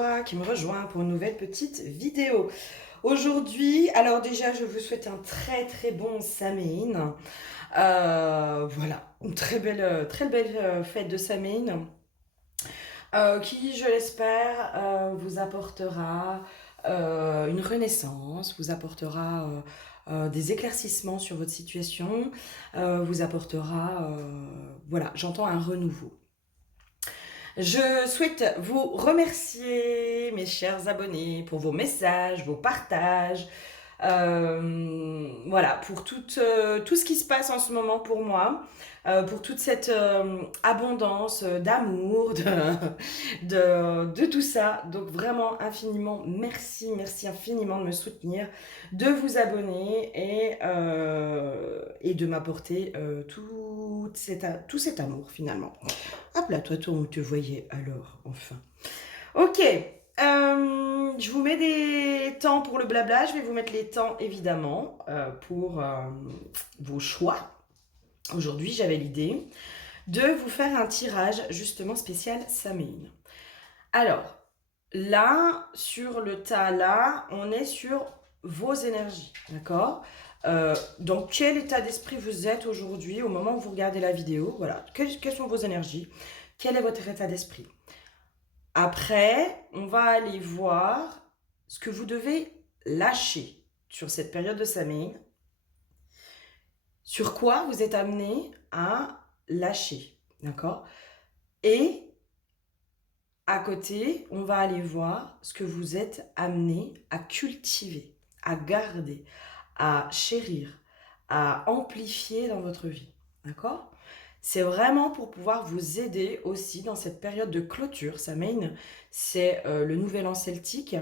toi qui me rejoins pour une nouvelle petite vidéo. Aujourd'hui, alors déjà, je vous souhaite un très très bon Samhain. Voilà, une très belle fête de Samhain qui, je l'espère, vous apportera une renaissance, vous apportera des éclaircissements sur votre situation, vous apportera, voilà, j'entends un renouveau. Je souhaite vous remercier, mes chers abonnés, pour vos messages, vos partages, voilà, pour tout ce qui se passe en ce moment pour moi, pour toute cette abondance d'amour, de tout ça. Donc vraiment infiniment, merci infiniment de me soutenir, de vous abonner et de m'apporter tout cet amour finalement. Hop là, toi, on te voyait alors, enfin. Ok, je vous mets des temps pour le blabla. Je vais vous mettre les temps, évidemment, pour vos choix. Aujourd'hui, j'avais l'idée de vous faire un tirage, justement, spécial Samhain. Alors, là, sur le tas, là, on est sur vos énergies, d'accord dans quel état d'esprit vous êtes aujourd'hui au moment où vous regardez la vidéo. Voilà, quelles sont vos énergies? Quel est votre état d'esprit? Après, on va aller voir ce que vous devez lâcher sur cette période de Samhain. Sur quoi vous êtes amené à lâcher, d'accord? Et à côté, on va aller voir ce que vous êtes amené à cultiver, à garder, à chérir, à amplifier dans votre vie, d'accord? C'est vraiment pour pouvoir vous aider aussi dans cette période de clôture. Samhain, c'est le nouvel an celtique.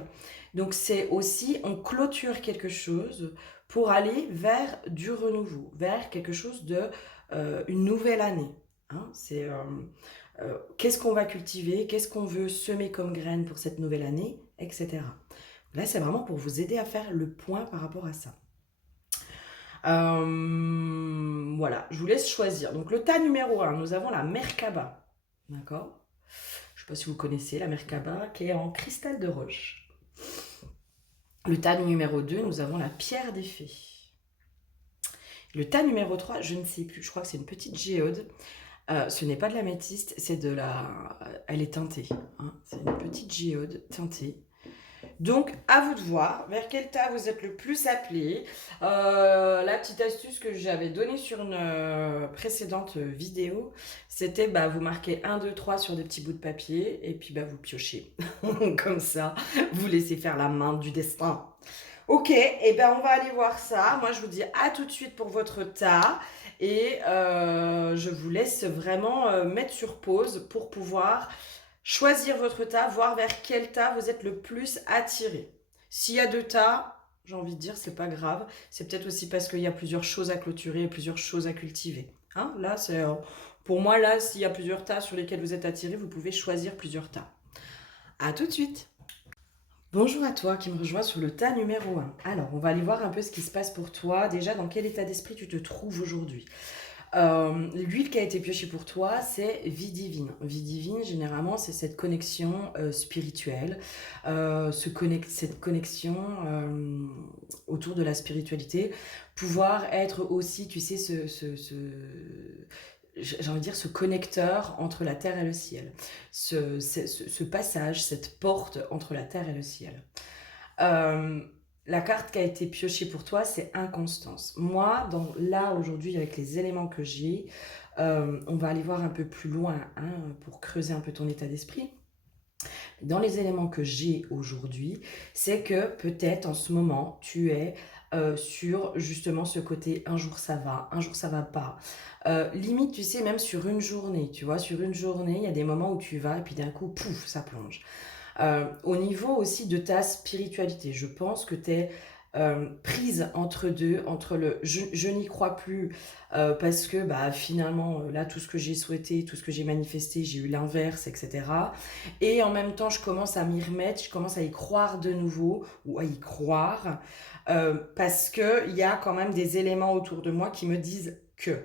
Donc c'est aussi, on clôture quelque chose pour aller vers du renouveau, vers quelque chose de une nouvelle année. Hein? C'est qu'est-ce qu'on va cultiver, qu'est-ce qu'on veut semer comme graines pour cette nouvelle année, etc. Là, c'est vraiment pour vous aider à faire le point par rapport à ça. Voilà, je vous laisse choisir. Donc le tas numéro 1, nous avons la Merkaba. D'accord? Je ne sais pas si vous connaissez la Merkaba, qui est en cristal de roche. Le tas numéro 2, nous avons la pierre des fées. Le tas numéro 3, je ne sais plus, je crois que c'est une petite géode. Ce n'est pas de l'améthyste, c'est de la... Elle est teintée. Hein. C'est une petite géode teintée. Donc, à vous de voir vers quel tas vous êtes le plus appelé. La petite astuce que j'avais donnée sur une précédente vidéo, c'était vous marquez 1, 2, 3 sur des petits bouts de papier et puis vous piochez. Comme ça, vous laissez faire la main du destin. Ok, et on va aller voir ça. Moi, je vous dis à tout de suite pour votre tas. Et je vous laisse vraiment mettre sur pause pour pouvoir choisir votre tas, voir vers quel tas vous êtes le plus attiré. S'il y a 2 tas, j'ai envie de dire, c'est pas grave. C'est peut-être aussi parce qu'il y a plusieurs choses à clôturer et plusieurs choses à cultiver. Hein, là, c'est pour moi, là, s'il y a plusieurs tas sur lesquels vous êtes attiré, vous pouvez choisir plusieurs tas. À tout de suite. Bonjour à toi qui me rejoins sur le tas numéro 1. Alors, on va aller voir un peu ce qui se passe pour toi. Déjà, dans quel état d'esprit tu te trouves aujourd'hui? L'huile qui a été piochée pour toi, c'est vie divine. Vie divine, généralement, c'est cette connexion spirituelle, cette connexion autour de la spiritualité. Pouvoir être aussi, tu sais, j'ai envie de dire, ce connecteur entre la terre et le ciel. Ce passage, cette porte entre la terre et le ciel. La carte qui a été piochée pour toi, c'est inconstance. Moi, là, aujourd'hui, avec les éléments que j'ai, on va aller voir un peu plus loin pour creuser un peu ton état d'esprit. Dans les éléments que j'ai aujourd'hui, c'est que peut-être en ce moment, tu es sur justement ce côté un jour ça va pas. Limite, tu sais, même sur une journée, tu vois, sur une journée, il y a des moments où tu vas et puis d'un coup, pouf, ça plonge. Au niveau aussi de ta spiritualité, je pense que tu es prise entre deux, entre le je n'y crois plus parce que finalement là tout ce que j'ai souhaité, tout ce que j'ai manifesté, j'ai eu l'inverse, etc. Et en même temps je commence à m'y remettre, je commence à y croire de nouveau ou à y croire parce qu'il y a quand même des éléments autour de moi qui me disent que,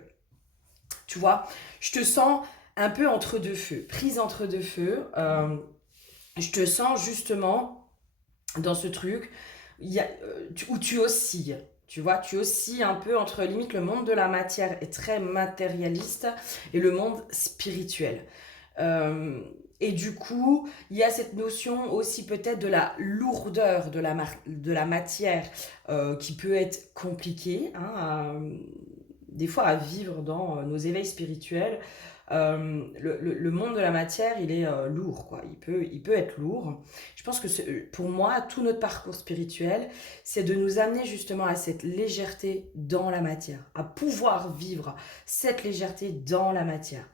tu vois, je te sens un peu entre deux feux, prise entre deux feux. je te sens justement dans ce truc où tu oscilles. Tu vois, tu oscilles un peu entre limite le monde de la matière est très matérialiste et le monde spirituel. Euh, et du coup, il y a cette notion aussi peut-être de la lourdeur de la matière qui peut être compliquée, hein, des fois à vivre dans nos éveils spirituels. Le monde de la matière, il est lourd, quoi. Il peut être lourd. Je pense que pour moi, tout notre parcours spirituel, c'est de nous amener justement à cette légèreté dans la matière, à pouvoir vivre cette légèreté dans la matière.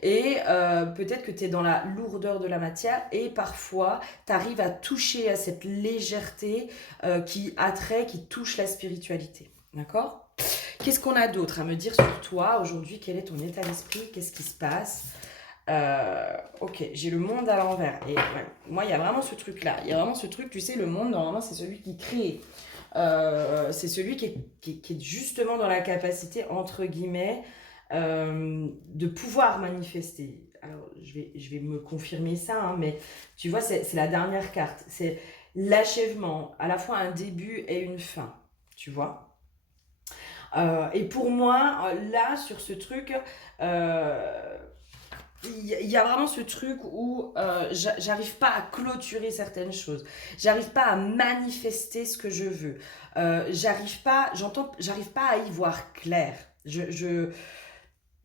Et peut-être que tu es dans la lourdeur de la matière et parfois tu arrives à toucher à cette légèreté qui touche la spiritualité. D'accord? Qu'est-ce qu'on a d'autre à me dire sur toi aujourd'hui? Quel est ton état d'esprit? Qu'est-ce qui se passe? Ok, j'ai le monde à l'envers. Et ouais, moi, il y a vraiment ce truc-là. Il y a vraiment ce truc, tu sais, le monde, normalement, c'est celui qui crée. C'est celui qui est justement dans la capacité, entre guillemets, de pouvoir manifester. Alors, je vais me confirmer ça, hein, mais tu vois, c'est la dernière carte. C'est l'achèvement, à la fois un début et une fin, tu vois. Et pour moi, là, sur ce truc, euh, il y a vraiment ce truc où j'arrive pas à clôturer certaines choses. J'arrive pas à manifester ce que je veux. J'arrive pas à y voir clair.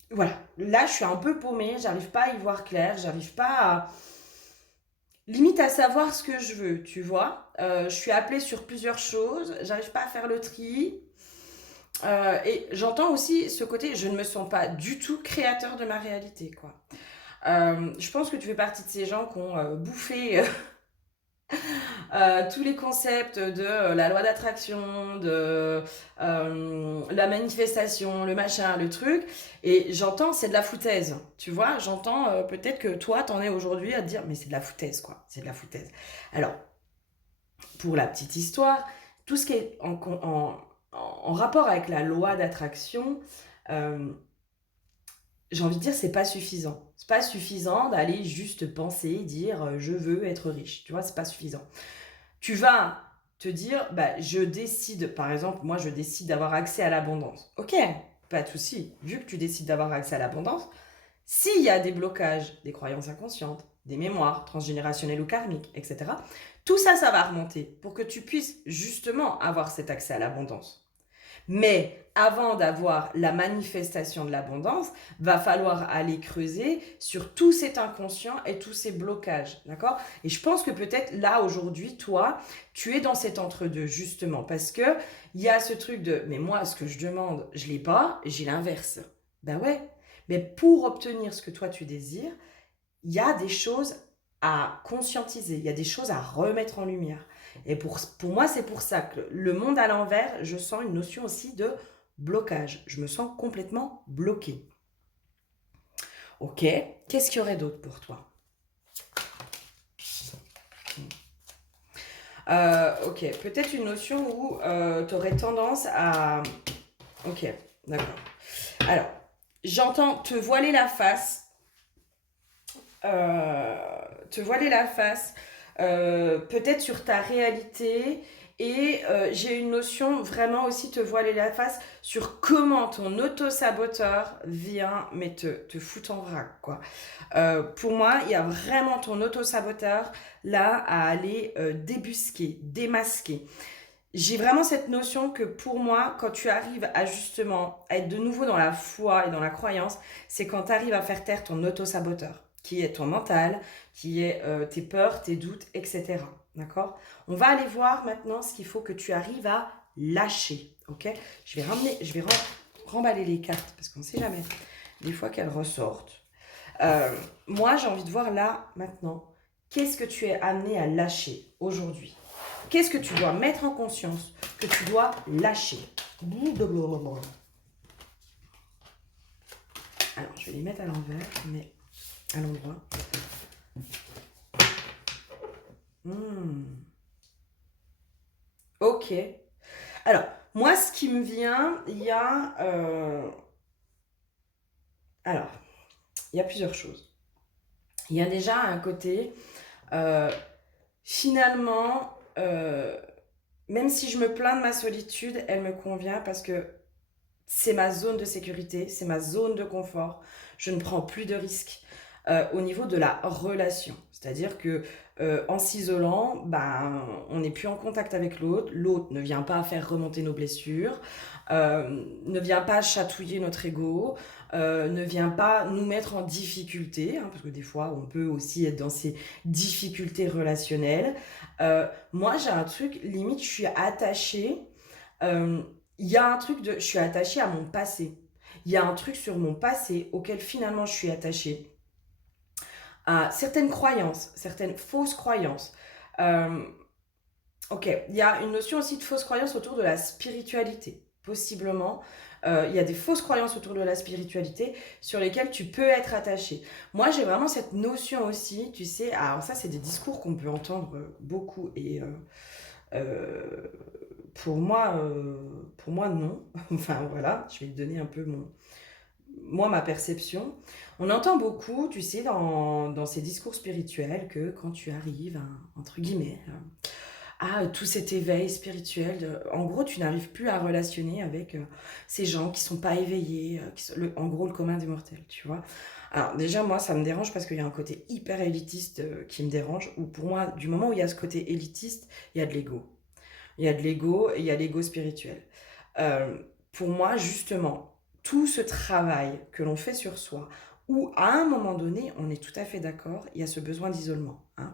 Voilà. Là, je suis un peu paumée, j'arrive pas à y voir clair, j'arrive pas à, limite à savoir ce que je veux, tu vois. Je suis appelée sur plusieurs choses, j'arrive pas à faire le tri. Et j'entends aussi ce côté, je ne me sens pas du tout créateur de ma réalité, quoi. Je pense que tu fais partie de ces gens qui ont bouffé tous les concepts de la loi d'attraction, de la manifestation, le machin, le truc. Et j'entends, c'est de la foutaise. Tu vois, j'entends peut-être que toi, t'en es aujourd'hui à te dire, mais c'est de la foutaise, quoi. C'est de la foutaise. Alors, pour la petite histoire, tout ce qui est en rapport avec la loi d'attraction, euh, j'ai envie de dire, c'est pas suffisant. C'est pas suffisant d'aller juste penser, dire je veux être riche. Tu vois, c'est pas suffisant. Tu vas te dire, bah, je décide, par exemple, moi je décide d'avoir accès à l'abondance. Ok, pas de souci. Vu que tu décides d'avoir accès à l'abondance, s'il y a des blocages, des croyances inconscientes, des mémoires transgénérationnelles ou karmiques, etc., tout ça, ça va remonter pour que tu puisses justement avoir cet accès à l'abondance. Mais avant d'avoir la manifestation de l'abondance, va falloir aller creuser sur tout cet inconscient et tous ces blocages, d'accord? Et je pense que peut-être là aujourd'hui, toi, tu es dans cet entre-deux justement parce que il y a ce truc de mais moi ce que je demande, je l'ai pas, j'ai l'inverse. Ben ouais, mais pour obtenir ce que toi tu désires, il y a des choses à conscientiser, il y a des choses à remettre en lumière. Et pour moi, c'est pour ça que le monde à l'envers, je sens une notion aussi de blocage. Je me sens complètement bloquée. Ok, qu'est-ce qu'il y aurait d'autre pour toi? Ok, peut-être une notion où tu aurais tendance à... Ok, d'accord. Alors, j'entends te voiler la face. euh, Te voiler la face, peut-être sur ta réalité. Et j'ai une notion vraiment aussi te voiler la face sur comment ton auto-saboteur vient mais te fout en vrac, quoi. Pour moi, il y a vraiment ton auto-saboteur là à aller débusquer, démasquer. J'ai vraiment cette notion que pour moi, quand tu arrives à justement être de nouveau dans la foi et dans la croyance, c'est quand tu arrives à faire taire ton auto-saboteur, qui est ton mental, qui est tes peurs, tes doutes, etc. D'accord? On va aller voir maintenant ce qu'il faut que tu arrives à lâcher. Ok? Je vais remballer les cartes parce qu'on ne sait jamais. Des fois qu'elles ressortent. Euh, Moi, j'ai envie de voir là, maintenant, qu'est-ce que tu es amené à lâcher aujourd'hui? Qu'est-ce que tu dois mettre en conscience que tu dois lâcher? Alors, je vais les mettre à l'envers, mais à l'endroit. Hmm. Ok. Alors, moi, ce qui me vient, il y a... alors, il y a plusieurs choses. Il y a déjà un côté... Euh, Finalement, même si je me plains de ma solitude, elle me convient parce que c'est ma zone de sécurité, c'est ma zone de confort. Je ne prends plus de risques au niveau de la relation. C'est-à-dire que en s'isolant, ben, on n'est plus en contact avec l'autre. L'autre ne vient pas faire remonter nos blessures, ne vient pas chatouiller notre ego, ne vient pas nous mettre en difficulté, hein, parce que des fois, on peut aussi être dans ces difficultés relationnelles. Moi, j'ai un truc, limite, je suis attachée. euh, il y a un truc de, je suis attachée à mon passé. Il y a un truc sur mon passé auquel finalement je suis attachée à certaines croyances, certaines fausses croyances. Euh, ok, il y a une notion aussi de fausses croyances autour de la spiritualité, possiblement. Il y a des fausses croyances autour de la spiritualité sur lesquelles tu peux être attaché. Moi, j'ai vraiment cette notion aussi, tu sais, alors ça, c'est des discours qu'on peut entendre beaucoup et euh, pour moi, non. Enfin, voilà, je vais te donner un peu ma perception. On entend beaucoup, tu sais, dans ces discours spirituels que quand tu arrives entre guillemets, à tout cet éveil spirituel, en gros, tu n'arrives plus à relationner avec ces gens qui sont pas éveillés, en gros, le commun des mortels, tu vois. Alors déjà, moi, ça me dérange parce qu'il y a un côté hyper élitiste qui me dérange, où pour moi, du moment où il y a ce côté élitiste, il y a de l'ego. Il y a de l'ego et il y a l'ego spirituel. Euh, pour moi, justement, tout ce travail que l'on fait sur soi, où à un moment donné, on est tout à fait d'accord, il y a ce besoin d'isolement. Hein.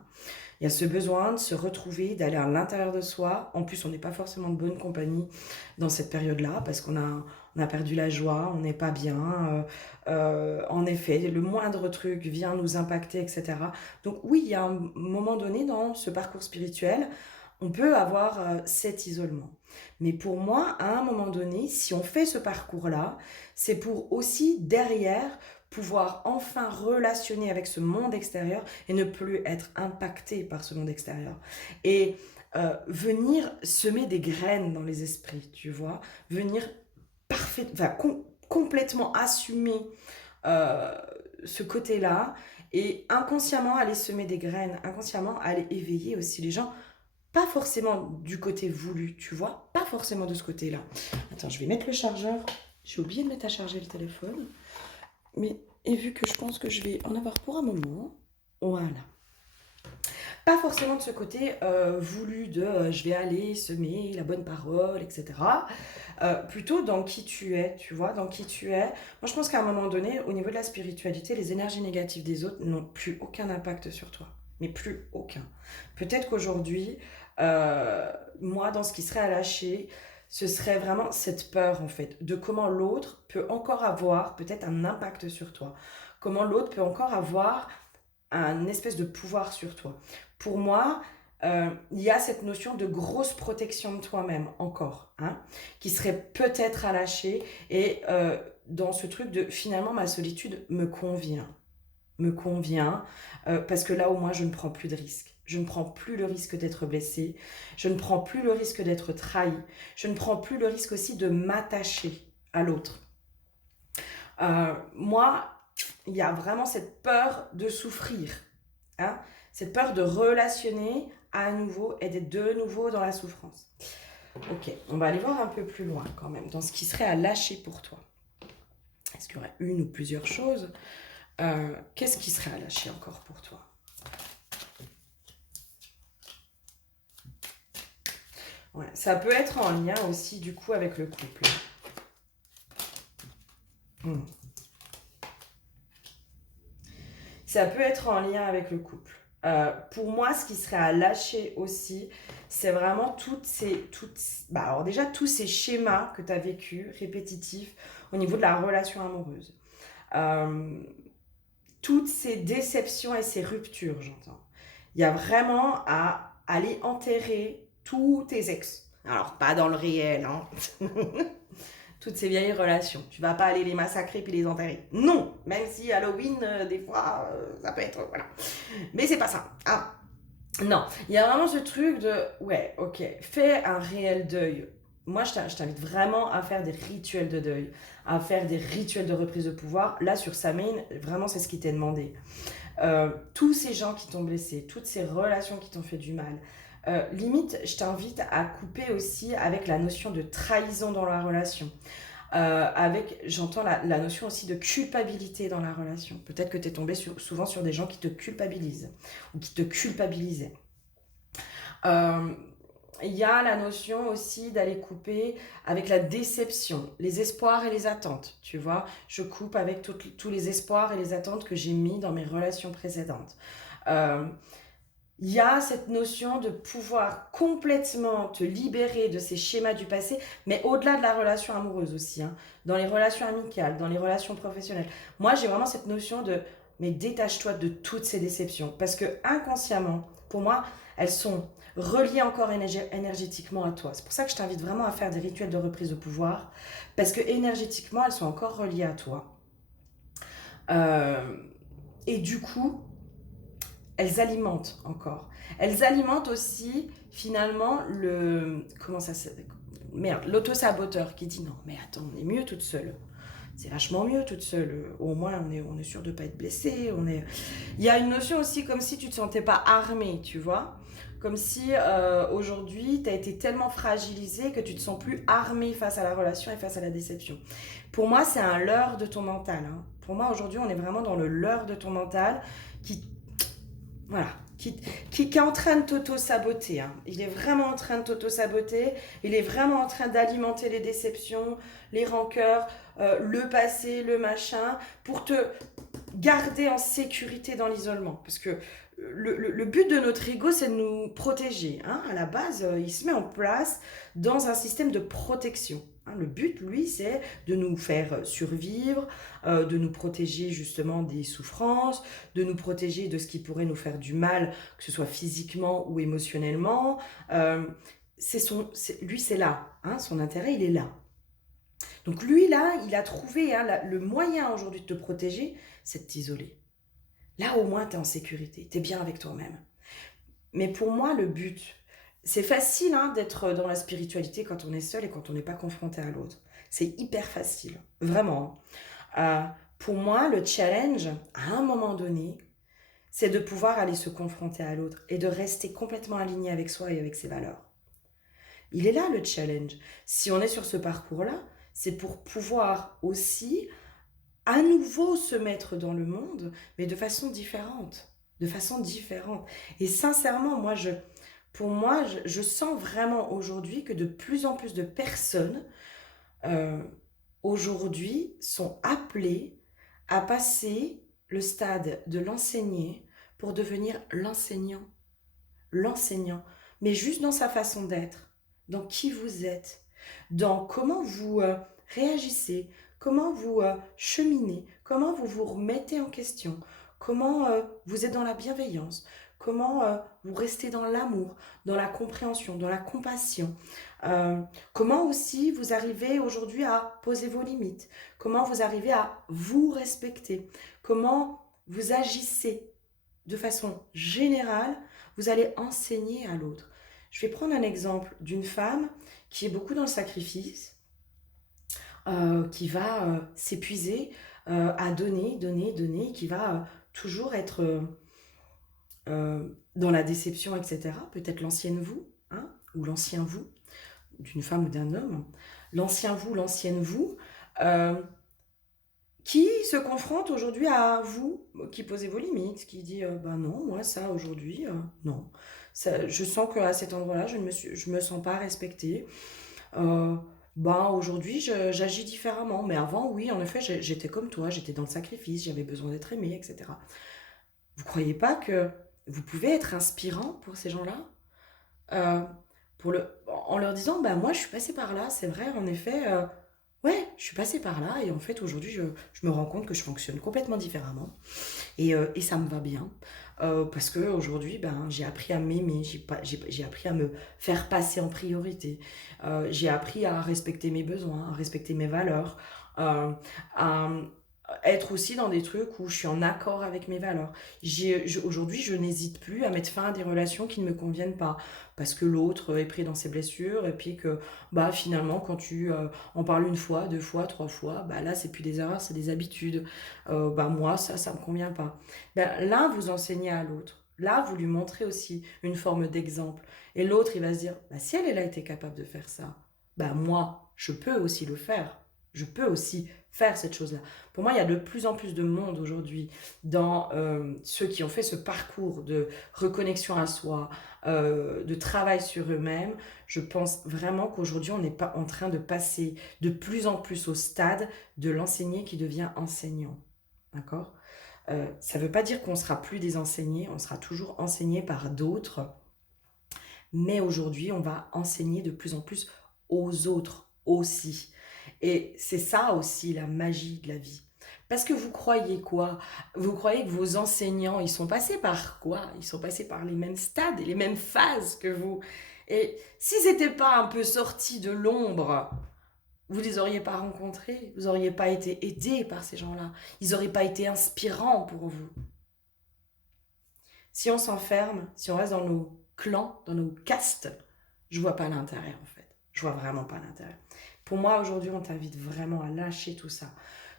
Il y a ce besoin de se retrouver, d'aller à l'intérieur de soi. En plus, on n'est pas forcément de bonne compagnie dans cette période-là parce on a perdu la joie, on n'est pas bien. En effet, le moindre truc vient nous impacter, etc. Donc oui, il y a un moment donné dans ce parcours spirituel on peut avoir cet isolement. Mais pour moi, à un moment donné, si on fait ce parcours-là, c'est pour aussi derrière pouvoir enfin relationner avec ce monde extérieur et ne plus être impacté par ce monde extérieur. Et venir semer des graines dans les esprits, tu vois, venir complètement assumer euh, ce côté-là et inconsciemment aller semer des graines, inconsciemment aller éveiller aussi les gens pas forcément du côté voulu, tu vois, pas forcément de ce côté-là. Attends, je vais mettre le chargeur. J'ai oublié de mettre à charger le téléphone. Mais, et vu que je pense que je vais en avoir pour un moment, voilà. Pas forcément de ce côté voulu de je vais aller semer la bonne parole, etc. Plutôt dans qui tu es, tu vois, dans qui tu es. Moi, je pense qu'à un moment donné, au niveau de la spiritualité, les énergies négatives des autres n'ont plus aucun impact sur toi. Mais plus aucun. Peut-être qu'aujourd'hui, moi, dans ce qui serait à lâcher, ce serait vraiment cette peur, en fait, de comment l'autre peut encore avoir peut-être un impact sur toi. Comment l'autre peut encore avoir un espèce de pouvoir sur toi. Pour moi, il y a cette notion de grosse protection de toi-même encore, hein, qui serait peut-être à lâcher et dans ce truc de finalement ma solitude me convient parce que là au moins je ne prends plus de risques. Je ne prends plus le risque d'être blessée, je ne prends plus le risque d'être trahi, je ne prends plus le risque aussi de m'attacher à l'autre. Moi, il y a vraiment cette peur de souffrir, hein, cette peur de relationner à nouveau et d'être de nouveau dans la souffrance. Ok, on va aller voir un peu plus loin quand même, dans ce qui serait à lâcher pour toi. Est-ce qu'il y aurait une ou plusieurs choses Qu'est-ce qui serait à lâcher encore pour toi? Ouais, ça peut être en lien aussi du coup avec le couple. Hmm. Ça peut être en lien avec le couple. Pour moi, ce qui serait à lâcher aussi, c'est vraiment alors déjà tous ces schémas que tu as vécus, répétitifs, au niveau de la relation amoureuse. Euh, Toutes ces déceptions et ces ruptures, j'entends. Il y a vraiment à aller enterrer tous tes ex. Alors, pas dans le réel, hein. Toutes ces vieilles relations. Tu vas pas aller les massacrer puis les enterrer. Non, même si Halloween, des fois, ça peut être... Voilà. Mais c'est pas ça. Ah, non, il y a vraiment ce truc de... Ouais, ok, fais un réel deuil. Moi, je t'invite vraiment à faire des rituels de deuil, à faire des rituels de reprise de pouvoir. Là, sur Samhain, vraiment, c'est ce qui t'est demandé. tous ces gens qui t'ont blessé, toutes ces relations qui t'ont fait du mal. Limite, je t'invite à couper aussi avec la notion de trahison dans la relation. J'entends la notion aussi de culpabilité dans la relation. Peut-être que tu es tombé souvent sur des gens qui te culpabilisent ou qui te culpabilisaient. Il y a la notion aussi d'aller couper avec la déception, les espoirs et les attentes. Tu vois, je coupe avec tous les espoirs et les attentes que j'ai mis dans mes relations précédentes. Il y a cette notion de pouvoir complètement te libérer de ces schémas du passé, mais au-delà de la relation amoureuse aussi, hein, dans les relations amicales, dans les relations professionnelles. Moi, j'ai vraiment cette notion de, mais détache-toi de toutes ces déceptions, parce que inconsciemment, pour moi, elles sont reliées encore énergétiquement à toi. C'est pour ça que je t'invite vraiment à faire des rituels de reprise de pouvoir, parce que énergétiquement, elles sont encore reliées à toi. Et du coup, elles alimentent encore. Elles alimentent aussi, finalement, l'auto-saboteur qui dit non, mais attends, on est mieux toute seule. C'est vachement mieux toute seule. Au moins, on est sûr de ne pas être blessé. Il y a une notion aussi comme si tu ne te sentais pas armé, tu vois. Comme si aujourd'hui, tu as été tellement fragilisé que tu ne te sens plus armé face à la relation et face à la déception. Pour moi, c'est un leurre de ton mental. Hein. Pour moi, aujourd'hui, on est vraiment dans le leurre de ton mental qui voilà, qui est en train de t'auto-saboter. Hein. Il est vraiment en train de t'auto-saboter. Il est vraiment en train d'alimenter les déceptions, les rancœurs, le passé, le machin, pour te garder en sécurité dans l'isolement. Parce que le but de notre ego, c'est de nous protéger. Hein. À la base, il se met en place dans un système de protection. Hein. Le but, lui, c'est de nous faire survivre, de nous protéger justement des souffrances, de nous protéger de ce qui pourrait nous faire du mal, que ce soit physiquement ou émotionnellement. Lui, c'est là. Hein. Son intérêt, il est là. Donc lui, là, il a trouvé le moyen aujourd'hui de te protéger, c'est de t'isoler. Là, au moins, tu es en sécurité, tu es bien avec toi-même. Mais pour moi, le but, c'est facile d'être dans la spiritualité quand on est seul et quand on n'est pas confronté à l'autre. C'est hyper facile, vraiment. Pour moi, le challenge, à un moment donné, c'est de pouvoir aller se confronter à l'autre et de rester complètement aligné avec soi et avec ses valeurs. Il est là le challenge. Si on est sur ce parcours-là, c'est pour pouvoir aussi à nouveau se mettre dans le monde, mais de façon différente. De façon différente. Et sincèrement, pour moi, je sens vraiment aujourd'hui que de plus en plus de personnes aujourd'hui sont appelées à passer le stade de l'enseigner pour devenir l'enseignant. L'enseignant. Mais juste dans sa façon d'être, dans qui vous êtes, dans comment vous réagissez, comment vous cheminez, comment vous vous remettez en question, comment vous êtes dans la bienveillance, comment vous restez dans l'amour, dans la compréhension, dans la compassion, comment aussi vous arrivez aujourd'hui à poser vos limites, comment vous arrivez à vous respecter, comment vous agissez de façon générale, vous allez enseigner à l'autre. Je vais prendre un exemple d'une femme qui est beaucoup dans le sacrifice, qui va s'épuiser à donner, qui va toujours être dans la déception, etc. Peut-être l'ancienne vous, hein, ou l'ancien vous, d'une femme ou d'un homme. L'ancien vous, l'ancienne vous, qui se confronte aujourd'hui à vous, qui posez vos limites, qui dit ben non, moi ça aujourd'hui, non. Ça, je sens qu'à cet endroit-là, je me sens pas respectée. Aujourd'hui, j'agis différemment. Mais avant, oui, en effet, j'étais comme toi, j'étais dans le sacrifice, j'avais besoin d'être aimée, etc. Vous croyez pas que vous pouvez être inspirant pour ces gens-là euh, en leur disant, bah moi, je suis passée par là, c'est vrai, en effet, ouais, je suis passée par là, et en fait, aujourd'hui, je me rends compte que je fonctionne complètement différemment, et ça me va bien. Parce que aujourd'hui, j'ai appris à m'aimer, j'ai appris à me faire passer en priorité. J'ai appris à respecter mes besoins, à respecter mes valeurs, à, être aussi dans des trucs où je suis en accord avec mes valeurs. Aujourd'hui, je n'hésite plus à mettre fin à des relations qui ne me conviennent pas, parce que l'autre est pris dans ses blessures, et puis que bah, finalement, quand tu en parles une fois, deux fois, trois fois, bah, là, c'est plus des erreurs, c'est des habitudes. Bah, moi, ça me convient pas. Ben, l'un, vous enseignez à l'autre. Là, vous lui montrez aussi une forme d'exemple. Et l'autre, il va se dire, bah, si elle a été capable de faire ça, bah, moi, je peux aussi le faire. Je peux aussi faire cette chose-là. Pour moi, il y a de plus en plus de monde aujourd'hui dans ceux qui ont fait ce parcours de reconnexion à soi, de travail sur eux-mêmes. Je pense vraiment qu'aujourd'hui, on n'est pas en train de passer de plus en plus au stade de l'enseigné qui devient enseignant. D'accord. Ça ne veut pas dire qu'on sera plus des enseignés, on sera toujours enseigné par d'autres, mais aujourd'hui, on va enseigner de plus en plus aux autres aussi. Et c'est ça aussi la magie de la vie. Parce que vous croyez quoi? Vous croyez que vos enseignants, ils sont passés par quoi? Ils sont passés par les mêmes stades et les mêmes phases que vous. Et s'ils n'étaient pas un peu sortis de l'ombre, vous les auriez pas rencontrés, vous n'auriez pas été aidés par ces gens-là, ils n'auraient pas été inspirants pour vous. Si on s'enferme, si on reste dans nos clans, dans nos castes, je vois pas l'intérêt en fait. Je vois vraiment pas l'intérêt. Pour moi, aujourd'hui, on t'invite vraiment à lâcher tout ça.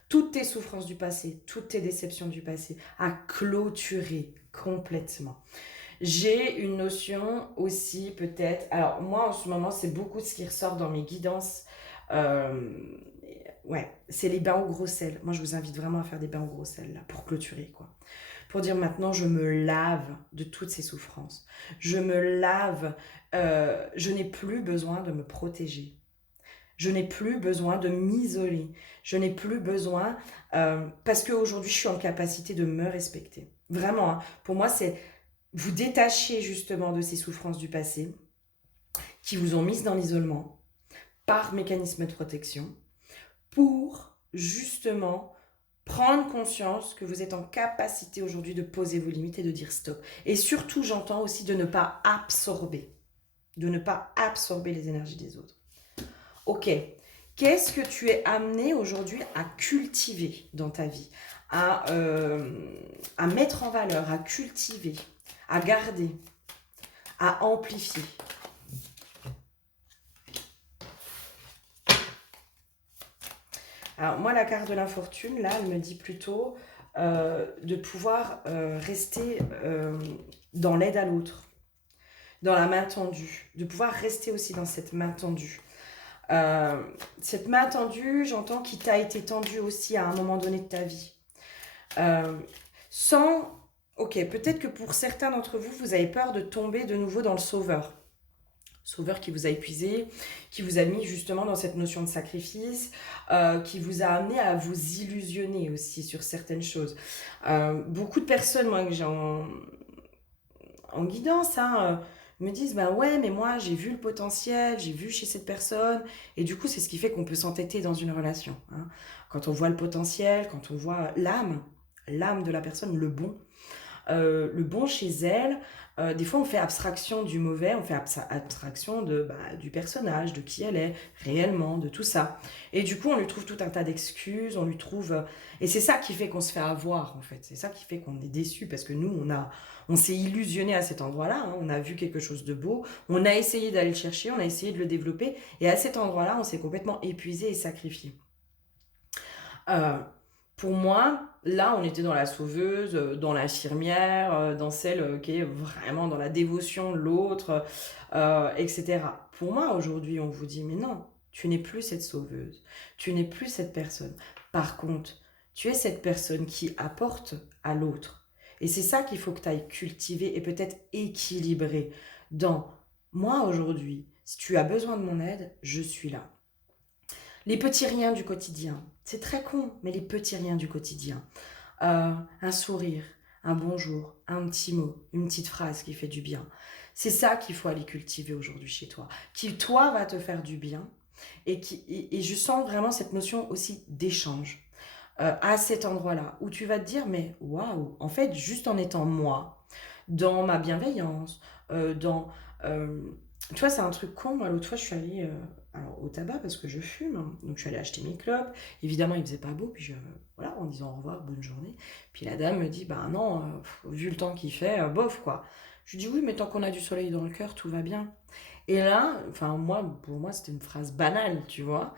Toutes tes souffrances du passé, toutes tes déceptions du passé, à clôturer complètement. J'ai une notion aussi peut-être, alors moi en ce moment c'est beaucoup ce qui ressort dans mes guidances, euh, ouais, c'est les bains au gros sel. Moi je vous invite vraiment à faire des bains au gros sel là, pour clôturer quoi. Pour dire maintenant je me lave de toutes ces souffrances. Je me lave, je n'ai plus besoin de me protéger. Je n'ai plus besoin de m'isoler. Je n'ai plus besoin, parce qu'aujourd'hui, je suis en capacité de me respecter. Vraiment, hein. Pour moi, c'est vous détacher justement de ces souffrances du passé qui vous ont mise dans l'isolement par mécanisme de protection pour justement prendre conscience que vous êtes en capacité aujourd'hui de poser vos limites et de dire stop. Et surtout, j'entends aussi de ne pas absorber. De ne pas absorber les énergies des autres. Ok, qu'est-ce que tu es amené aujourd'hui à cultiver dans ta vie, à mettre en valeur, à cultiver, à garder, à amplifier? Alors moi, la carte de l'infortune, là, elle me dit plutôt de pouvoir rester dans l'aide à l'autre, dans la main tendue, de pouvoir rester aussi dans cette main tendue. Cette main tendue, j'entends qu'il t'a été tendue aussi à un moment donné de ta vie. Sans... Ok, peut-être que pour certains d'entre vous, vous avez peur de tomber de nouveau dans le sauveur. Sauveur qui vous a épuisé, qui vous a mis justement dans cette notion de sacrifice, qui vous a amené à vous illusionner aussi sur certaines choses. Beaucoup de personnes, moi, que j'ai en guidance, hein, me disent, ben ouais, mais moi, j'ai vu le potentiel, j'ai vu chez cette personne, et du coup, c'est ce qui fait qu'on peut s'entêter dans une relation. Hein. Quand on voit le potentiel, quand on voit l'âme de la personne, le bon chez elle. Des fois, on fait abstraction du mauvais, on fait abstraction du personnage, de qui elle est réellement, de tout ça. Et du coup, on lui trouve tout un tas d'excuses, on lui trouve... et c'est ça qui fait qu'on se fait avoir, en fait. C'est ça qui fait qu'on est déçu, parce que nous, on s'est illusionné à cet endroit-là, hein. On a vu quelque chose de beau, on a essayé d'aller le chercher, on a essayé de le développer, et à cet endroit-là, on s'est complètement épuisé et sacrifié. Euh, pour moi, là, on était dans la sauveuse, dans l'infirmière, dans celle qui est vraiment dans la dévotion de l'autre, etc. Pour moi, aujourd'hui, on vous dit, mais non, tu n'es plus cette sauveuse, tu n'es plus cette personne. Par contre, tu es cette personne qui apporte à l'autre. Et c'est ça qu'il faut que tu ailles cultiver et peut-être équilibrer dans moi aujourd'hui. Si tu as besoin de mon aide, je suis là. Les petits riens du quotidien. C'est très con, mais les petits riens du quotidien. Un sourire, un bonjour, un petit mot, une petite phrase qui fait du bien. C'est ça qu'il faut aller cultiver aujourd'hui chez toi. Qui, toi, va te faire du bien. Et je sens vraiment cette notion aussi d'échange à cet endroit-là, où tu vas te dire, mais waouh, en fait, juste en étant moi, dans ma bienveillance, dans Tu vois, c'est un truc con. Moi, l'autre fois, je suis allée alors, au tabac parce que je fume, hein. Donc, je suis allée acheter mes clopes. Évidemment, il faisait pas beau. Puis, voilà, en disant au revoir, bonne journée. Puis, la dame me dit, bah non, vu le temps qu'il fait, bof, quoi. Je lui dis, oui, mais tant qu'on a du soleil dans le cœur, tout va bien. Et là, enfin, moi, pour moi, c'était une phrase banale, tu vois.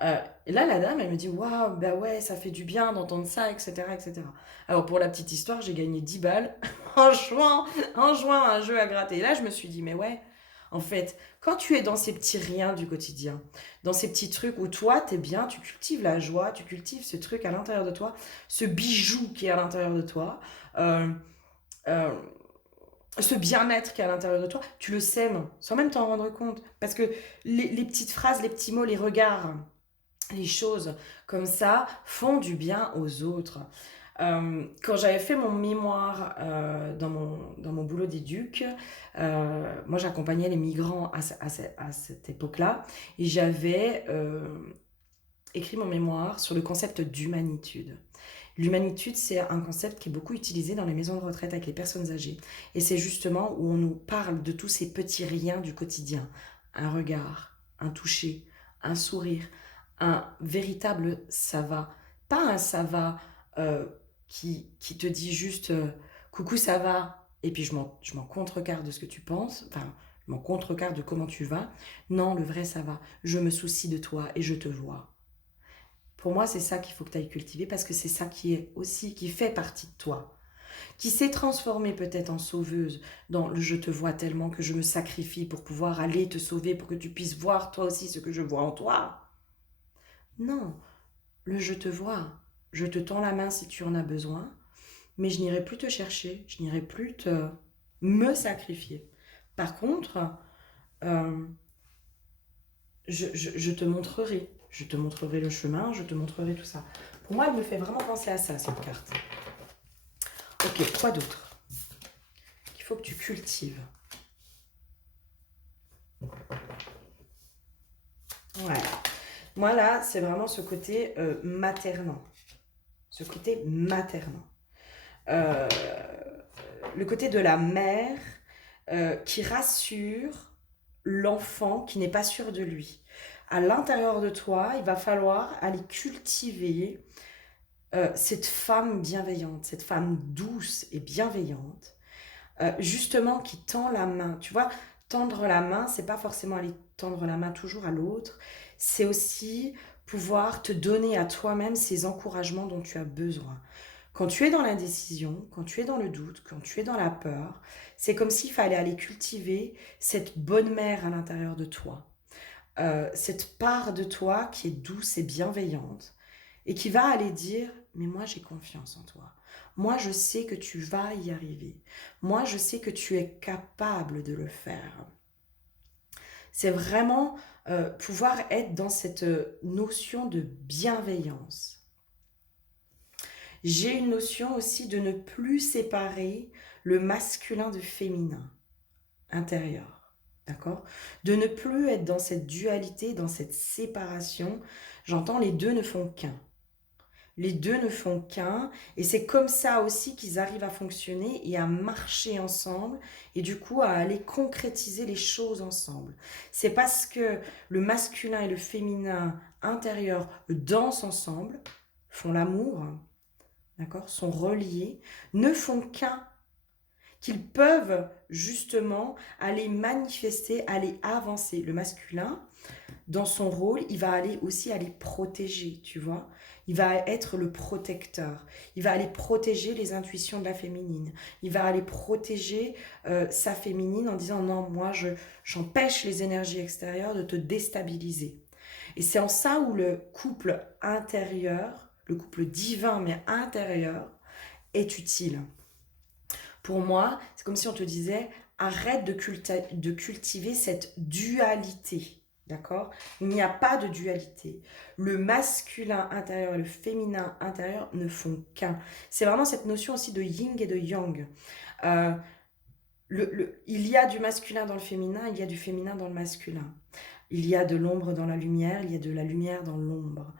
Et là, la dame, elle me dit, waouh, bah ouais, ça fait du bien d'entendre ça, etc., etc. Alors, pour la petite histoire, j'ai gagné 10 balles en jouant à un jeu à gratter. Et là, je me suis dit, mais ouais, en fait, quand tu es dans ces petits riens du quotidien, dans ces petits trucs où toi, t'es bien, tu cultives la joie, tu cultives ce truc à l'intérieur de toi, ce bijou qui est à l'intérieur de toi, euh, euh, ce bien-être qui est à l'intérieur de toi, tu le sèmes sans même t'en rendre compte. Parce que les petites phrases, les petits mots, les regards, les choses comme ça font du bien aux autres. Quand j'avais fait mon mémoire dans mon boulot d'éduc, moi j'accompagnais les migrants à cette époque-là et j'avais écrit mon mémoire sur le concept d'humanitude. L'humanitude, c'est un concept qui est beaucoup utilisé dans les maisons de retraite avec les personnes âgées. Et c'est justement où on nous parle de tous ces petits riens du quotidien. Un regard, un toucher, un sourire, un véritable ça va. Pas un ça va qui te dit juste coucou ça va et puis je m'en contrecarre de ce que tu penses, enfin je m'en contrecarre de comment tu vas. Non, le vrai ça va. Je me soucie de toi et je te vois. Pour moi, c'est ça qu'il faut que tu ailles cultiver parce que c'est ça qui est aussi, qui fait partie de toi. Qui s'est transformée peut-être en sauveuse dans le je te vois tellement que je me sacrifie pour pouvoir aller te sauver, pour que tu puisses voir toi aussi ce que je vois en toi. Non, le je te vois. Je te tends la main si tu en as besoin, mais je n'irai plus te chercher, je n'irai plus me sacrifier. Par contre, euh, je te montrerai. Je te montrerai le chemin, je te montrerai tout ça. Pour moi, elle me fait vraiment penser à ça, cette carte. Ok, quoi d'autre qu'il faut que tu cultives? Ouais. Moi, là, c'est vraiment ce côté maternant. Ce côté maternant. Euh, le côté de la mère qui rassure l'enfant qui n'est pas sûr de lui. À l'intérieur de toi, il va falloir aller cultiver cette femme bienveillante, cette femme douce et bienveillante, justement qui tend la main. Tu vois, tendre la main, c'est pas forcément aller tendre la main toujours à l'autre, c'est aussi pouvoir te donner à toi-même ces encouragements dont tu as besoin. Quand tu es dans l'indécision, quand tu es dans le doute, quand tu es dans la peur, c'est comme s'il fallait aller cultiver cette bonne mère à l'intérieur de toi. Cette part de toi qui est douce et bienveillante et qui va aller dire, mais moi j'ai confiance en toi. Moi je sais que tu vas y arriver. Moi je sais que tu es capable de le faire. C'est vraiment pouvoir être dans cette notion de bienveillance. J'ai une notion aussi de ne plus séparer le masculin du féminin intérieur. D'accord? De ne plus être dans cette dualité, dans cette séparation. J'entends les deux ne font qu'un. Les deux ne font qu'un. Et c'est comme ça aussi qu'ils arrivent à fonctionner et à marcher ensemble. Et du coup, à aller concrétiser les choses ensemble. C'est parce que le masculin et le féminin intérieur dansent ensemble, font l'amour, d'accord, sont reliés, ne font qu'un, qu'ils peuvent justement aller manifester, aller avancer. Le masculin, dans son rôle, il va aller aussi aller protéger, tu vois. Il va être le protecteur. Il va aller protéger les intuitions de la féminine. Il va aller protéger sa féminine en disant non, moi, j'empêche les énergies extérieures de te déstabiliser. Et c'est en ça où le couple intérieur, le couple divin mais intérieur, est utile. Pour moi, c'est comme si on te disait, arrête de cultiver cette dualité. D'accord? Il n'y a pas de dualité. Le masculin intérieur et le féminin intérieur ne font qu'un. C'est vraiment cette notion aussi de yin et de yang. Euh, il y a du masculin dans le féminin, il y a du féminin dans le masculin. Il y a de l'ombre dans la lumière, il y a de la lumière dans l'ombre.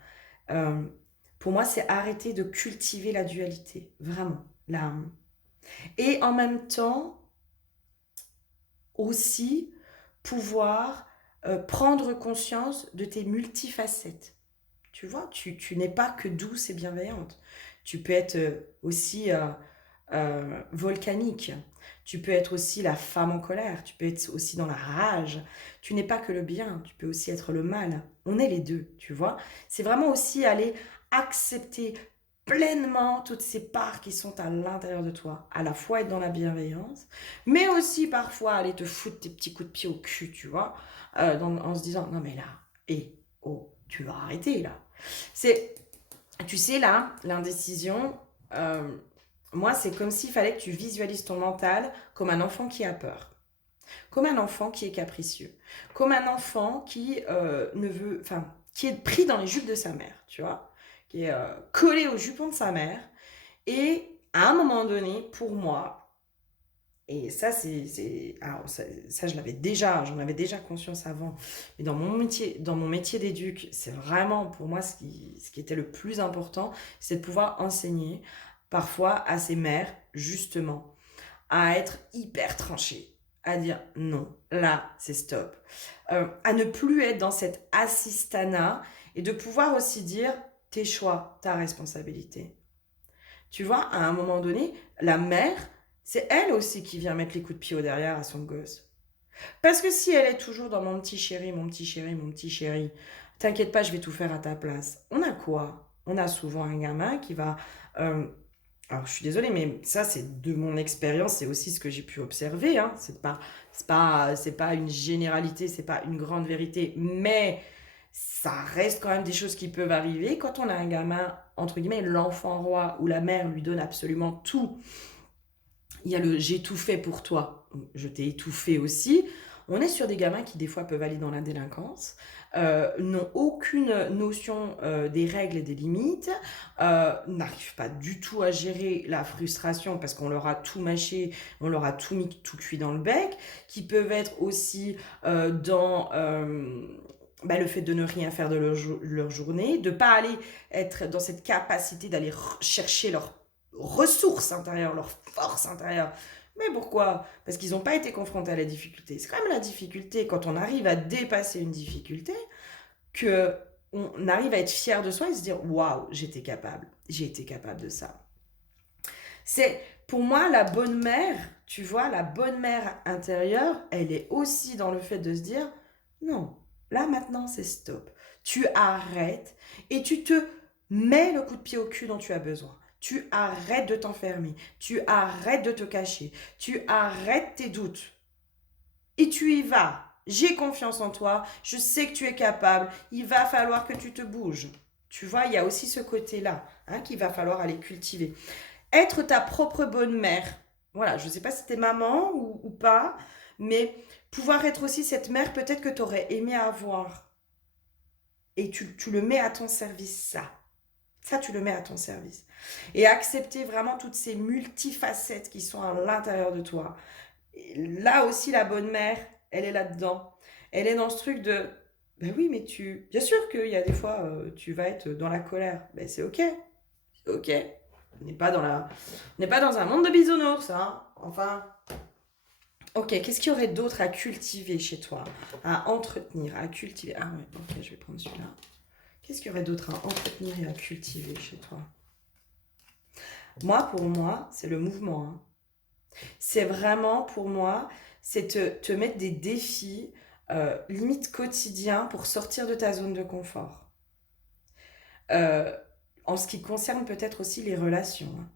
Euh, pour moi, c'est arrêter de cultiver la dualité. Vraiment. Et en même temps, aussi, pouvoir prendre conscience de tes multifacettes. Tu vois, tu n'es pas que douce et bienveillante. Tu peux être aussi volcanique. Tu peux être aussi la femme en colère. Tu peux être aussi dans la rage. Tu n'es pas que le bien. Tu peux aussi être le mal. On est les deux, tu vois. C'est vraiment aussi aller accepter pleinement toutes ces parts qui sont à l'intérieur de toi. À la fois être dans la bienveillance, mais aussi parfois aller te foutre tes petits coups de pied au cul, tu vois, en se disant, non mais là, oh, tu vas arrêter là. C'est, tu sais, là, l'indécision, euh, moi, c'est comme s'il fallait que tu visualises ton mental comme un enfant qui a peur, comme un enfant qui est capricieux, comme un enfant qui ne veut, enfin, qui est pris dans les jupes de sa mère, tu vois, qui est collé au jupon de sa mère. Et à un moment donné, pour moi, et ça, alors ça, je l'avais déjà, j'en avais déjà conscience avant. Mais dans mon métier d'éduc, c'est vraiment pour moi ce qui était le plus important, c'est de pouvoir enseigner parfois à ces mères, justement, à être hyper tranchées, à dire non, là, c'est stop. À ne plus être dans cette assistanat et de pouvoir aussi dire tes choix, ta responsabilité. Tu vois, à un moment donné, la mère, c'est elle aussi qui vient mettre les coups de pied au derrière à son gosse. Parce que si elle est toujours dans mon petit chéri, mon petit chéri, mon petit chéri, t'inquiète pas, je vais tout faire à ta place. On a quoi? On a souvent un gamin qui va... euh, alors, je suis désolée, mais ça, c'est de mon expérience, c'est aussi ce que j'ai pu observer. Hein. C'est pas une généralité, c'est pas une grande vérité, mais ça reste quand même des choses qui peuvent arriver. Quand on a un gamin, entre guillemets, l'enfant roi, où la mère lui donne absolument tout, il y a le j'ai tout fait pour toi, je t'ai étouffé aussi. On est sur des gamins qui des fois peuvent aller dans la délinquance, n'ont aucune notion des règles et des limites, n'arrivent pas du tout à gérer la frustration parce qu'on leur a tout mâché, on leur a tout mis tout cuit dans le bec, qui peuvent être aussi dans le fait de ne rien faire de leur journée, de ne pas aller être dans cette capacité d'aller chercher leur ressources intérieures, leur force intérieure. Mais pourquoi? Parce qu'ils n'ont pas été confrontés à la difficulté. C'est quand même la difficulté, quand on arrive à dépasser une difficulté, que on arrive à être fier de soi et se dire waouh, j'ai été capable de ça. C'est pour moi la bonne mère, tu vois, la bonne mère intérieure, elle est aussi dans le fait de se dire non, là maintenant c'est stop. Tu arrêtes et tu te mets le coup de pied au cul dont tu as besoin. Tu arrêtes de t'enfermer, tu arrêtes de te cacher, tu arrêtes tes doutes et tu y vas. J'ai confiance en toi, je sais que tu es capable, il va falloir que tu te bouges. Tu vois, il y a aussi ce côté-là qu'il va falloir aller cultiver. Être ta propre bonne mère. Voilà, je ne sais pas si t'es maman ou pas, mais pouvoir être aussi cette mère peut-être que tu aurais aimé avoir. Et tu le mets à ton service, ça. Ça, tu le mets à ton service. Et accepter vraiment toutes ces multifacettes qui sont à l'intérieur de toi. Et là aussi, la bonne mère, elle est là-dedans. Elle est dans ce truc de, ben oui, mais tu... Bien sûr qu'il y a des fois, tu vas être dans la colère. Ben c'est ok. C'est ok. On n'est pas dans un monde de bisounours, hein. Enfin, ok, qu'est-ce qu'il y aurait d'autre à cultiver chez toi? À entretenir, à cultiver. Ah ouais, ok, je vais prendre celui-là. Qu'est-ce qu'il y aurait d'autre à entretenir et à cultiver chez toi? Moi, pour moi, c'est le mouvement. Hein. C'est vraiment, pour moi, c'est te mettre des défis, limite quotidiens, pour sortir de ta zone de confort. Euh, En ce qui concerne peut-être aussi les relations. Hein.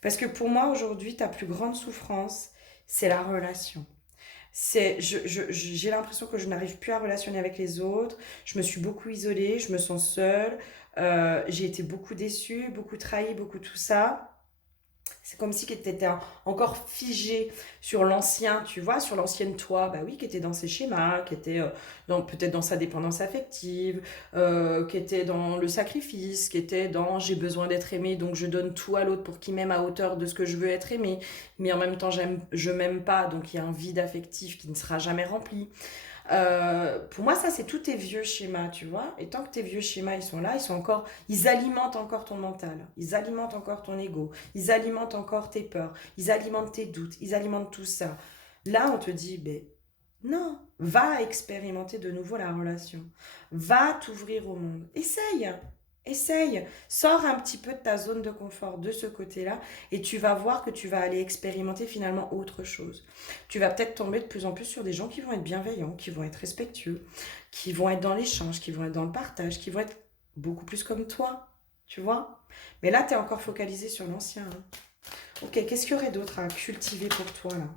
Parce que pour moi, aujourd'hui, ta plus grande souffrance, c'est la relation. J'ai l'impression que je n'arrive plus à relationner avec les autres. Je me suis beaucoup isolée, je me sens seule. J'ai été beaucoup déçue, beaucoup trahie, beaucoup tout ça. C'est comme si tu étais encore figé sur l'ancien, tu vois, sur l'ancienne toi, bah oui, qui était dans ses schémas, qui était peut-être dans sa dépendance affective, qui était dans le sacrifice, qui était dans j'ai besoin d'être aimé, donc je donne tout à l'autre pour qu'il m'aime à hauteur de ce que je veux être aimé, mais en même temps je m'aime pas, donc il y a un vide affectif qui ne sera jamais rempli. Pour moi, ça, c'est tous tes vieux schémas, tu vois. Et tant que tes vieux schémas, ils sont là, ils alimentent encore ton mental, ils alimentent encore ton ego, ils alimentent encore tes peurs, ils alimentent tes doutes, ils alimentent tout ça. Là, on te dit, ben Non, va expérimenter de nouveau la relation. Va t'ouvrir au monde. Essaye, essaye. Sors un petit peu de ta zone de confort de ce côté-là et tu vas voir que tu vas aller expérimenter finalement autre chose. Tu vas peut-être tomber de plus en plus sur des gens qui vont être bienveillants, qui vont être respectueux, qui vont être dans l'échange, qui vont être dans le partage, qui vont être beaucoup plus comme toi, tu vois. Mais là, tu es encore focalisé sur l'ancien. Hein. Ok, qu'est-ce qu'il y aurait d'autre à cultiver pour toi là?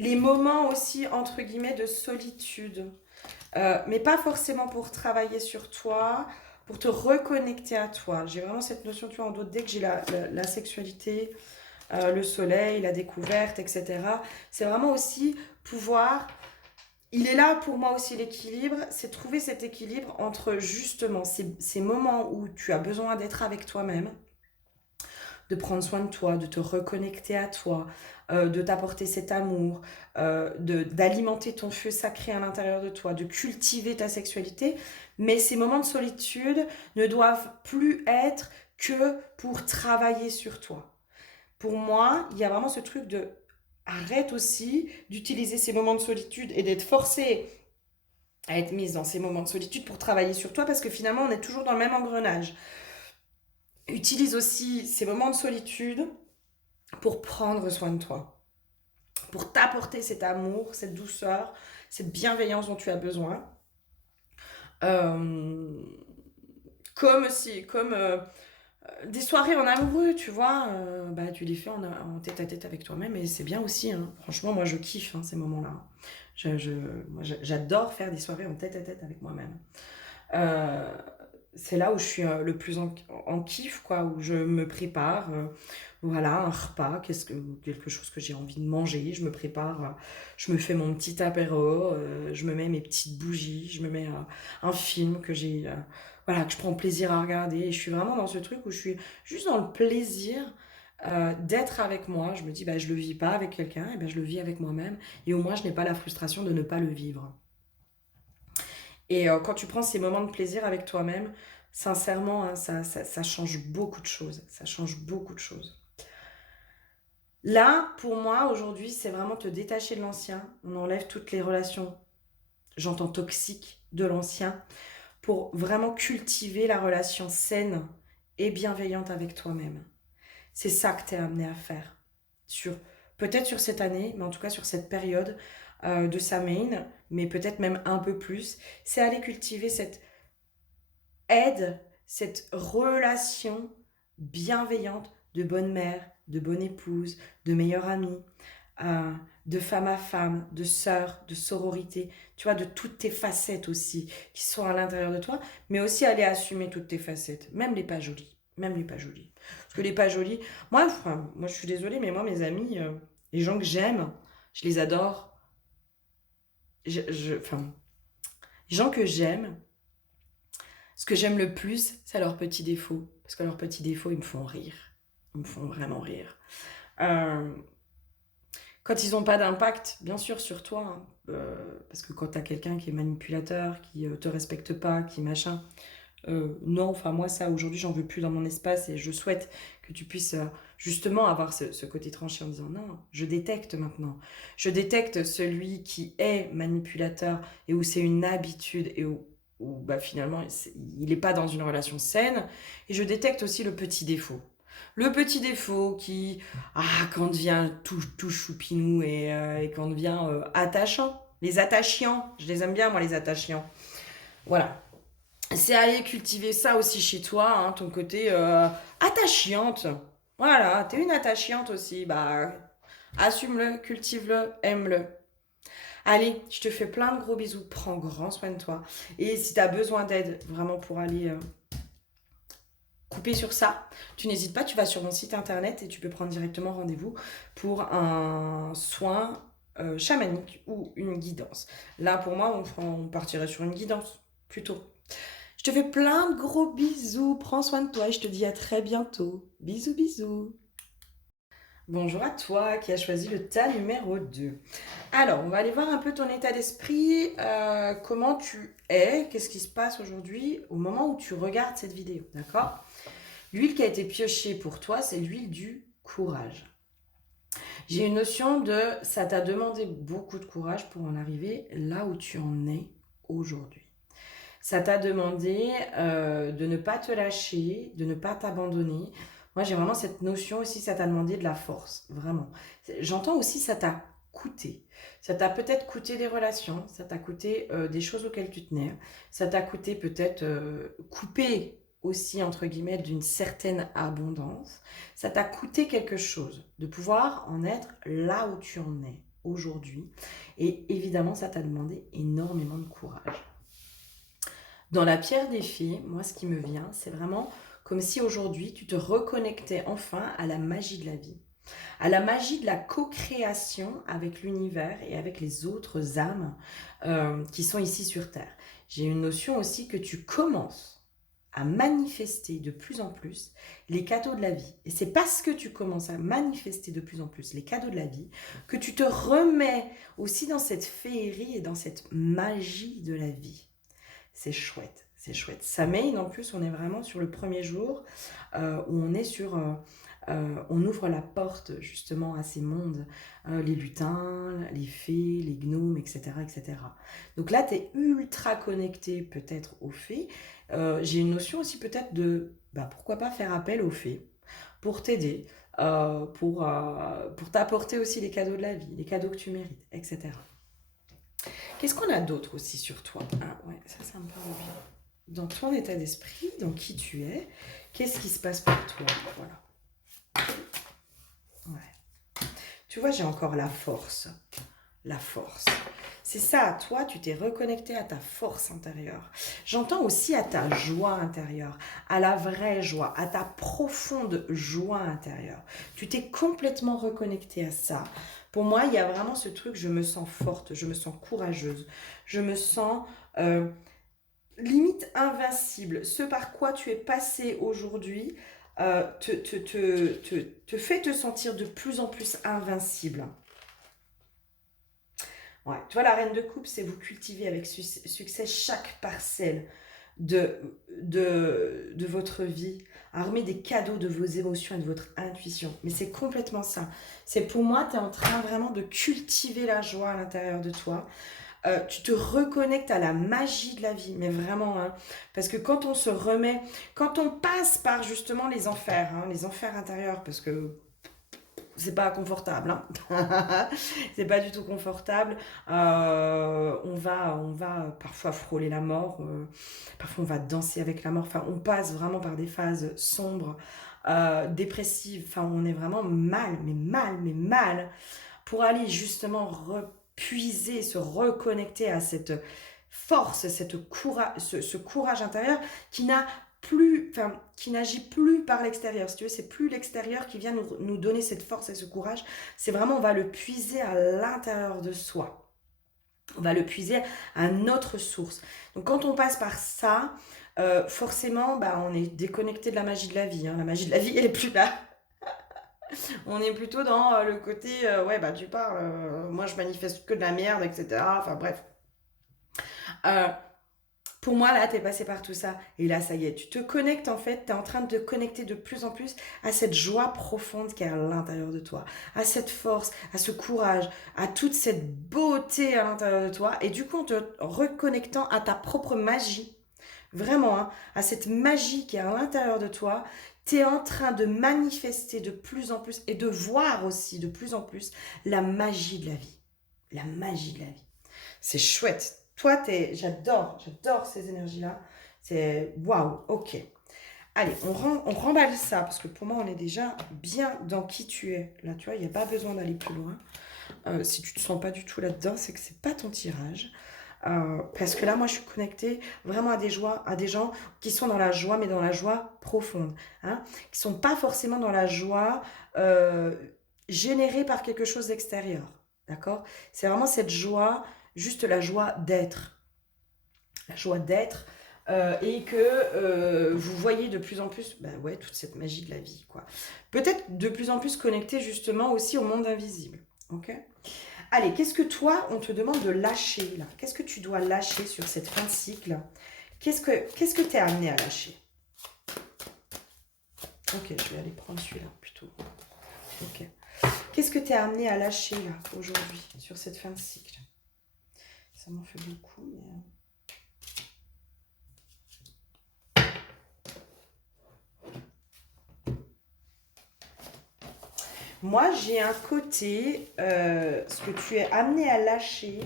Les moments aussi, entre guillemets, de solitude. Mais pas forcément pour travailler sur toi, pour te reconnecter à toi. J'ai vraiment cette notion, tu vois, en d'autres, dès que j'ai la sexualité, le soleil, la découverte, etc. C'est vraiment aussi pouvoir... Il est là pour moi aussi l'équilibre, c'est trouver cet équilibre entre justement ces moments où tu as besoin d'être avec toi-même, de prendre soin de toi, de te reconnecter à toi, de t'apporter cet amour, d'alimenter ton feu sacré à l'intérieur de toi, de cultiver ta sexualité. Mais ces moments de solitude ne doivent plus être que pour travailler sur toi. Pour moi, il y a vraiment ce truc de arrête aussi d'utiliser ces moments de solitude et d'être forcé à être mise dans ces moments de solitude pour travailler sur toi parce que finalement on est toujours dans le même engrenage. Utilise aussi ces moments de solitude pour prendre soin de toi, pour t'apporter cet amour, cette douceur, cette bienveillance dont tu as besoin. Euh, comme des soirées en amoureux, tu vois, bah, tu les fais en tête à tête avec toi-même et c'est bien aussi. Hein. Franchement, moi je kiffe hein, ces moments-là. J'adore faire des soirées en tête à tête avec moi-même. Euh, c'est là où je suis le plus en kiff, quoi, où je me prépare, voilà, un repas, quelque chose que j'ai envie de manger, je me prépare, je me fais mon petit apéro, je me mets mes petites bougies, je me mets un film que j'ai, voilà, que je prends plaisir à regarder, et je suis vraiment dans ce truc où je suis juste dans le plaisir d'être avec moi, je me dis, bah, je le vis pas avec quelqu'un, et ben je le vis avec moi-même, et au moins je n'ai pas la frustration de ne pas le vivre. Et quand tu prends ces moments de plaisir avec toi-même, sincèrement, hein, ça change beaucoup de choses. Ça change beaucoup de choses. Là, pour moi, aujourd'hui, c'est vraiment te détacher de l'ancien. On enlève toutes les relations, j'entends toxiques, de l'ancien, pour vraiment cultiver la relation saine et bienveillante avec toi-même. C'est ça que tu es amené à faire. Sur, peut-être sur cette année, mais en tout cas sur cette période de Samhain, mais peut-être même un peu plus, c'est aller cultiver cette aide, cette relation bienveillante de bonne mère, de bonne épouse, de meilleure amie, de femme à femme, de sœur, de sororité, tu vois, de toutes tes facettes aussi qui sont à l'intérieur de toi, mais aussi aller assumer toutes tes facettes, même les pas jolies, même les pas jolies. Parce que les pas jolies, moi, enfin, moi je suis désolée, mais moi mes amis, les gens que j'aime, je les adore, enfin, les gens que j'aime, ce que j'aime le plus, c'est leurs petits défauts. Parce que leurs petits défauts, ils me font rire. Ils me font vraiment rire. Euh, Quand ils n'ont pas d'impact, bien sûr, sur toi, hein, parce que quand tu as quelqu'un qui est manipulateur, qui te respecte pas, qui machin, non, enfin moi ça aujourd'hui j'en veux plus dans mon espace et je souhaite que tu puisses justement avoir ce côté tranché en disant non, je détecte maintenant. Je détecte celui qui est manipulateur et où c'est une habitude et où bah, finalement il n'est pas dans une relation saine. Et je détecte aussi le petit défaut. Le petit défaut qui, quand devient tout choupinou et quand devient attachant. Les attachants, je les aime bien moi les attachants. Voilà, c'est aller cultiver ça aussi chez toi, hein, ton côté attachante. Voilà, t'es une attachante aussi, bah assume-le, cultive-le, aime-le. Allez, je te fais plein de gros bisous, prends grand soin de toi. Et si t'as besoin d'aide vraiment pour aller couper sur ça, tu n'hésites pas, tu vas sur mon site internet et tu peux prendre directement rendez-vous pour un soin chamanique ou une guidance. Là, pour moi, on partirait sur une guidance, plutôt. Je te fais plein de gros bisous. Prends soin de toi et je te dis à très bientôt. Bisous, bisous. Bonjour à toi qui as choisi le tas numéro 2. Alors, on va aller voir un peu ton état d'esprit, comment tu es, qu'est-ce qui se passe aujourd'hui au moment où tu regardes cette vidéo, d'accord? L'huile qui a été piochée pour toi, c'est l'huile du courage. J'ai une notion de ça t'a demandé beaucoup de courage pour en arriver là où tu en es aujourd'hui. Ça t'a demandé de ne pas te lâcher, de ne pas t'abandonner. Moi, j'ai vraiment cette notion aussi, ça t'a demandé de la force, vraiment. J'entends aussi, ça t'a coûté. Ça t'a peut-être coûté des relations, ça t'a coûté des choses auxquelles tu tenais, ça t'a coûté peut-être couper aussi, entre guillemets, d'une certaine abondance. Ça t'a coûté quelque chose de pouvoir en être là où tu en es aujourd'hui. Et évidemment, ça t'a demandé énormément de courage. Dans la pierre des fées, moi, ce qui me vient, c'est vraiment comme si aujourd'hui, tu te reconnectais enfin à la magie de la vie, à la magie de la co-création avec l'univers et avec les autres âmes qui sont ici sur Terre. J'ai une notion aussi que tu commences à manifester de plus en plus les cadeaux de la vie. Et c'est parce que tu commences à manifester de plus en plus les cadeaux de la vie que tu te remets aussi dans cette féerie et dans cette magie de la vie. C'est chouette, c'est chouette. Samhain, en plus, on est vraiment sur le premier jour où on est sur... on ouvre la porte justement à ces mondes, les lutins, les fées, les gnomes, etc. etc. Donc là, tu es ultra connecté peut-être aux fées. J'ai une notion aussi peut-être de, pourquoi pas faire appel aux fées pour t'aider, pour t'apporter aussi les cadeaux de la vie, les cadeaux que tu mérites, etc. Qu'est-ce qu'on a d'autre aussi sur toi? Ah ouais, ça me parle bien. Dans ton état d'esprit, dans qui tu es, qu'est-ce qui se passe pour toi? Voilà. Ouais. Tu vois, j'ai encore la force. La force. C'est ça, toi, tu t'es reconnecté à ta force intérieure. J'entends aussi à ta joie intérieure, à la vraie joie, à ta profonde joie intérieure. Tu t'es complètement reconnecté à ça. Pour moi, il y a vraiment ce truc, je me sens forte, je me sens courageuse, je me sens limite invincible. Ce par quoi tu es passé aujourd'hui te fait te sentir de plus en plus invincible. Ouais, tu vois, la reine de coupe, c'est vous cultiver avec succès chaque parcelle de votre vie, armé des cadeaux de vos émotions et de votre intuition. Mais c'est complètement ça. C'est pour moi, tu es en train vraiment de cultiver la joie à l'intérieur de toi. Tu te reconnectes à la magie de la vie, mais vraiment, hein, parce que quand on se remet, quand on passe par justement les enfers intérieurs, parce que c'est pas confortable, hein. C'est pas du tout confortable. On va parfois frôler la mort, parfois on va danser avec la mort. Enfin, on passe vraiment par des phases sombres, dépressives. Enfin, on est vraiment mal, mais mal, pour aller justement puiser, se reconnecter à cette force, ce courage intérieur qui n'a plus, enfin, qui n'agit plus par l'extérieur. Si tu veux, c'est plus l'extérieur qui vient nous donner cette force et ce courage. C'est vraiment, on va le puiser à l'intérieur de soi. On va le puiser à notre source. Donc, quand on passe par ça, forcément, on est déconnecté de la magie de la vie. Hein. La magie de la vie, elle est plus là. On est plutôt dans le côté, tu parles, moi je manifeste que de la merde, etc. Enfin bref. Pour moi, là, t'es passé par tout ça. Et là, ça y est, tu te connectes en fait, t'es en train de te connecter de plus en plus à cette joie profonde qui est à l'intérieur de toi, à cette force, à ce courage, à toute cette beauté à l'intérieur de toi. Et du coup, en te reconnectant à ta propre magie, vraiment, hein, à cette magie qui est à l'intérieur de toi, tu es en train de manifester de plus en plus et de voir aussi de plus en plus la magie de la vie. La magie de la vie. C'est chouette. Toi, j'adore ces énergies-là. C'est waouh, ok. Allez, on remballe ça parce que pour moi, on est déjà bien dans qui tu es. Là, tu vois, il n'y a pas besoin d'aller plus loin. Si tu ne te sens pas du tout là-dedans, c'est que c'est pas ton tirage. Parce que là, moi, je suis connectée vraiment à des gens qui sont dans la joie, mais dans la joie profonde, hein, qui sont pas forcément dans la joie générée par quelque chose d'extérieur, d'accord? C'est vraiment cette joie, juste la joie d'être, et que vous voyez de plus en plus, toute cette magie de la vie, quoi. Peut-être de plus en plus connecté justement aussi au monde invisible, ok? Allez, qu'est-ce que toi, on te demande de lâcher là? Qu'est-ce que tu dois lâcher sur cette fin de cycle? Qu'est-ce que tu es amené à lâcher? Ok, je vais aller prendre celui-là plutôt. Ok. Qu'est-ce que tu es amené à lâcher là aujourd'hui sur cette fin de cycle? Ça m'en fait beaucoup, mais... Moi, j'ai un côté, ce que tu es amené à lâcher,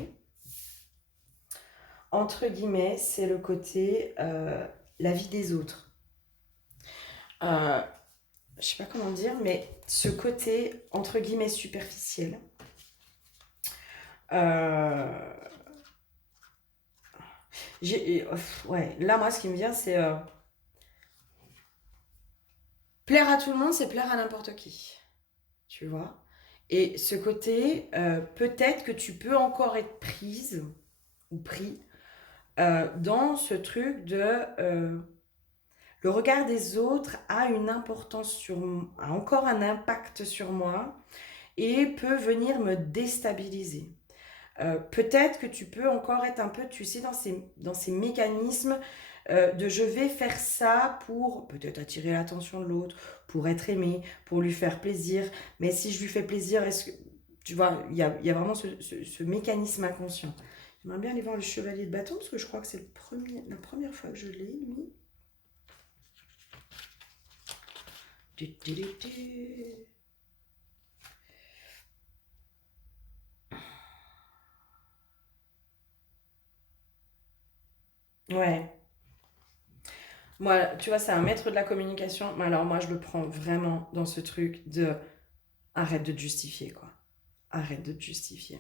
entre guillemets, c'est le côté la vie des autres. Je sais pas comment dire, mais ce côté, entre guillemets, superficiel. Ouais, là, moi, ce qui me vient, c'est plaire à tout le monde, c'est plaire à n'importe qui. Tu vois? Et ce côté, peut-être que tu peux encore être prise ou pris dans ce truc de le regard des autres a une importance a encore un impact sur moi et peut venir me déstabiliser. Peut-être que tu peux encore être un peu, tu sais, dans ces mécanismes de je vais faire ça pour peut-être attirer l'attention de l'autre, pour être aimé, pour lui faire plaisir. Mais si je lui fais plaisir, est-ce que, tu vois, il y a vraiment ce mécanisme inconscient. J'aimerais bien aller voir le chevalier de bâton parce que je crois que c'est la première fois que je l'ai, lui. Ouais. Moi, tu vois, c'est un maître de la communication. Mais alors, moi, je le prends vraiment dans ce truc de arrête de te justifier, quoi. Arrête de te justifier.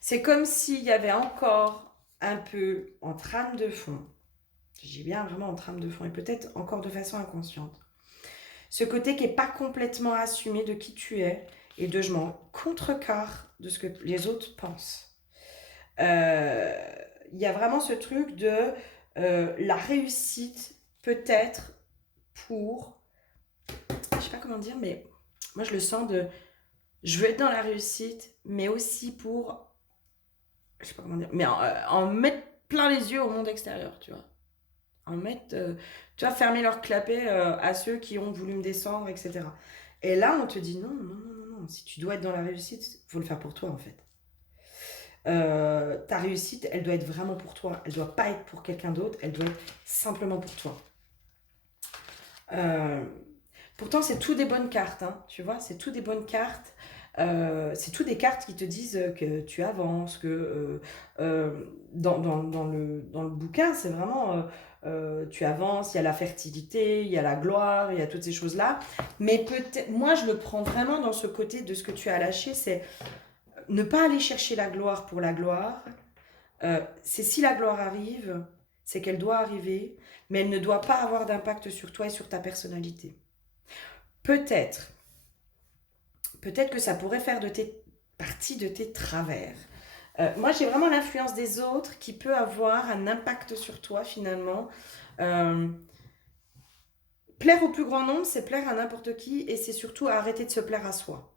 C'est comme s'il y avait encore un peu en trame de fond, j'ai bien vraiment en trame de fond, et peut-être encore de façon inconsciente, ce côté qui n'est pas complètement assumé de qui tu es et de je m'en contrecarre de ce que les autres pensent. Il y a vraiment ce truc de la réussite peut-être pour, je sais pas comment dire, mais moi je le sens de, je veux être dans la réussite, mais aussi pour, je sais pas comment dire, mais en mettre plein les yeux au monde extérieur, tu vois. En mettre, tu vois, fermer leur clapet à ceux qui ont voulu me descendre, etc. Et là, on te dit non, non, non, non, non. Si tu dois être dans la réussite, il faut le faire pour toi, en fait. Ta réussite, elle doit être vraiment pour toi. Elle doit pas être pour quelqu'un d'autre. Elle doit être simplement pour toi. Euh, Pourtant, c'est tout des bonnes cartes, hein, tu vois, c'est tout des bonnes cartes. C'est tout des cartes qui te disent que tu avances, que dans le bouquin, c'est vraiment tu avances, il y a la fertilité, il y a la gloire, il y a toutes ces choses-là. Mais peut-être, moi, je le prends vraiment dans ce côté de ce que tu as lâché, c'est ne pas aller chercher la gloire pour la gloire. C'est si la gloire arrive, c'est qu'elle doit arriver, mais elle ne doit pas avoir d'impact sur toi et sur ta personnalité. Peut-être, peut-être que ça pourrait faire partie de tes travers. Moi, j'ai vraiment l'influence des autres qui peut avoir un impact sur toi finalement. Euh, Plaire au plus grand nombre, c'est plaire à n'importe qui et c'est surtout arrêter de se plaire à soi.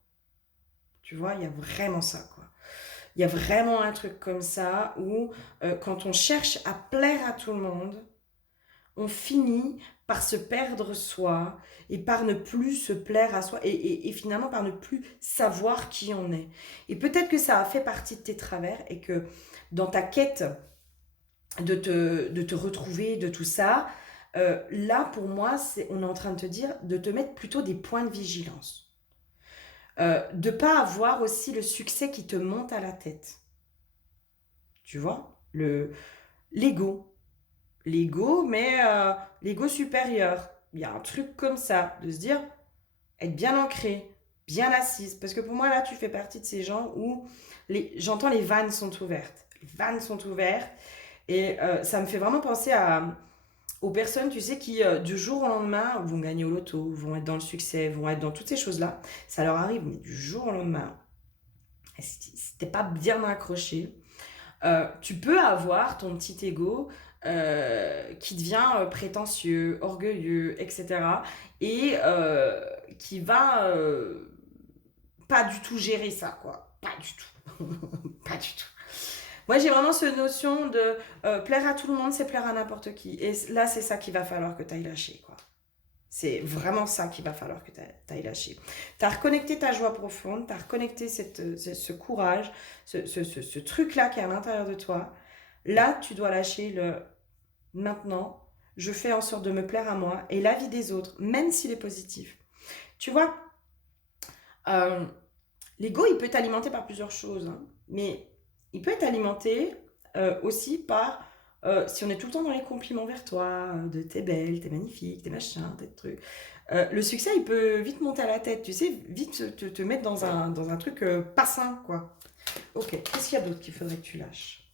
Tu vois, il y a vraiment ça, quoi. Il y a vraiment un truc comme ça où quand on cherche à plaire à tout le monde, on finit par se perdre soi et par ne plus se plaire à soi et finalement par ne plus savoir qui on est. Et peut-être que ça a fait partie de tes travers et que dans ta quête de te retrouver, de tout ça, là pour moi, on est en train de te dire de te mettre plutôt des points de vigilance. De pas avoir aussi le succès qui te monte à la tête. Tu vois, l'ego. L'ego, mais l'ego supérieur. Il y a un truc comme ça, de se dire, être bien ancré, bien assise. Parce que pour moi, là, tu fais partie de ces gens où j'entends les vannes sont ouvertes. Les vannes sont ouvertes. Et ça me fait vraiment penser aux personnes, tu sais, qui du jour au lendemain vont gagner au loto, vont être dans le succès, vont être dans toutes ces choses-là. Ça leur arrive, mais du jour au lendemain, si t'es pas bien accroché, tu peux avoir ton petit ego qui devient prétentieux, orgueilleux, etc. Et qui va pas du tout gérer ça, quoi. Pas du tout. Pas du tout. Moi, j'ai vraiment cette notion de plaire à tout le monde, c'est plaire à n'importe qui. Et là, c'est ça qu'il va falloir que tu ailles lâcher, quoi. C'est vraiment ça qu'il va falloir que tu ailles lâcher. Tu as reconnecté ta joie profonde, tu as reconnecté ce courage, ce truc-là qui est à l'intérieur de toi. Là, tu dois lâcher le maintenant. Je fais en sorte de me plaire à moi et la vie des autres, même s'il est positif. Tu vois, euh, l'ego, il peut être alimenté par plusieurs choses, hein, mais il peut être alimenté aussi par, si on est tout le temps dans les compliments vers toi, de t'es belle, t'es magnifique, t'es machin, t'es truc. Le succès, il peut vite monter à la tête, tu sais, vite te mettre dans un truc pas sain, quoi. Ok, qu'est-ce qu'il y a d'autre qu'il faudrait que tu lâches?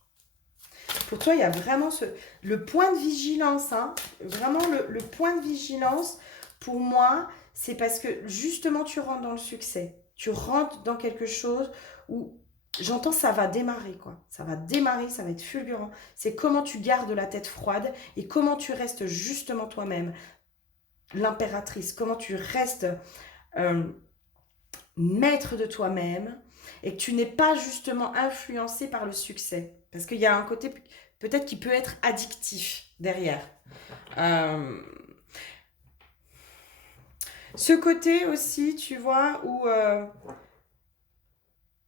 Pour toi, il y a vraiment le point de vigilance, hein, vraiment le point de vigilance, pour moi, c'est parce que justement, tu rentres dans le succès. Tu rentres dans quelque chose où, j'entends, ça va démarrer, quoi. Ça va démarrer, ça va être fulgurant. C'est comment tu gardes la tête froide et comment tu restes justement toi-même, l'impératrice, comment tu restes euh, maître de toi-même et que tu n'es pas justement influencé par le succès. Parce qu'il y a un côté peut-être qui peut être addictif derrière. Euh, ce côté aussi, tu vois, où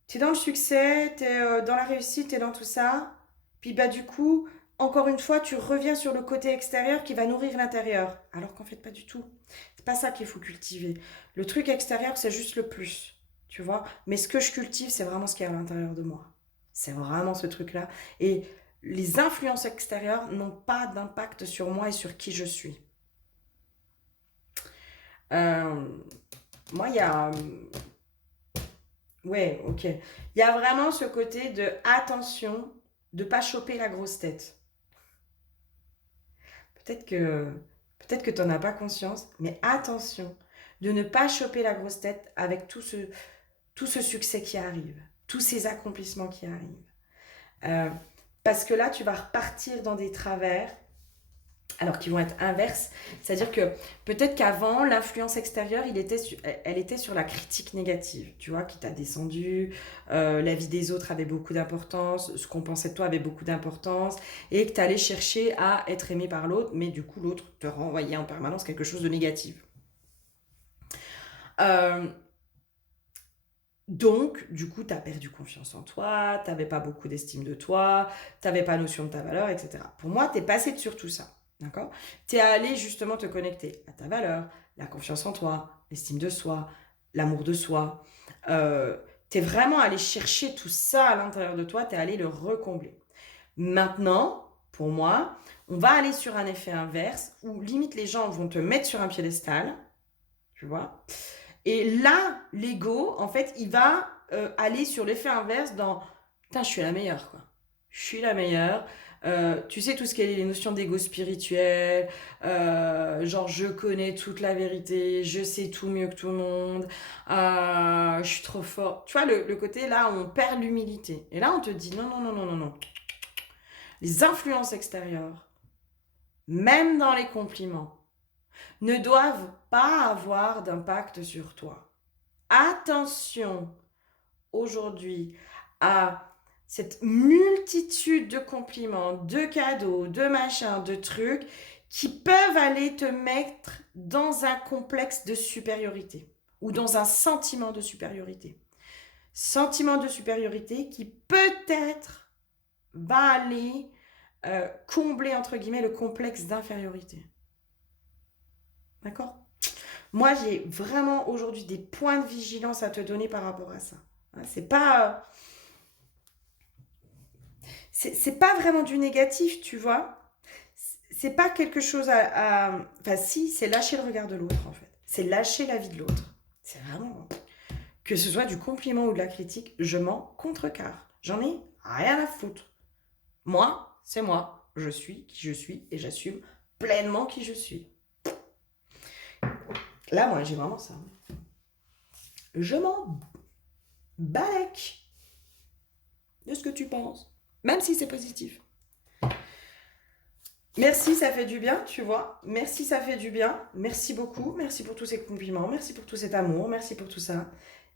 tu es dans le succès, tu es dans la réussite, tu es dans tout ça. Puis bah du coup, encore une fois, tu reviens sur le côté extérieur qui va nourrir l'intérieur. Alors qu'en fait, pas du tout. C'est pas ça qu'il faut cultiver. Le truc extérieur, c'est juste le plus, tu vois. Mais ce que je cultive, c'est vraiment ce qui est à l'intérieur de moi. C'est vraiment ce truc-là. Et les influences extérieures n'ont pas d'impact sur moi et sur qui je suis. Euh, moi, il y a... Ouais, ok. Il y a vraiment ce côté de attention, de pas choper la grosse tête. Peut-être que peut-être que tu n'en as pas conscience, mais attention de ne pas choper la grosse tête avec tout ce succès qui arrive, tous ces accomplissements qui arrivent. Euh, Parce que là, tu vas repartir dans des travers, alors qui vont être inverses. C'est-à-dire que peut-être qu'avant, l'influence extérieure, elle était sur la critique négative, tu vois, qui t'a descendu, la vie des autres avait beaucoup d'importance, ce qu'on pensait de toi avait beaucoup d'importance, et que tu allais chercher à être aimé par l'autre, mais du coup, l'autre te renvoyait en permanence quelque chose de négatif. Euh, donc, du coup, tu as perdu confiance en toi, tu n'avais pas beaucoup d'estime de toi, tu n'avais pas notion de ta valeur, etc. Pour moi, tu es passé sur tout ça. D'accord. Tu es allé justement te connecter à ta valeur, la confiance en toi, l'estime de soi, l'amour de soi. Tu es vraiment allé chercher tout ça à l'intérieur de toi, tu es allé le recombler. Maintenant, pour moi, on va aller sur un effet inverse où limite les gens vont te mettre sur un piédestal, tu vois. Et là, l'ego, en fait, il va aller sur l'effet inverse dans putain, je suis la meilleure, quoi. Je suis la meilleure. Tu sais, tout ce qui est les notions d'ego spirituel, genre je connais toute la vérité, je sais tout mieux que tout le monde, je suis trop fort. Tu vois, le côté là où on perd l'humilité. Et là, on te dit non, non, non, non, non, non. Les influences extérieures, même dans les compliments, ne doivent pas avoir d'impact sur toi. Attention aujourd'hui à cette multitude de compliments, de cadeaux, de machins, de trucs qui peuvent aller te mettre dans un complexe de supériorité ou dans un sentiment de supériorité. Sentiment de supériorité qui peut-être va aller combler entre guillemets le complexe d'infériorité. D'accord. Moi, j'ai vraiment aujourd'hui des points de vigilance à te donner par rapport à ça. Hein, c'est pas vraiment du négatif, tu vois. C'est pas quelque chose enfin, si, c'est lâcher le regard de l'autre, en fait. C'est lâcher la vie de l'autre. C'est vraiment. Que ce soit du compliment ou de la critique, je m'en contrecarre. J'en ai rien à foutre. Moi, c'est moi. Je suis qui je suis et j'assume pleinement qui je suis. Là, moi, j'ai vraiment ça. Je m'en balèque de ce que tu penses, même si c'est positif. Merci, ça fait du bien, tu vois. Merci, ça fait du bien. Merci beaucoup. Merci pour tous ces compliments. Merci pour tout cet amour. Merci pour tout ça.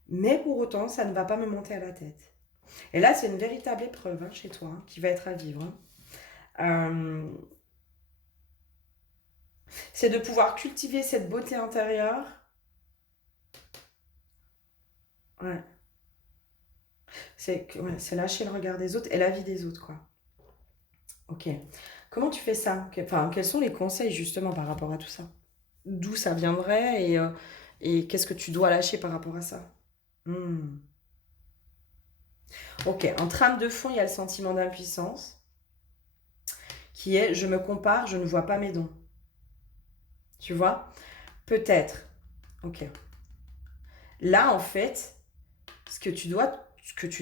Mais pour autant, ça ne va pas me monter à la tête. Et là, c'est une véritable épreuve hein, chez toi, hein, qui va être à vivre. Hein. c'est de pouvoir cultiver cette beauté intérieure. Ouais. Ouais, c'est lâcher le regard des autres et la vie des autres, quoi. Ok. Comment tu fais ça? Enfin, quels sont les conseils justement par rapport à tout ça? D'où ça viendrait et qu'est-ce que tu dois lâcher par rapport à ça? Hmm. Ok, en trame de fond, il y a le sentiment d'impuissance qui est je me compare, je ne vois pas mes dons. Tu vois? Peut-être. Ok. Là, en fait, ce que tu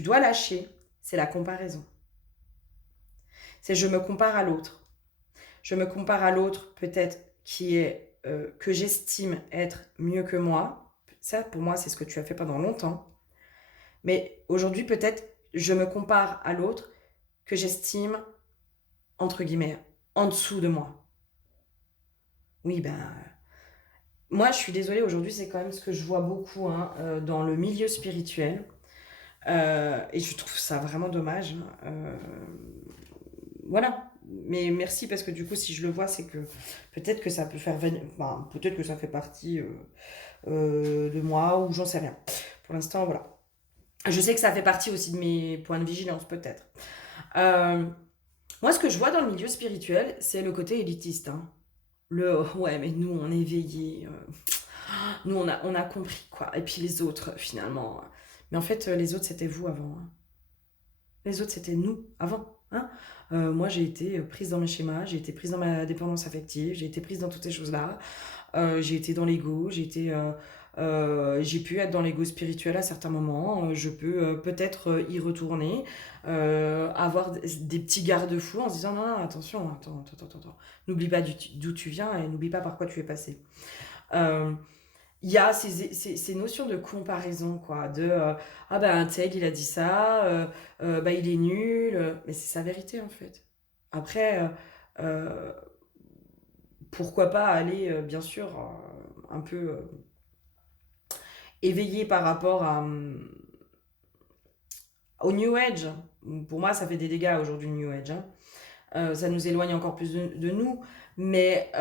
dois lâcher, c'est la comparaison. C'est je me compare à l'autre. Je me compare à l'autre, peut-être qui est que j'estime être mieux que moi. Ça, pour moi, c'est ce que tu as fait pendant longtemps. Mais aujourd'hui, peut-être, je me compare à l'autre que j'estime, entre guillemets, en dessous de moi. Oui, ben, moi, je suis désolée, aujourd'hui, c'est quand même ce que je vois beaucoup hein, dans le milieu spirituel. Et je trouve ça vraiment dommage. Voilà. Mais merci parce que du coup, si je le vois, c'est que peut-être que ça peut faire... Enfin, peut-être que ça fait partie de moi ou j'en sais rien. Pour l'instant, voilà. Je sais que ça fait partie aussi de mes points de vigilance, peut-être. Euh, Moi, ce que je vois dans le milieu spirituel, c'est le côté élitiste. Hein. Ouais, mais nous, on est éveillés. Nous, on a compris, quoi. Et puis les autres, finalement. Mais en fait, les autres, c'était vous avant. Hein. Les autres, c'était nous avant. Hein. Moi, j'ai été prise dans mes schémas, j'ai été prise dans ma dépendance affective, j'ai été prise dans toutes ces choses-là. J'ai été dans l'ego, j'ai pu être dans l'ego spirituel à certains moments. Je peux peut-être y retourner, avoir des petits garde-fous en se disant non, non, attention, attends. N'oublie pas d'où tu viens et n'oublie pas par quoi tu es passé. Euh, il y a ces notions de comparaison, quoi, de ah ben tel il a dit ça, bah il est nul, mais c'est sa vérité en fait. Après, euh, pourquoi pas aller, bien sûr, un peu éveillé par rapport au New Age. Pour moi, ça fait des dégâts aujourd'hui, le New Age. Hein. Ça nous éloigne encore plus de nous, mais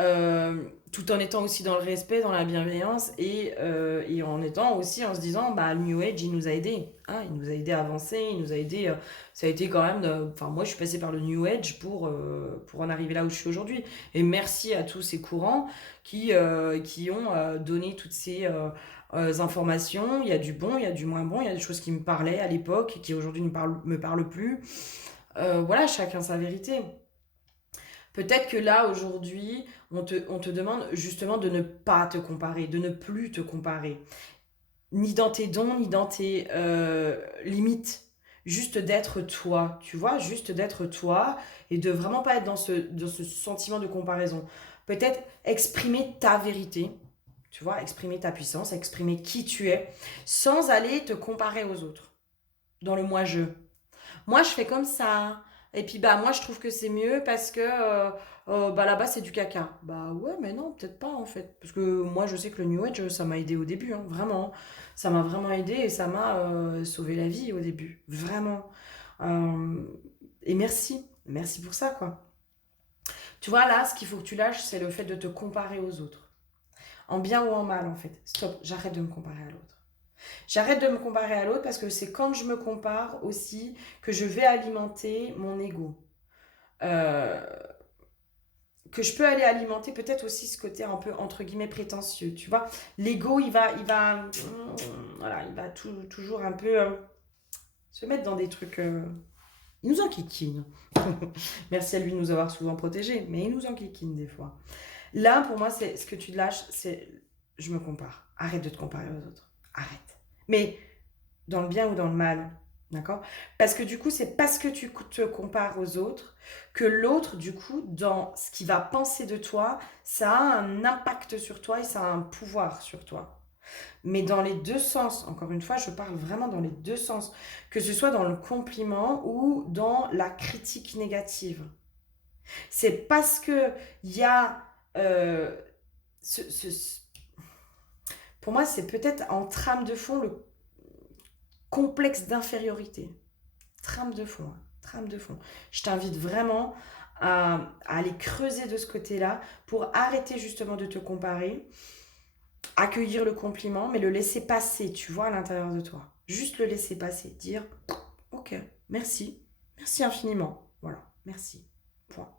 tout en étant aussi dans le respect, dans la bienveillance et en étant aussi en se disant, bah, le New Age, il nous a aidés. Hein, il nous a aidés à avancer, il nous a aidés. Ça a été quand même. Enfin, moi, je suis passée par le New Age pour en arriver là où je suis aujourd'hui. Et merci à tous ces courants qui ont donné toutes ces. Informations, il y a du bon, il y a du moins bon, il y a des choses qui me parlaient à l'époque et qui aujourd'hui ne me parlent plus. Voilà, chacun sa vérité. Peut-être que là, aujourd'hui, on te demande justement de ne pas te comparer, de ne plus te comparer, ni dans tes dons, ni dans tes limites. Juste d'être toi, tu vois, juste d'être toi et de vraiment pas être dans ce sentiment de comparaison. Peut-être exprimer ta vérité, tu vois, exprimer ta puissance, exprimer qui tu es, sans aller te comparer aux autres, dans le moi-je. Moi, je fais comme ça. Et puis, bah, moi, je trouve que c'est mieux parce que bah, là-bas, c'est du caca. Bah, ouais, mais non, peut-être pas, en fait. Parce que moi, je sais que le New Age, ça m'a aidé au début, hein, vraiment. Ça m'a vraiment aidé et ça m'a sauvé la vie au début. Vraiment. Euh, et merci. Merci pour ça, quoi. Tu vois, là, ce qu'il faut que tu lâches, c'est le fait de te comparer aux autres. En bien ou en mal, en fait. Stop, j'arrête de me comparer à l'autre. J'arrête de me comparer à l'autre parce que c'est quand je me compare aussi que je vais alimenter mon ego. Euh, que je peux aller alimenter peut-être aussi ce côté un peu entre guillemets prétentieux, tu vois. L'ego, voilà, il va toujours un peu se mettre dans des trucs. Il nous enquiquine. Merci à lui de nous avoir souvent protégés, mais il nous enquiquine des fois. Là, pour moi, c'est ce que tu lâches, c'est je me compare. Arrête de te comparer aux autres. Arrête. Mais dans le bien ou dans le mal. D'accord. Parce que du coup, c'est parce que tu te compares aux autres que l'autre, du coup, dans ce qu'il va penser de toi, ça a un impact sur toi et ça a un pouvoir sur toi. Mais dans les deux sens, encore une fois, je parle vraiment dans les deux sens, que ce soit dans le compliment ou dans la critique négative. C'est parce que il y a euh, ce, ce- pour moi, c'est peut-être en trame de fond le complexe d'infériorité. Trame de fond, hein, trame de fond. Je t'invite vraiment à aller creuser de ce côté-là pour arrêter justement de te comparer, accueillir le compliment, mais le laisser passer, tu vois, à l'intérieur de toi. Juste le laisser passer, dire ok, merci, merci infiniment, voilà, merci, point.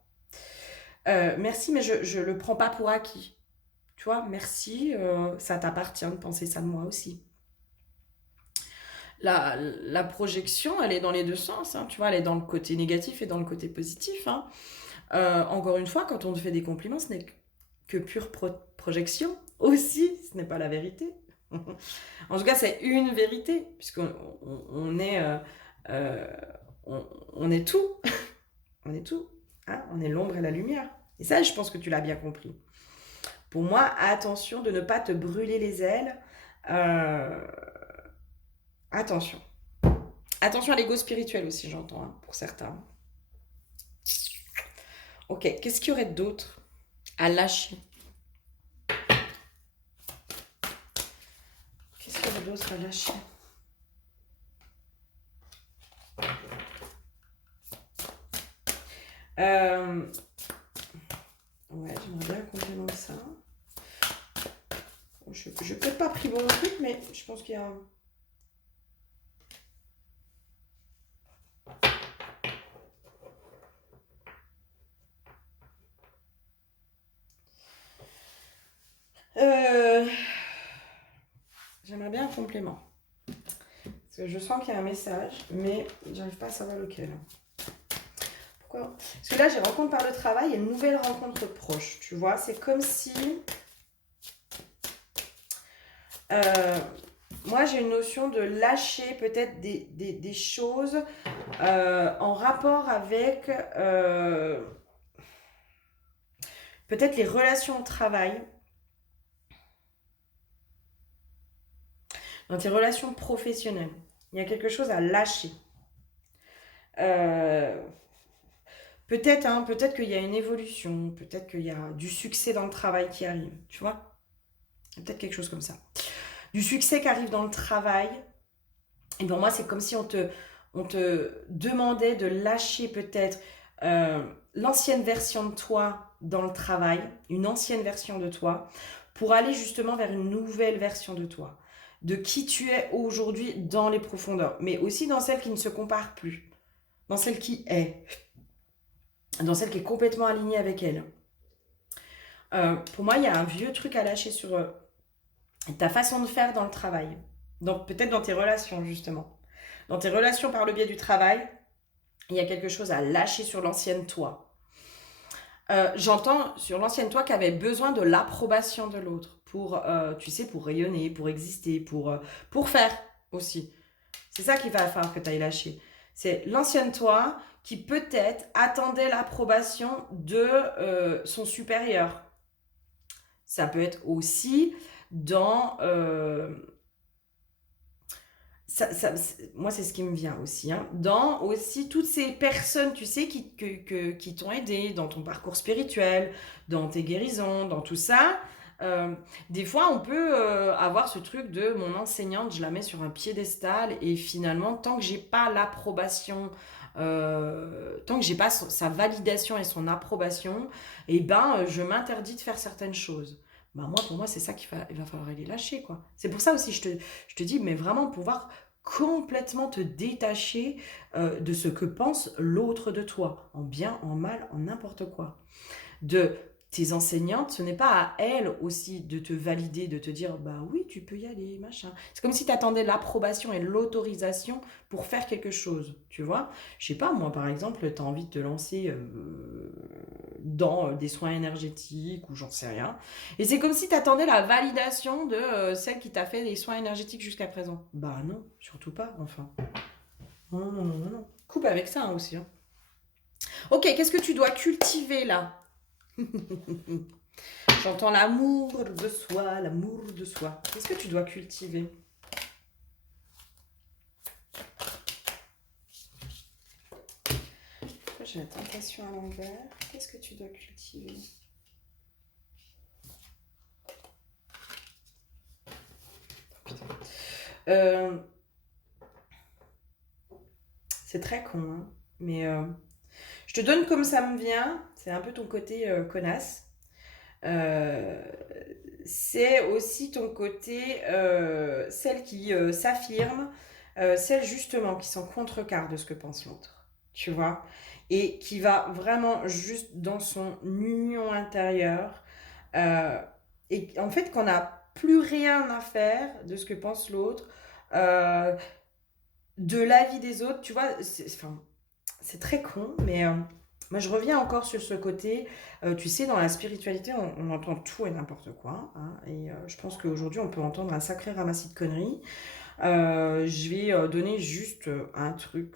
Merci, mais je le prends pas pour acquis. Tu vois, merci, ça t'appartient de penser ça de moi aussi. La projection, elle est dans les deux sens, hein, tu vois, elle est dans le côté négatif et dans le côté positif. Hein. Encore une fois, quand on te fait des compliments, ce n'est que pure projection aussi, ce n'est pas la vérité. En tout cas, c'est une vérité, puisqu'on on est, euh, on est tout, on est tout, hein, on est l'ombre et la lumière. Et ça, je pense que tu l'as bien compris. Pour moi, attention de ne pas te brûler les ailes. Euh, attention. Attention à l'ego spirituel aussi, j'entends, hein, pour certains. Ok, qu'est-ce qu'il y aurait d'autre à lâcher? Qu'est-ce qu'il y aurait d'autre à lâcher? Ouais, j'aimerais bien qu'on complément de ça. Je n'ai peut-être pas pris bon truc, mais je pense qu'il y a... J'aimerais bien un complément. Parce que je sens qu'il y a un message, mais j'arrive pas à savoir lequel. Pourquoi? Parce que là, j'ai rencontre par le travail et une nouvelle rencontre proche. Tu vois, c'est comme si... moi, j'ai une notion de lâcher peut-être des choses en rapport avec peut-être les relations au travail. Dans tes relations professionnelles, il y a quelque chose à lâcher. Peut-être hein, peut-être qu'il y a une évolution, peut-être qu'il y a du succès dans le travail qui arrive, tu vois. Peut-être quelque chose comme ça. Du succès qui arrive dans le travail. Et pour moi, c'est comme si on te demandait de lâcher peut-être l'ancienne version de toi dans le travail, une ancienne version de toi, pour aller justement vers une nouvelle version de toi, de qui tu es aujourd'hui dans les profondeurs, mais aussi dans celle qui ne se compare plus, dans celle qui est, dans celle qui est complètement alignée avec elle. Pour moi, il y a un vieux truc à lâcher sur ta façon de faire dans le travail, donc peut-être dans tes relations justement. Dans tes relations par le biais du travail, il y a quelque chose à lâcher sur l'ancienne toi. J'entends sur l'ancienne toi qui avait besoin de l'approbation de l'autre pour, tu sais, pour rayonner, pour exister, pour faire aussi. C'est ça qu'il va falloir que tu ailles lâcher. C'est l'ancienne toi qui peut-être attendait l'approbation de son supérieur. Ça peut être aussi dans... moi, c'est ce qui me vient aussi. Hein. Dans aussi toutes ces personnes, tu sais, qui t'ont aidé dans ton parcours spirituel, dans tes guérisons, dans tout ça. Des fois, on peut avoir ce truc de mon enseignante, je la mets sur un piédestal et finalement, tant que j'ai pas l'approbation, tant que j'ai pas sa validation et son approbation, eh ben, je m'interdis de faire certaines choses. Ben moi, pour moi, c'est ça il va falloir aller lâcher, quoi. C'est pour ça aussi, je te dis, mais vraiment pouvoir complètement te détacher de ce que pense l'autre de toi, en bien, en mal, en n'importe quoi. De tes enseignantes, ce n'est pas à elles aussi de te valider, de te dire bah oui, tu peux y aller, machin. C'est comme si tu attendais l'approbation et l'autorisation pour faire quelque chose, tu vois. Je sais pas, moi par exemple, tu as envie de te lancer dans des soins énergétiques ou j'en sais rien. Et c'est comme si tu attendais la validation de celle qui t'a fait des soins énergétiques jusqu'à présent. Bah non, surtout pas, enfin. Non, non, non, non, non. Coupe avec ça hein, aussi. Hein. Ok, qu'est-ce que tu dois cultiver là? J'entends l'amour de soi, l'amour de soi. Qu'est-ce que tu dois cultiver? Pourquoi j'ai la tentation à l'envers? Qu'est-ce que tu dois cultiver? C'est très con, hein, mais Je te donne comme ça me vient, c'est un peu ton côté connasse. Euh, c'est aussi ton côté, celle qui s'affirme, celle justement qui s'en contrecarre de ce que pense l'autre, tu vois, et qui va vraiment juste dans son union intérieure, euh, et en fait qu'on n'a plus rien à faire de ce que pense l'autre, euh, de l'avis des autres, tu vois, enfin, c'est très con, mais moi je reviens encore sur ce côté. Tu sais, dans la spiritualité, on entend tout et n'importe quoi, hein, et je pense qu'aujourd'hui, on peut entendre un sacré ramassis de conneries. Je vais donner juste un truc,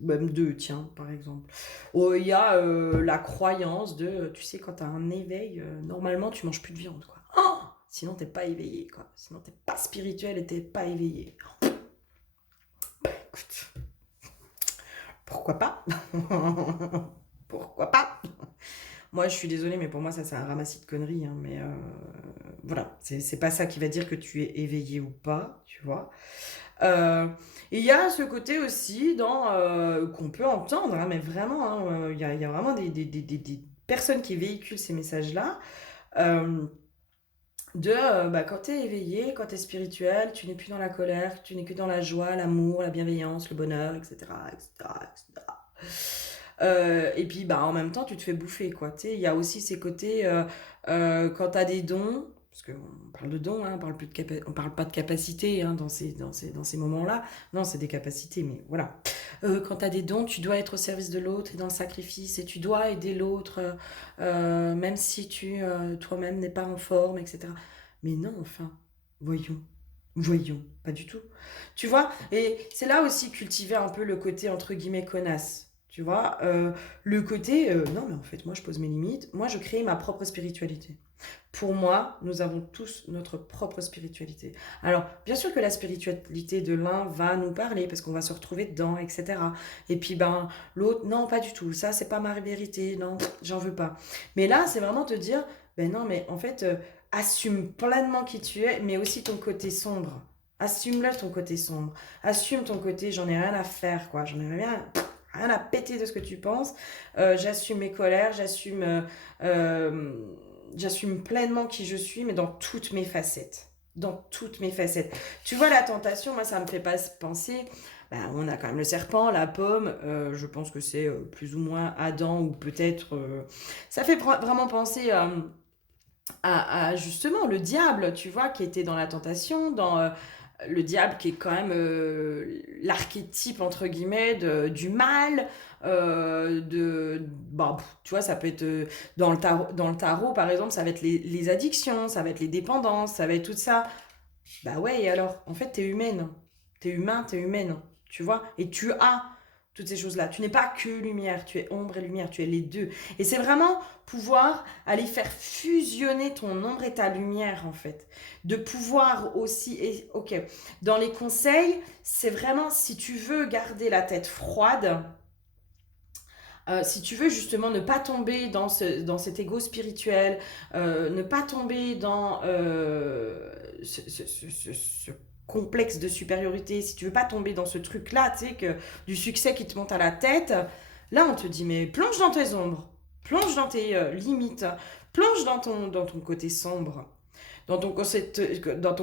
même deux, tiens, par exemple. Oh, il y a la croyance de, tu sais, quand tu as un éveil, normalement, tu manges plus de viande, quoi. Oh, sinon, t'es pas éveillé, quoi. Sinon, t'es pas spirituel et t'es pas éveillé. Écoute, pourquoi pas? Pourquoi pas? Moi, je suis désolée, mais pour moi, ça, c'est un ramassis de conneries, hein, mais voilà, c'est pas ça qui va dire que tu es éveillé ou pas, tu vois. Euh, et il y a ce côté aussi dans qu'on peut entendre, hein, mais vraiment, hein, il y a vraiment des personnes qui véhiculent ces messages-là. euh, quand tu es éveillé, quand tu es spirituel, tu n'es plus dans la colère, tu n'es que dans la joie, l'amour, la bienveillance, le bonheur, etc. etc., etc. Et puis bah, en même temps, tu te fais bouffer, quoi. Tu sais, il y a aussi ces côtés, quand tu as des dons, parce qu'on parle de dons, hein, on parle, plus de on parle pas de capacité hein, dans ces moments-là. Non, c'est des capacités, mais voilà. Quand tu as des dons, tu dois être au service de l'autre et dans le sacrifice, et tu dois aider l'autre, même si tu toi-même n'es pas en forme, etc. Mais non, enfin, voyons. Voyons, pas du tout. Tu vois, et c'est là aussi cultiver un peu le côté entre guillemets connasse. Tu vois, le côté non, mais en fait, moi je pose mes limites, moi je crée ma propre spiritualité. Pour moi, nous avons tous notre propre spiritualité. Alors, bien sûr que la spiritualité de l'un va nous parler parce qu'on va se retrouver dedans, etc. Et puis, ben, l'autre, non, pas du tout. Ça, c'est pas ma vérité. Non, j'en veux pas. Mais là, c'est vraiment te dire, ben non, mais en fait, assume pleinement qui tu es, mais aussi ton côté sombre. Assume-le ton côté sombre. Assume ton côté, j'en ai rien à faire, quoi. J'en ai rien à péter de ce que tu penses. J'assume mes colères, euh, j'assume pleinement qui je suis, mais dans toutes mes facettes. Dans toutes mes facettes. Tu vois, la tentation, moi, ça me fait pas penser. Ben, on a quand même le serpent, la pomme. Je pense que c'est plus ou moins Adam, ou peut-être. Ça fait vraiment penser justement le diable, tu vois, qui était dans la tentation, dans le diable qui est quand même l'archétype entre guillemets du mal, bah, tu vois, ça peut être dans le tarot par exemple, ça va être les addictions, ça va être les dépendances, ça va être tout ça. Bah ouais, et alors, en fait, t'es humaine, t'es humain, t'es humaine, tu vois, et tu as toutes ces choses-là. Tu n'es pas que lumière, tu es ombre et lumière, tu es les deux. Et c'est vraiment pouvoir aller faire fusionner ton ombre et ta lumière, en fait. De pouvoir aussi, et ok, dans les conseils, c'est vraiment si tu veux garder la tête froide, si tu veux justement ne pas tomber dans cet ego spirituel, ne pas tomber dans ce complexe de supériorité, si tu veux pas tomber dans ce truc-là, tu sais, du succès qui te monte à la tête, là on te dit mais plonge dans tes ombres, plonge dans tes limites, plonge dans ton côté sombre. Dans ton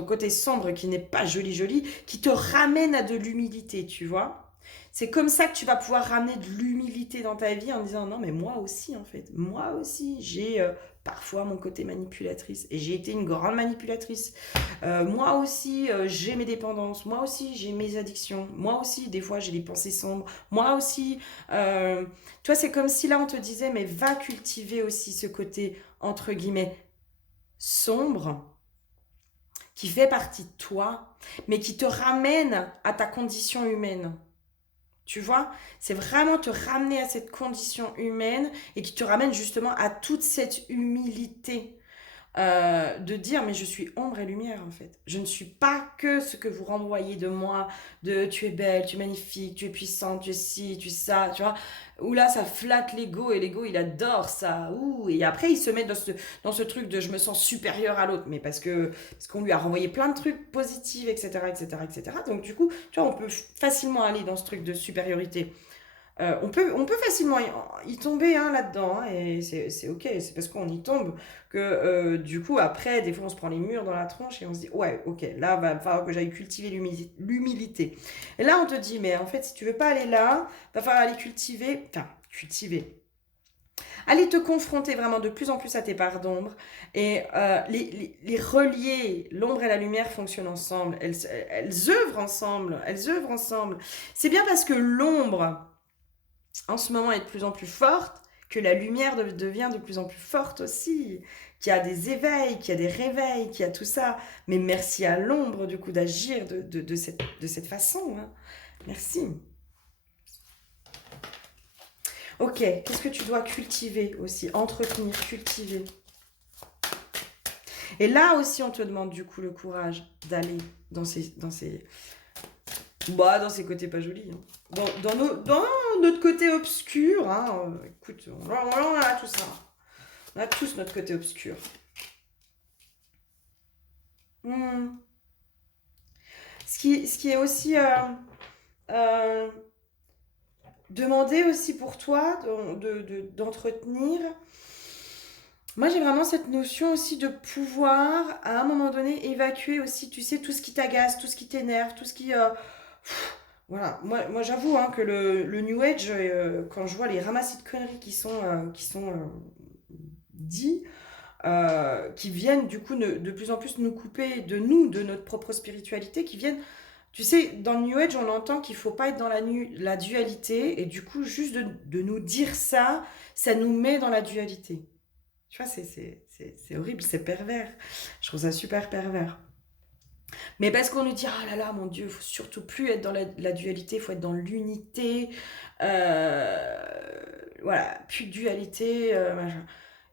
côté sombre qui n'est pas joli joli, qui te ramène à de l'humilité, tu vois. C'est comme ça que tu vas pouvoir ramener de l'humilité dans ta vie en disant non mais moi aussi en fait, moi aussi j'ai parfois mon côté manipulatrice et j'ai été une grande manipulatrice. Moi aussi j'ai mes dépendances, moi aussi j'ai mes addictions, moi aussi des fois j'ai des pensées sombres, moi aussi. Toi c'est comme si là on te disait mais va cultiver aussi ce côté entre guillemets sombre qui fait partie de toi mais qui te ramène à ta condition humaine. Tu vois, c'est vraiment te ramener à cette condition humaine et qui te ramène justement à toute cette humilité de dire mais je suis ombre et lumière en fait. Je ne suis pas que ce que vous renvoyez de moi, de tu es belle, tu es magnifique, tu es puissante, tu es ci, tu es ça, tu vois. Où là ça flatte l'ego et l'ego il adore ça. Ouh, et après il se met dans ce truc de je me sens supérieur à l'autre, mais parce qu'on lui a renvoyé plein de trucs positifs, etc., etc., etc. Donc du coup, tu vois, on peut facilement aller dans ce truc de supériorité. On peut facilement y tomber hein, là-dedans, hein, et c'est ok, c'est parce qu'on y tombe que du coup, après, des fois, on se prend les murs dans la tronche et on se dit, ouais, ok, là, va falloir que j'aille cultiver l'humilité. Et là, on te dit, mais en fait, si tu veux pas aller là, va falloir aller cultiver. Aller te confronter vraiment de plus en plus à tes parts d'ombre et les relier, l'ombre et la lumière fonctionnent ensemble, elles œuvrent ensemble, elles œuvrent ensemble. C'est bien parce que l'ombre en ce moment est de plus en plus forte, que la lumière devient de plus en plus forte aussi, qu'il y a des éveils, qu'il y a des réveils, qu'il y a tout ça. Mais merci à l'ombre, du coup, d'agir de cette façon. Hein. Merci. Ok, qu'est-ce que tu dois cultiver aussi? Entretenir, cultiver. Et là aussi, on te demande du coup le courage d'aller dans ces côtés pas jolis. Hein. Dans notre côté obscur. Hein. Écoute, on a tout ça. On a tous notre côté obscur. Ce qui est aussi demander aussi pour toi d'entretenir. Moi, j'ai vraiment cette notion aussi de pouvoir, à un moment donné, évacuer aussi, tu sais, tout ce qui t'agace, tout ce qui t'énerve, tout ce qui... voilà, moi j'avoue hein, que le New Age, quand je vois les ramassis de conneries qui sont dits, qui viennent du coup de plus en plus nous couper de nous, de notre propre spiritualité, qui viennent... Tu sais, dans le New Age, on entend qu'il ne faut pas être dans la dualité, et du coup, juste de nous dire ça, ça nous met dans la dualité. Tu vois, c'est horrible, c'est pervers. Je trouve ça super pervers. Mais parce qu'on nous dit, ah là là, mon Dieu, il faut surtout plus être dans la dualité, il faut être dans l'unité. Euh, voilà, plus de dualité, machin.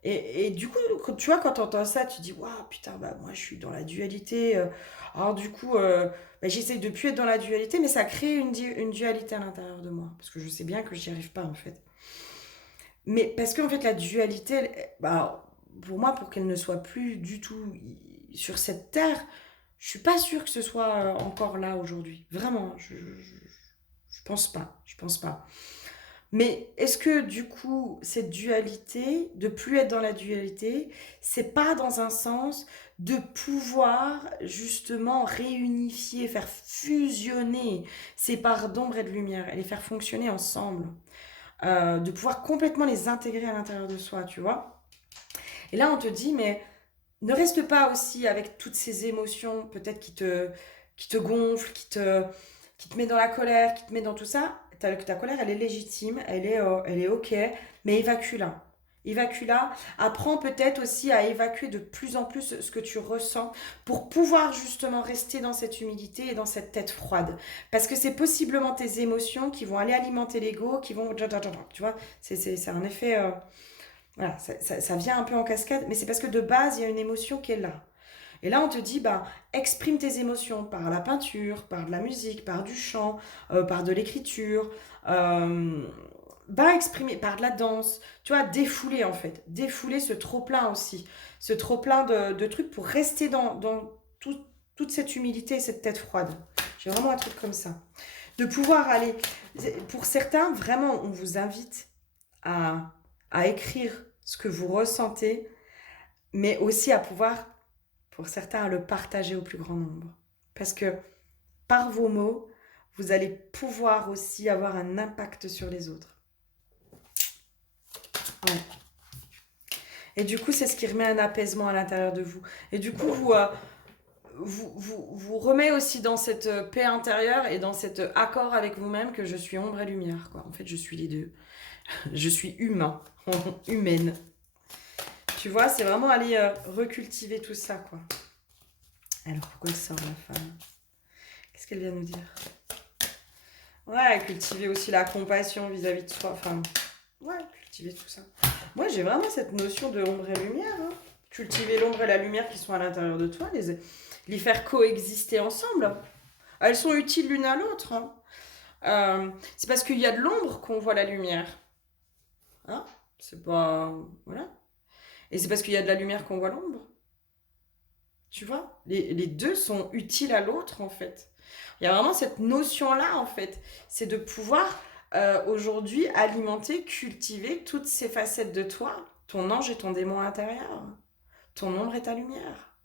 Et du coup, tu vois, quand tu entends ça, tu dis, waouh, putain, bah moi je suis dans la dualité. Alors du coup, bah, j'essaie de plus être dans la dualité, mais ça crée une dualité à l'intérieur de moi. Parce que je sais bien que j'y arrive pas, en fait. Mais parce qu'en fait, la dualité, bah, pour moi, pour qu'elle ne soit plus du tout sur cette terre, je suis pas sûre que ce soit encore là aujourd'hui. Vraiment, je pense pas. Je pense pas. Mais est-ce que du coup, cette dualité, de plus être dans la dualité, c'est pas dans un sens de pouvoir justement réunifier, faire fusionner ces parts d'ombre et de lumière et les faire fonctionner ensemble, de pouvoir complètement les intégrer à l'intérieur de soi, tu vois? Et là, on te dit, mais ne reste pas aussi avec toutes ces émotions, peut-être qui te gonflent, qui te met dans la colère, qui te met dans tout ça. Ta colère, elle est légitime, elle est ok, mais évacue-la. Évacue-la. Apprends peut-être aussi à évacuer de plus en plus ce que tu ressens pour pouvoir justement rester dans cette humilité et dans cette tête froide. Parce que c'est possiblement tes émotions qui vont aller alimenter l'ego, qui vont... Tu vois, c'est un effet... voilà, ça vient un peu en cascade, mais c'est parce que de base, il y a une émotion qui est là. Et là, on te dit, bah, exprime tes émotions par la peinture, par de la musique, par du chant, par de l'écriture, euh, va exprimer par de la danse, tu vois, défouler en fait, défouler ce trop-plein aussi, ce trop-plein de trucs pour rester dans toute cette humilité et cette tête froide. J'ai vraiment un truc comme ça. De pouvoir aller, pour certains, vraiment, on vous invite à écrire ce que vous ressentez, mais aussi à pouvoir, pour certains, à le partager au plus grand nombre. Parce que par vos mots, vous allez pouvoir aussi avoir un impact sur les autres. Ouais. Et du coup, c'est ce qui remet un apaisement à l'intérieur de vous. Et du coup, vous remet aussi dans cette paix intérieure et dans cet accord avec vous-même que je suis ombre et lumière, quoi. En fait, je suis les deux. Je suis humain, humaine. Tu vois, c'est vraiment aller recultiver tout ça, quoi. Alors, pourquoi elle sort la femme? Qu'est-ce qu'elle vient nous dire? Ouais, cultiver aussi la compassion vis-à-vis de soi. Enfin, ouais, cultiver tout ça. Moi, j'ai vraiment cette notion de ombre et lumière. Hein. Cultiver l'ombre et la lumière qui sont à l'intérieur de toi, les faire coexister ensemble. Elles sont utiles l'une à l'autre. Hein. C'est parce qu'il y a de l'ombre qu'on voit la lumière. Hein? C'est pas... Voilà. Et c'est parce qu'il y a de la lumière qu'on voit l'ombre. Tu vois? Les deux sont utiles à l'autre, en fait. Il y a vraiment cette notion-là, en fait. C'est de pouvoir aujourd'hui alimenter, cultiver toutes ces facettes de toi, ton ange et ton démon intérieur, ton ombre et ta lumière,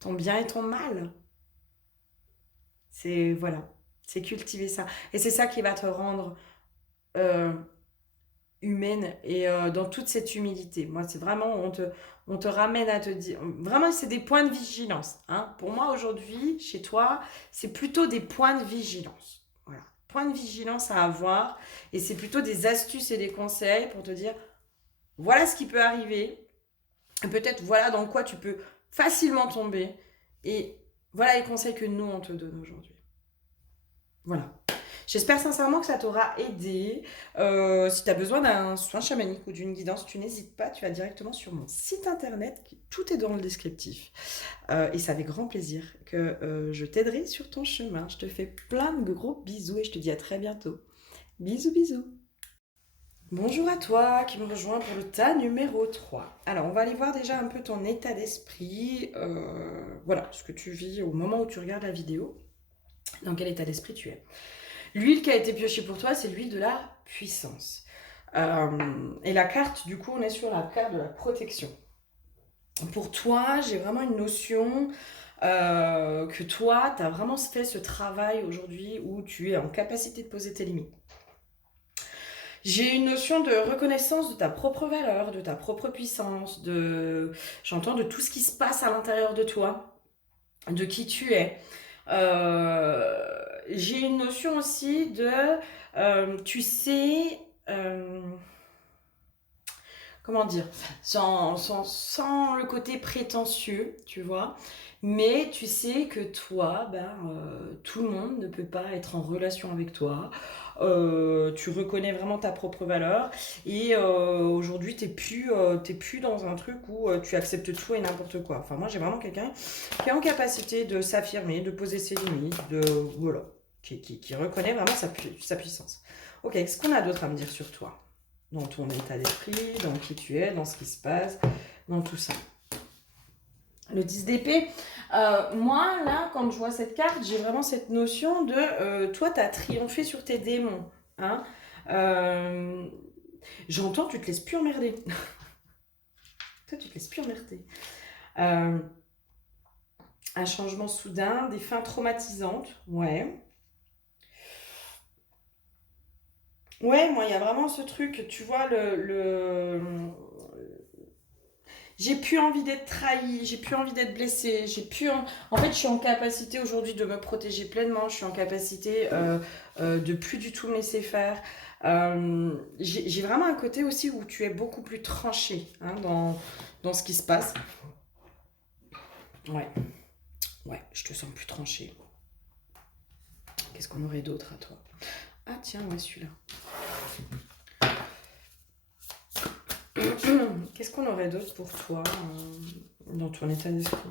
ton bien et ton mal. C'est voilà, c'est cultiver ça. Et c'est ça qui va te rendre euh, humaine et dans toute cette humilité. Moi, c'est vraiment, on te ramène à te dire, vraiment, c'est des points de vigilance. Hein. Pour moi, aujourd'hui, chez toi, c'est plutôt des points de vigilance. Voilà, points de vigilance à avoir. Et c'est plutôt des astuces et des conseils pour te dire, voilà ce qui peut arriver. Et peut-être, voilà dans quoi tu peux facilement tomber. Et voilà les conseils que nous, on te donne aujourd'hui. Voilà. J'espère sincèrement que ça t'aura aidé. Si tu as besoin d'un soin chamanique ou d'une guidance, tu n'hésites pas, tu vas directement sur mon site internet, tout est dans le descriptif. Et c'est avec grand plaisir que je t'aiderai sur ton chemin. Je te fais plein de gros bisous et je te dis à très bientôt. Bisous, bisous. Bonjour à toi qui me rejoins pour le tas numéro 3. Alors, on va aller voir déjà un peu ton état d'esprit. Voilà, ce que tu vis au moment où tu regardes la vidéo. Dans quel état d'esprit tu es. L'huile qui a été piochée pour toi, c'est l'huile de la puissance. Et la carte, du coup, on est sur la carte de la protection. Pour toi, j'ai vraiment une notion que toi, tu as vraiment fait ce travail aujourd'hui où tu es en capacité de poser tes limites. J'ai une notion de reconnaissance de ta propre valeur, de ta propre puissance, j'entends de tout ce qui se passe à l'intérieur de toi, de qui tu es. J'ai une notion aussi de, tu sais, comment dire, sans le côté prétentieux, tu vois, mais tu sais que toi, tout le monde ne peut pas être en relation avec toi. Tu reconnais vraiment ta propre valeur et aujourd'hui t'es plus dans un truc où tu acceptes tout et n'importe quoi. Enfin moi j'ai vraiment quelqu'un qui est en capacité de s'affirmer, de poser ses limites, voilà, qui reconnaît vraiment sa puissance. Ok, qu'est-ce qu'on a d'autre à me dire sur toi? Dans ton état d'esprit, dans qui tu es, dans ce qui se passe, dans tout ça. Le 10 d'épée, moi, là, quand je vois cette carte, j'ai vraiment cette notion de toi, tu as triomphé sur tes démons. Hein. J'entends, tu te laisses plus emmerder. Toi, tu te laisses plus emmerder. Un changement soudain, des fins traumatisantes, ouais. Ouais, moi, il y a vraiment ce truc, tu vois, j'ai plus envie d'être trahie, j'ai plus envie d'être blessée, en fait, je suis en capacité aujourd'hui de me protéger pleinement, je suis en capacité de plus du tout me laisser faire. J'ai vraiment un côté aussi où tu es beaucoup plus tranché hein, dans ce qui se passe. Ouais, je te sens plus tranché. Qu'est-ce qu'on aurait d'autre à toi? Ah tiens, ouais, celui-là. Qu'est-ce qu'on aurait d'autre pour toi dans ton état d'esprit?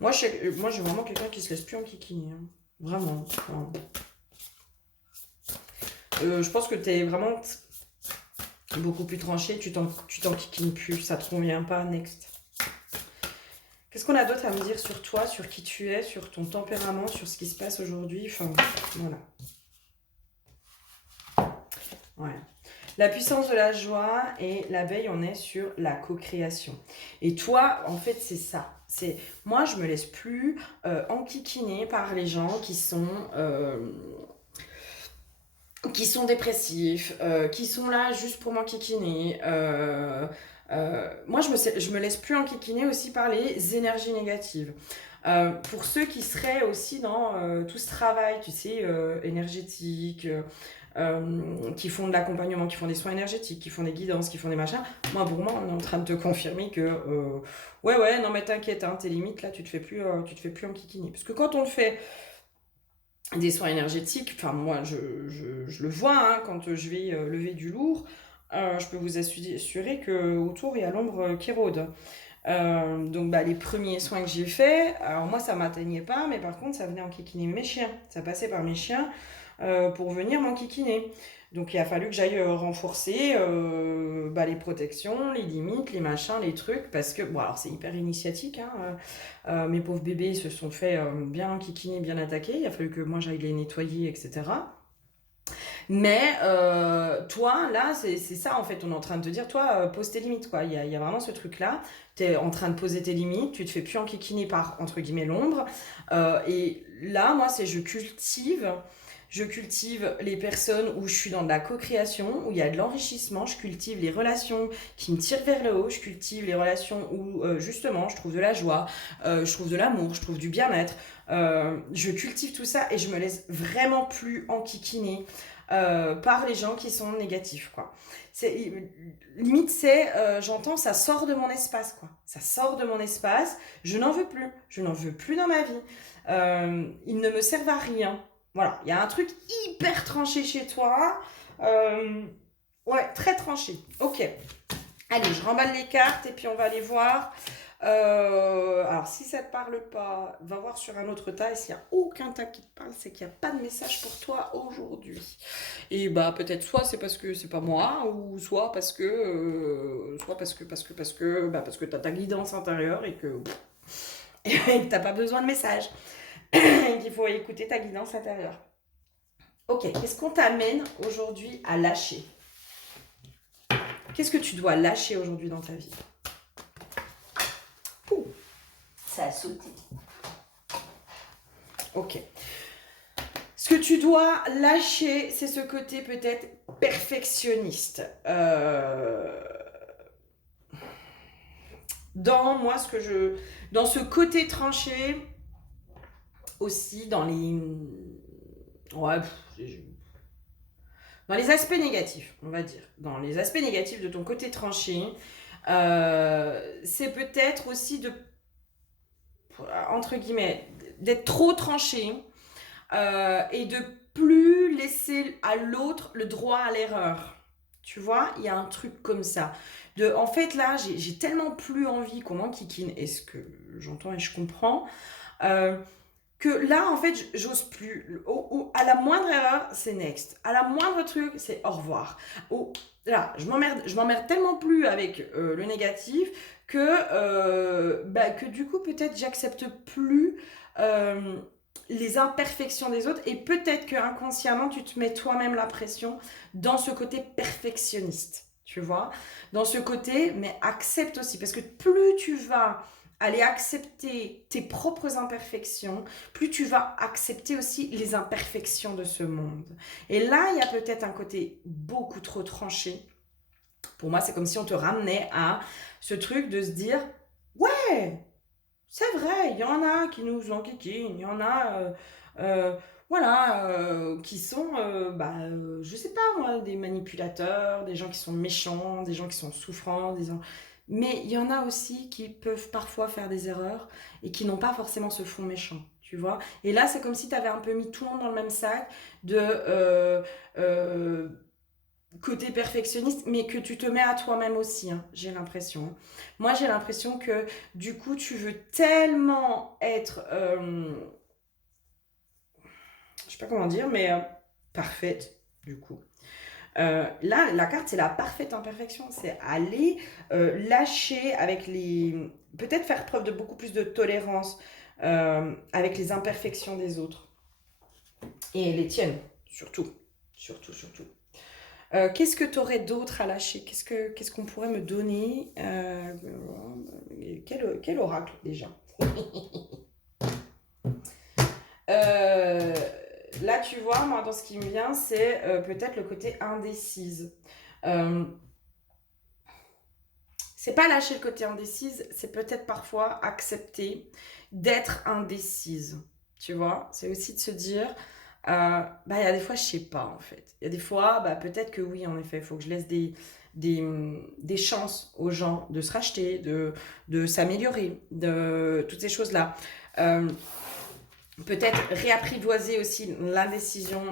Moi, j'ai vraiment quelqu'un qui se laisse plus enquiquiner. Hein. Vraiment. Enfin, je pense que tu es vraiment beaucoup plus tranché. Tu t'enquiquines plus. Ça te convient pas. Next. Qu'est-ce qu'on a d'autre à me dire sur toi, sur qui tu es, sur ton tempérament, sur ce qui se passe aujourd'hui? Enfin, voilà. Ouais. La puissance de la joie et l'abeille, on est sur la co-création. Et toi, en fait, c'est ça. Moi, je me laisse plus enquiquiner par les gens qui sont dépressifs, qui sont là juste pour m'enquiquiner. Moi, je me laisse plus enquiquiner aussi par les énergies négatives. Pour ceux qui seraient aussi dans tout ce travail, tu sais, énergétique, qui font de l'accompagnement, qui font des soins énergétiques, qui font des guidances, qui font des machins, moi, pour moi, on est en train de te confirmer que ouais, non mais t'inquiète, hein, tes limites, là, tu te fais plus enquiquiner. Parce que quand on fait des soins énergétiques, enfin moi je le vois hein, quand je vais lever du lourd, je peux vous assurer que autour il y a l'ombre qui rôde. Donc les premiers soins que j'ai faits, alors moi ça m'atteignait pas, mais par contre ça venait enquiquiner mes chiens, ça passait par mes chiens pour venir m'enquiquiner. Donc il a fallu que j'aille renforcer les protections, les limites, les machins, les trucs, parce que, bon alors c'est hyper initiatique, hein, mes pauvres bébés se sont fait bien enquiquiner, bien attaquer, il a fallu que moi j'aille les nettoyer, etc. Mais toi, là, c'est ça en fait, on est en train de te dire, toi, pose tes limites, quoi. Il y a vraiment ce truc-là, tu es en train de poser tes limites, tu te fais plus enquiquiner par, entre guillemets, l'ombre. Et là, moi, c'est je cultive les personnes où je suis dans de la co-création, où il y a de l'enrichissement, je cultive les relations qui me tirent vers le haut, je cultive les relations où justement je trouve de la joie, je trouve de l'amour, je trouve du bien-être. Je cultive tout ça et je me laisse vraiment plus enquiquiner par les gens qui sont négatifs, quoi. Limite, j'entends, ça sort de mon espace, quoi. Ça sort de mon espace, je n'en veux plus. Je n'en veux plus dans ma vie. Ils ne me servent à rien. Voilà, il y a un truc hyper tranché chez toi. Ouais, très tranché. Ok. Allez, je remballe les cartes et puis on va aller voir. Alors, si ça te parle pas, va voir sur un autre tas. Et s'il n'y a aucun tas qui te parle, c'est qu'il n'y a pas de message pour toi aujourd'hui. Et bah, peut-être soit c'est parce que c'est pas moi, ou soit parce que, parce que t'as ta guidance intérieure et que et t'as pas besoin de message. Et qu'il faut écouter ta guidance intérieure. Ok, qu'est-ce qu'on t'amène aujourd'hui à lâcher? Qu'est-ce que tu dois lâcher aujourd'hui dans ta vie? Ouh, ça a sauté. Ok. Ce que tu dois lâcher, c'est ce côté peut-être perfectionniste. Dans ce côté tranché, aussi dans les... Ouais, dans les aspects négatifs, on va dire. Dans les aspects négatifs de ton côté tranché, c'est peut-être aussi de, entre guillemets, d'être trop tranché et de plus laisser à l'autre le droit à l'erreur. Tu vois, il y a un truc comme ça. En fait, là, j'ai tellement plus envie qu'on m'enquiquine, et ce que j'entends et je comprends, que là, en fait, j'ose plus. À la moindre erreur, c'est next. À la moindre truc, c'est au revoir. Là, je m'emmerde tellement plus avec le négatif que du coup, peut-être, j'accepte plus les imperfections des autres et peut-être que inconsciemment, tu te mets toi-même la pression dans ce côté perfectionniste. Tu vois, dans ce côté, mais accepte aussi, parce que plus tu vas aller accepter tes propres imperfections, plus tu vas accepter aussi les imperfections de ce monde. Et là, il y a peut-être un côté beaucoup trop tranché. Pour moi, c'est comme si on te ramenait à ce truc de se dire, ouais, c'est vrai, il y en a qui nous enquiquinent, il y en a, qui sont, je sais pas moi, des manipulateurs, des gens qui sont méchants, des gens qui sont souffrants, mais il y en a aussi qui peuvent parfois faire des erreurs et qui n'ont pas forcément ce fond méchant, tu vois. Et là, c'est comme si tu avais un peu mis tout le monde dans le même sac de côté perfectionniste, mais que tu te mets à toi-même aussi, hein, j'ai l'impression. Moi, j'ai l'impression que du coup, tu veux tellement être, je sais pas comment dire, mais parfaite, du coup. Là, la carte, c'est la parfaite imperfection. C'est aller lâcher avec les... Peut-être faire preuve de beaucoup plus de tolérance avec les imperfections des autres. Et les tiennes, surtout. Surtout, surtout. Qu'est-ce que tu aurais d'autre à lâcher? Qu'est-ce qu'on pourrait me donner? Quel oracle, déjà? Euh, Là, tu vois, moi, dans ce qui me vient, c'est peut-être le côté indécise. Euh, c'est pas lâcher le côté indécise, c'est peut-être parfois accepter d'être indécise. Tu vois, c'est aussi de se dire, il y a des fois, je sais pas, en fait. Il y a des fois, peut-être que oui, en effet, il faut que je laisse des chances aux gens de se racheter, de s'améliorer, de toutes ces choses-là. Peut-être réapprivoiser aussi l'indécision,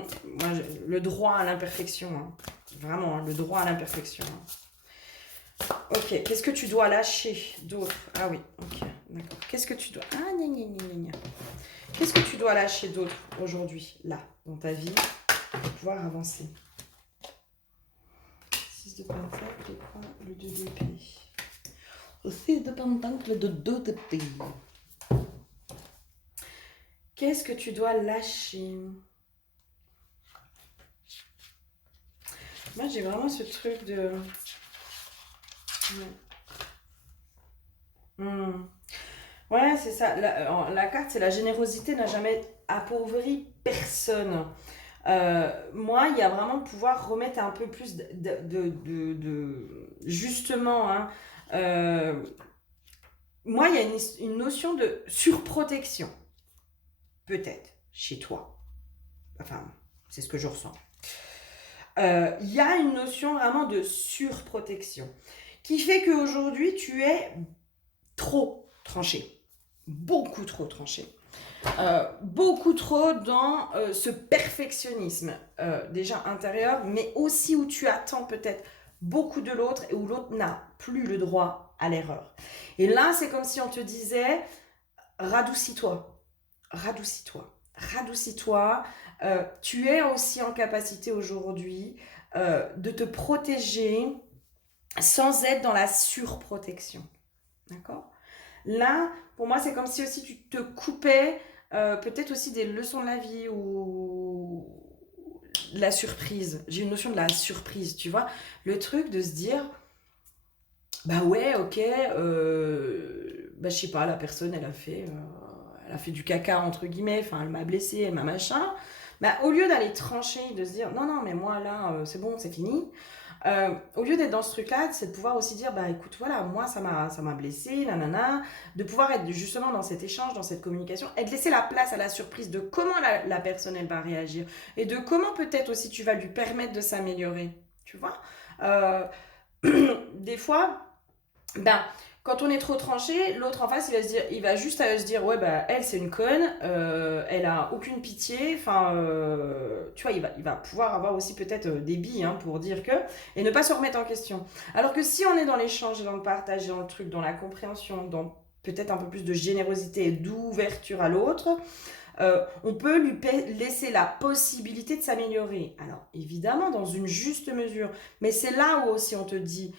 le droit à l'imperfection, hein. Vraiment, hein, le droit à l'imperfection, hein. Ok, qu'est-ce que tu dois lâcher d'autre? Ah oui, ok, d'accord. Qu'est-ce que tu dois... Ah, gna, gna, gna, gna. Qu'est-ce que tu dois lâcher d'autre aujourd'hui, là, dans ta vie, pour pouvoir avancer? 6 de pentacle, le 2 d'épée. Le 6 de pentacle, le 2 d'épée. Qu'est-ce que tu dois lâcher? Moi, j'ai vraiment ce truc de... Ouais, ouais, c'est ça. La carte, c'est la générosité n'a jamais appauvri personne. Moi, il y a vraiment pouvoir remettre un peu plus justement, hein, euh, moi, il y a une notion de surprotection, peut-être, chez toi. Enfin, c'est ce que je ressens. Il y a une notion vraiment de surprotection qui fait qu'aujourd'hui, tu es trop tranché. Beaucoup trop tranché. Beaucoup trop dans ce perfectionnisme, déjà intérieur, mais aussi où tu attends peut-être beaucoup de l'autre et où l'autre n'a plus le droit à l'erreur. Et là, c'est comme si on te disait, radoucis-toi, radoucis-toi, radoucis-toi. Tu es aussi en capacité aujourd'hui de te protéger sans être dans la surprotection. D'accord ? Là, pour moi, c'est comme si aussi tu te coupais peut-être aussi des leçons de la vie ou de la surprise. J'ai une notion de la surprise, tu vois. Le truc de se dire, bah ouais, ok, bah je sais pas, la personne, elle a fait du caca, entre guillemets, enfin, elle m'a blessée, elle m'a machin. Bah, au lieu d'aller trancher, de se dire, non, non, mais moi, là, c'est bon, c'est fini. Au lieu d'être dans ce truc-là, c'est de pouvoir aussi dire, bah écoute, voilà, moi ça m'a blessé, nanana, de pouvoir être justement dans cet échange, dans cette communication, et de laisser la place à la surprise de comment la personne elle va réagir, et de comment peut-être aussi tu vas lui permettre de s'améliorer, tu vois. Euh, des fois, ben, quand on est trop tranché, l'autre en face, il va juste se dire, ouais, bah, elle, c'est une conne, elle a aucune pitié, enfin, tu vois, il va pouvoir avoir aussi peut-être des billes hein, pour dire que, et ne pas se remettre en question. Alors que si on est dans l'échange, dans le partage, dans le truc, dans la compréhension, dans peut-être un peu plus de générosité et d'ouverture à l'autre, on peut laisser la possibilité de s'améliorer. Alors, évidemment, dans une juste mesure, mais c'est là où aussi on te dit,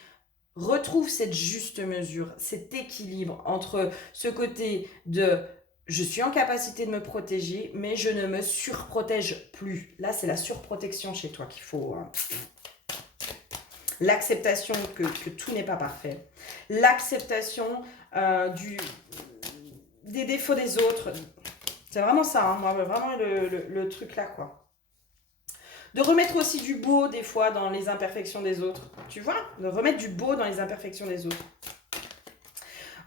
retrouve cette juste mesure, cet équilibre entre ce côté de je suis en capacité de me protéger, mais je ne me surprotège plus. Là, c'est la surprotection chez toi qu'il faut. Hein. L'acceptation que tout n'est pas parfait. L'acceptation des défauts des autres. C'est vraiment ça, hein, moi, vraiment le truc là, quoi. De remettre aussi du beau, des fois, dans les imperfections des autres. Tu vois ? De remettre du beau dans les imperfections des autres.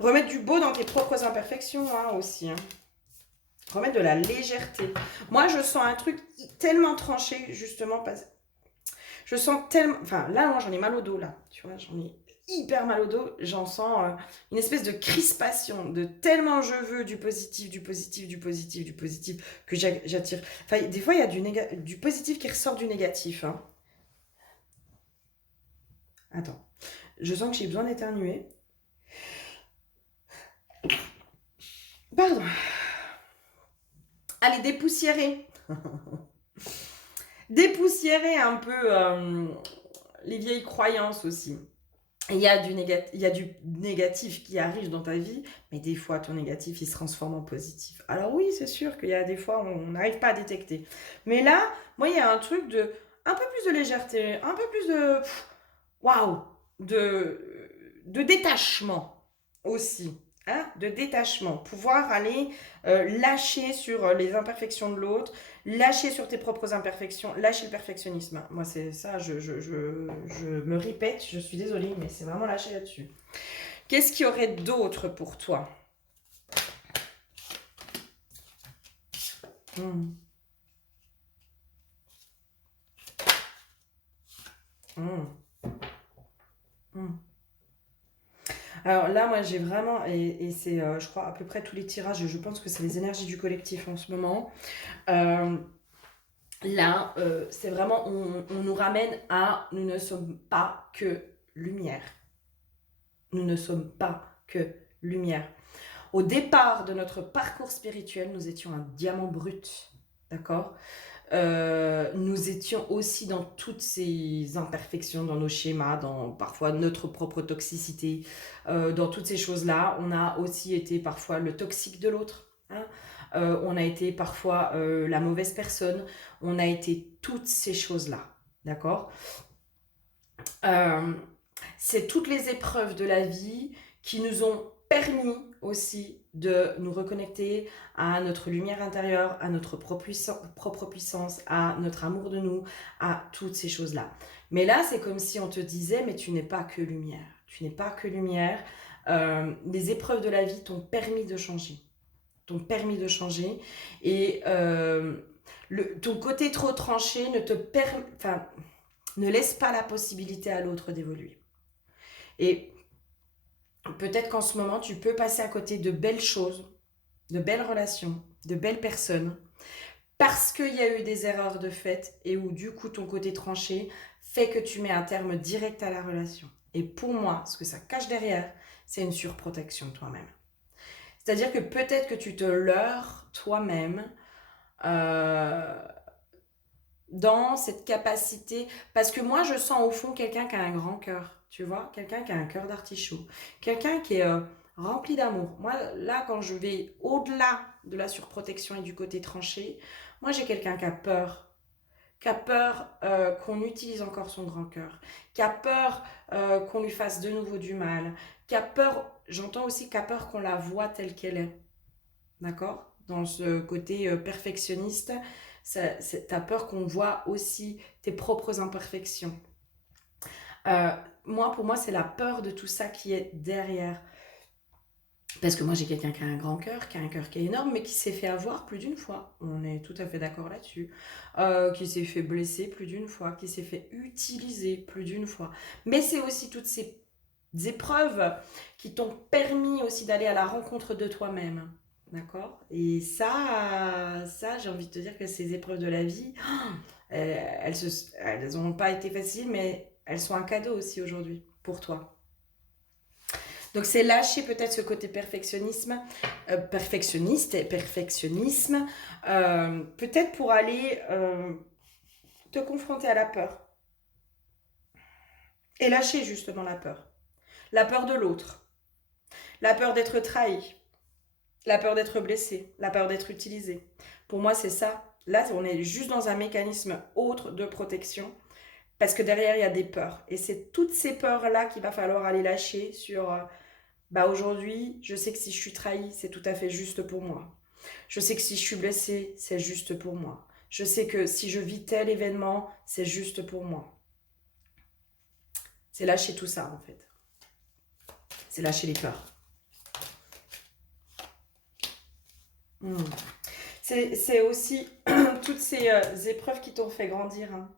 Remettre du beau dans tes propres imperfections, hein, aussi. Hein. Remettre de la légèreté. Moi, je sens un truc tellement tranché, justement. Je sens tellement... Enfin, là, moi, j'en ai mal au dos, là. Tu vois, j'en ai hyper mal au dos. J'en sens une espèce de crispation, de tellement je veux du positif, du positif, du positif, du positif, que j'attire. Enfin, des fois, il y a du positif qui ressort du négatif. Hein. Attends. Je sens que j'ai besoin d'éternuer. Pardon. Allez, dépoussiérer. Dépoussiérer un peu les vieilles croyances aussi. Il y a du négatif qui arrive dans ta vie, mais des fois, ton négatif, il se transforme en positif. Alors oui, c'est sûr qu'il y a des fois, on n'arrive pas à détecter. Mais là, moi, il y a un truc de... Un peu plus de légèreté, un peu plus de... Waouh, de détachement aussi, hein, de détachement, pouvoir aller lâcher sur les imperfections de l'autre, lâcher sur tes propres imperfections, lâcher le perfectionnisme. Moi, c'est ça, je me répète, je suis désolée, mais c'est vraiment lâcher là-dessus. Qu'est-ce qu'il y aurait d'autre pour toi? Mmh. Mmh. Mmh. Alors là, moi, j'ai vraiment, et c'est, je crois, à peu près tous les tirages, je pense que c'est les énergies du collectif en ce moment. Euh, Là, c'est vraiment, on nous ramène à nous ne sommes pas que lumière. Nous ne sommes pas que lumière. Au départ de notre parcours spirituel, nous étions un diamant brut. D'accord. Nous étions aussi dans toutes ces imperfections, dans nos schémas, dans parfois notre propre toxicité, dans toutes ces choses-là. On a aussi été parfois le toxique de l'autre. Hein. On a été parfois la mauvaise personne. On a été toutes ces choses-là. D'accord. Euh, c'est toutes les épreuves de la vie qui nous ont permis aussi de nous reconnecter à notre lumière intérieure, à notre propre puissance, à notre amour de nous, à toutes ces choses-là. Mais là, c'est comme si on te disait, mais tu n'es pas que lumière. Tu n'es pas que lumière. Les épreuves de la vie t'ont permis de changer. T'ont permis de changer. Et ton côté trop tranché ne laisse pas la possibilité à l'autre d'évoluer. Et peut-être qu'en ce moment, tu peux passer à côté de belles choses, de belles relations, de belles personnes, parce qu'il y a eu des erreurs de fait et où du coup ton côté tranché fait que tu mets un terme direct à la relation. Et pour moi, ce que ça cache derrière, c'est une surprotection de toi-même. C'est-à-dire que peut-être que tu te leurres toi-même euh, dans cette capacité, parce que moi je sens au fond quelqu'un qui a un grand cœur, tu vois, quelqu'un qui a un cœur d'artichaut, quelqu'un qui est rempli d'amour. Moi là, quand je vais au-delà de la surprotection et du côté tranché, moi j'ai quelqu'un qui a peur qu'on utilise encore son grand cœur, qui a peur qu'on lui fasse de nouveau du mal, qui a peur, j'entends aussi qui a peur qu'on la voie telle qu'elle est, d'accord? Dans ce côté perfectionniste, t'as peur qu'on voit aussi tes propres imperfections. Euh, pour moi, c'est la peur de tout ça qui est derrière. Parce que moi, j'ai quelqu'un qui a un grand cœur, qui a un cœur qui est énorme, mais qui s'est fait avoir plus d'une fois. On est tout à fait d'accord là-dessus. Qui s'est fait blesser plus d'une fois, qui s'est fait utiliser plus d'une fois. Mais c'est aussi toutes ces épreuves qui t'ont permis aussi d'aller à la rencontre de toi-même. D'accord? Et ça, j'ai envie de te dire que ces épreuves de la vie, elles n'ont pas été faciles, mais elles sont un cadeau aussi aujourd'hui pour toi. Donc c'est lâcher peut-être ce côté perfectionniste et perfectionnisme, peut-être pour aller te confronter à la peur. Et lâcher justement la peur. La peur de l'autre, la peur d'être trahi, la peur d'être blessé, la peur d'être utilisé. Pour moi, c'est ça. Là, on est juste dans un mécanisme autre de protection parce que derrière, il y a des peurs. Et c'est toutes ces peurs-là qu'il va falloir aller lâcher sur bah aujourd'hui, je sais que si je suis trahie, c'est tout à fait juste pour moi. Je sais que si je suis blessée, c'est juste pour moi. Je sais que si je vis tel événement, c'est juste pour moi. C'est lâcher tout ça, en fait. C'est lâcher les peurs. Hmm. C'est aussi toutes ces épreuves qui t'ont fait grandir, hein,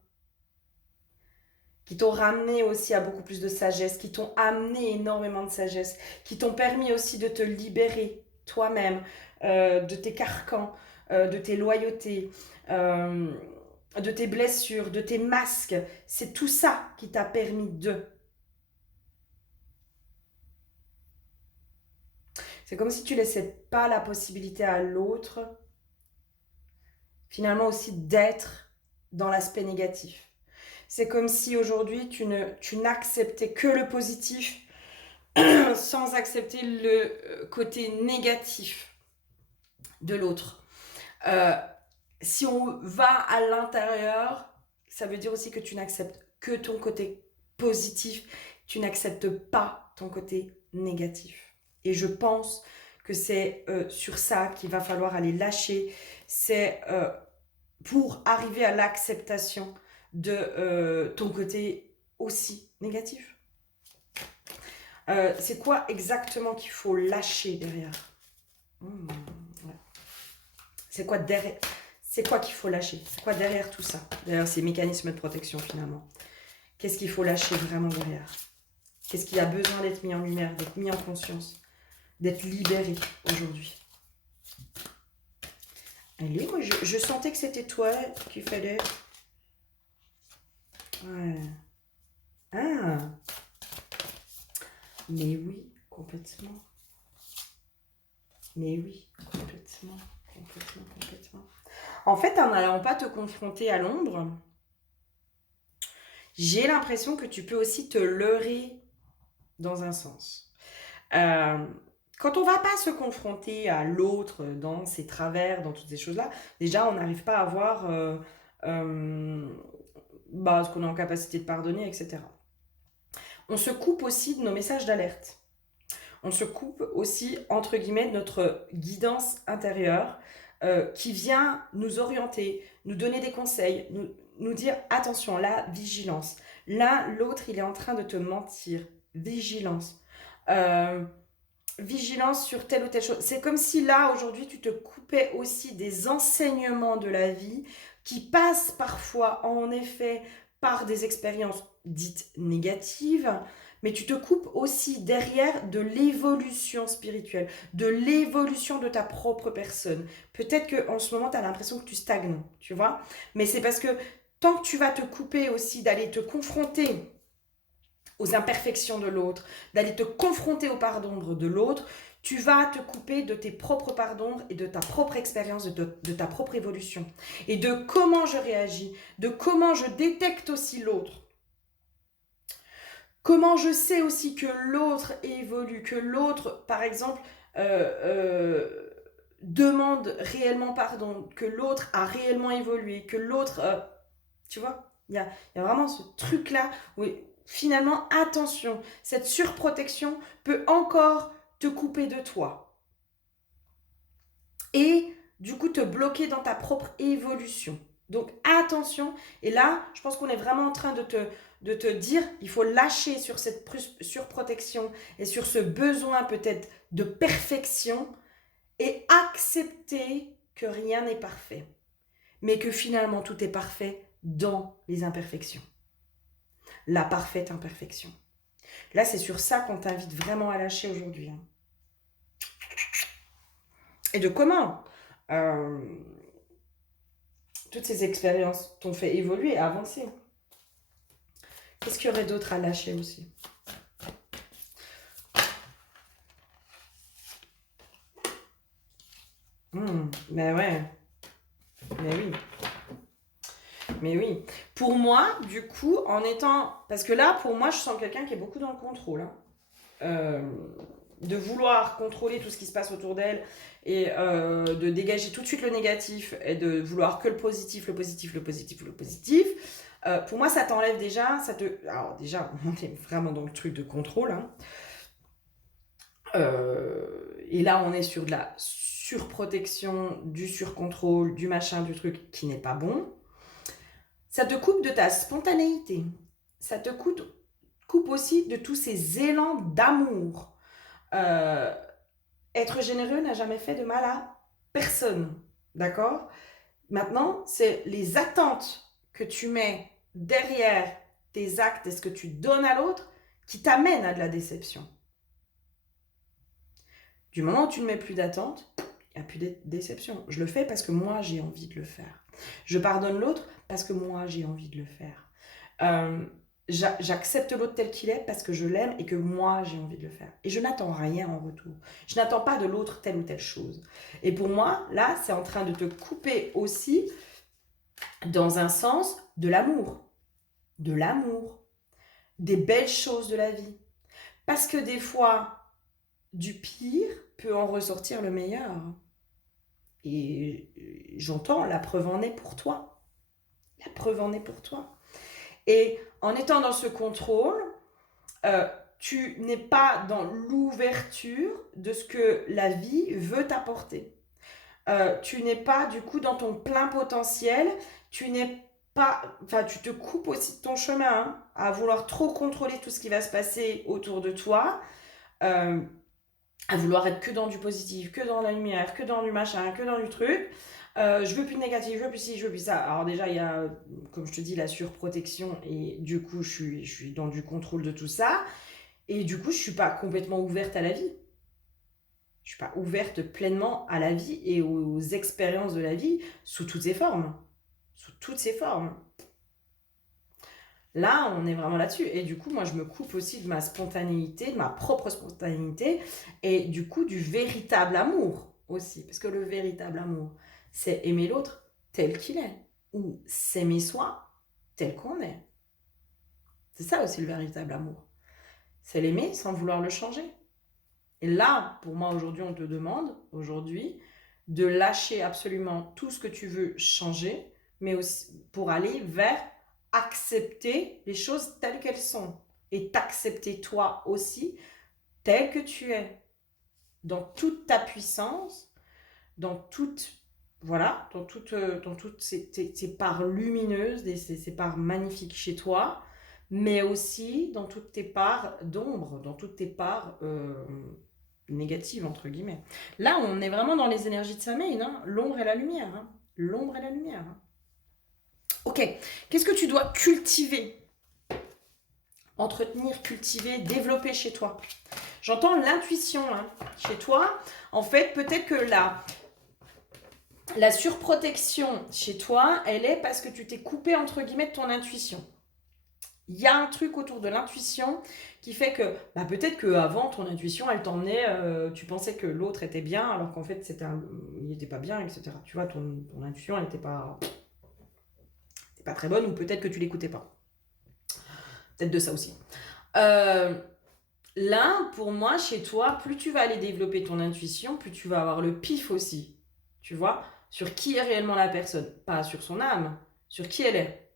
qui t'ont ramené aussi à beaucoup plus de sagesse, qui t'ont amené énormément de sagesse, qui t'ont permis aussi de te libérer toi-même de tes carcans, de tes loyautés, euh, de tes blessures, de tes masques. C'est tout ça qui t'a permis de. C'est comme si tu laissais pas la possibilité à l'autre, finalement aussi d'être dans l'aspect négatif. C'est comme si aujourd'hui tu n'acceptais que le positif sans accepter le côté négatif de l'autre. Euh, si on va à l'intérieur, ça veut dire aussi que tu n'acceptes que ton côté positif, tu n'acceptes pas ton côté négatif. Et je pense que c'est sur ça qu'il va falloir aller lâcher, c'est pour arriver à l'acceptation de ton côté aussi négatif. C'est quoi exactement qu'il faut lâcher derrière? Ouais. C'est quoi derrière? C'est quoi qu'il faut lâcher? C'est quoi derrière tout ça? Derrière ces mécanismes de protection finalement? Qu'est-ce qu'il faut lâcher vraiment derrière? Qu'est-ce qui a besoin d'être mis en lumière, d'être mis en conscience, d'être libéré aujourd'hui? Allez, moi je sentais que c'était toi qu'il fallait. Ouais. Ah, mais oui, complètement. Mais oui, complètement, complètement, complètement. En fait, en n'allant pas te confronter à l'ombre, j'ai l'impression que tu peux aussi te leurrer dans un sens. Euh, Quand on va pas se confronter à l'autre dans ses travers, dans toutes ces choses-là, déjà on n'arrive pas à voir ce qu'on est en capacité de pardonner, etc. On se coupe aussi de nos messages d'alerte. On se coupe aussi, entre guillemets, de notre guidance intérieure qui vient nous orienter, nous donner des conseils, nous dire attention, là, vigilance. Là, l'autre, il est en train de te mentir. Vigilance. Vigilance sur telle ou telle chose. C'est comme si là, aujourd'hui, tu te coupais aussi des enseignements de la vie qui passent parfois, en effet, par des expériences dites négatives, mais tu te coupes aussi derrière de l'évolution spirituelle, de l'évolution de ta propre personne. Peut-être qu'en ce moment, tu as l'impression que tu stagnes, tu vois, mais c'est parce que tant que tu vas te couper aussi d'aller te confronter aux imperfections de l'autre, d'aller te confronter aux parts d'ombre de l'autre, tu vas te couper de tes propres parts d'ombre et de ta propre expérience, de ta propre évolution. Et de comment je réagis, de comment je détecte aussi l'autre. Comment je sais aussi que l'autre évolue, que l'autre, par exemple, demande réellement pardon, que l'autre a réellement évolué, que l'autre, tu vois, il y a vraiment ce truc-là où finalement, attention, cette surprotection peut encore te couper de toi. Et du coup, te bloquer dans ta propre évolution. Donc, attention. Et là, je pense qu'on est vraiment en train de te dire, il faut lâcher sur cette surprotection et sur ce besoin peut-être de perfection et accepter que rien n'est parfait. Mais que finalement, tout est parfait dans les imperfections. La parfaite imperfection. Là, c'est sur ça qu'on t'invite vraiment à lâcher aujourd'hui. Et de comment toutes ces expériences t'ont fait évoluer, avancer. Qu'est-ce qu'il y aurait d'autre à lâcher aussi? Ben ouais. Mais oui. Mais oui. Pour moi, du coup, en étant... Parce que là, pour moi, je sens quelqu'un qui est beaucoup dans le contrôle. De vouloir contrôler tout ce qui se passe autour d'elle et de dégager tout de suite le négatif et de vouloir que le positif, le positif, le positif, le positif. Pour moi, ça t'enlève déjà... Alors déjà, on est vraiment dans le truc de contrôle. Hein. Et là, on est sur de la surprotection, du surcontrôle, du machin, du truc qui n'est pas bon. Ça te coupe de ta spontanéité. Ça te coupe aussi de tous ces élans d'amour. Être généreux n'a jamais fait de mal à personne. D'accord? Maintenant, c'est les attentes que tu mets derrière tes actes et ce que tu donnes à l'autre qui t'amènent à de la déception. Du moment où tu ne mets plus d'attentes, il n'y a plus de déception. Je le fais parce que moi, j'ai envie de le faire. Je pardonne l'autre parce que moi, j'ai envie de le faire. J'accepte l'autre tel qu'il est parce que je l'aime et que moi, j'ai envie de le faire. Et je n'attends rien en retour. Je n'attends pas de l'autre telle ou telle chose. Et pour moi, là, c'est en train de te couper aussi, dans un sens, de l'amour. De l'amour. Des belles choses de la vie. Parce que des fois, du pire peut en ressortir le meilleur. Et j'entends, la preuve en est pour toi. La preuve en est pour toi. Et en étant dans ce contrôle, tu n'es pas dans l'ouverture de ce que la vie veut t'apporter. Tu n'es pas du coup dans ton plein potentiel. Tu te coupes aussi de ton chemin hein, à vouloir trop contrôler tout ce qui va se passer autour de toi. À vouloir être que dans du positif, que dans la lumière, que dans du machin, que dans du truc. Je veux plus de négatif, je veux plus ci, je veux plus ça. Alors déjà, il y a, comme je te dis, la surprotection et du coup, je suis dans du contrôle de tout ça. Et du coup, je suis pas complètement ouverte à la vie. Je suis pas ouverte pleinement à la vie et aux expériences de la vie sous toutes ses formes. Sous toutes ses formes. Là, on est vraiment là-dessus. Et du coup, moi, je me coupe aussi de ma spontanéité, de ma propre spontanéité, et du coup, du véritable amour aussi. Parce que le véritable amour, c'est aimer l'autre tel qu'il est, ou s'aimer soi tel qu'on est. C'est ça aussi le véritable amour. C'est l'aimer sans vouloir le changer. Et là, pour moi, aujourd'hui, on te demande, aujourd'hui, de lâcher absolument tout ce que tu veux changer, mais aussi pour aller vers accepter les choses telles qu'elles sont. et t'accepter toi aussi, tel que tu es, dans toute ta puissance, dans toute, voilà, dans toutes ces parts lumineuses, ces parts magnifiques chez toi, mais aussi dans toutes tes parts d'ombre, dans toutes tes parts négatives, entre guillemets. Là, on est vraiment dans les énergies de Samhain, hein, l'ombre et la lumière. Hein, l'ombre et la lumière. Hein. Ok, qu'est-ce que tu dois cultiver? Entretenir, cultiver, développer chez toi. J'entends l'intuition hein, chez toi. En fait, peut-être que la surprotection chez toi, elle est parce que tu t'es coupé entre guillemets de ton intuition. Il y a un truc autour de l'intuition qui fait que bah, peut-être qu'avant, ton intuition, elle t'emmenait, tu pensais que l'autre était bien, alors qu'en fait, il n'était pas bien, etc. Tu vois, ton intuition, elle n'était pas très bonne, ou peut-être que tu l'écoutais pas. Peut-être de ça aussi. Là, pour moi, chez toi, plus tu vas aller développer ton intuition, plus tu vas avoir le pif aussi. Tu vois, sur qui est réellement la personne. Pas sur son âme, sur qui elle est.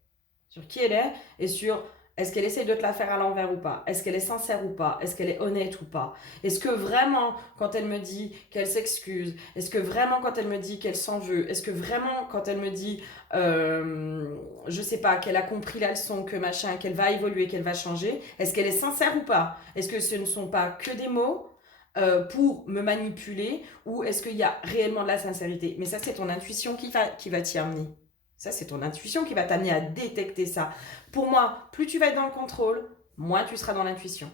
Sur qui elle est et sur est-ce qu'elle essaye de te la faire à l'envers ou pas? Est-ce qu'elle est sincère ou pas? Est-ce qu'elle est honnête ou pas? Est-ce que vraiment, quand elle me dit qu'elle s'excuse, est-ce que vraiment quand elle me dit qu'elle s'en veut, est-ce que vraiment quand elle me dit, je sais pas, qu'elle a compris la leçon, que machin, qu'elle va évoluer, qu'elle va changer, est-ce qu'elle est sincère ou pas? Est-ce que ce ne sont pas que des mots pour me manipuler ou est-ce qu'il y a réellement de la sincérité? Mais ça, c'est ton intuition qui va t'y amener. Ça, c'est ton intuition qui va t'amener à détecter ça. Pour moi, plus tu vas être dans le contrôle, moins tu seras dans l'intuition.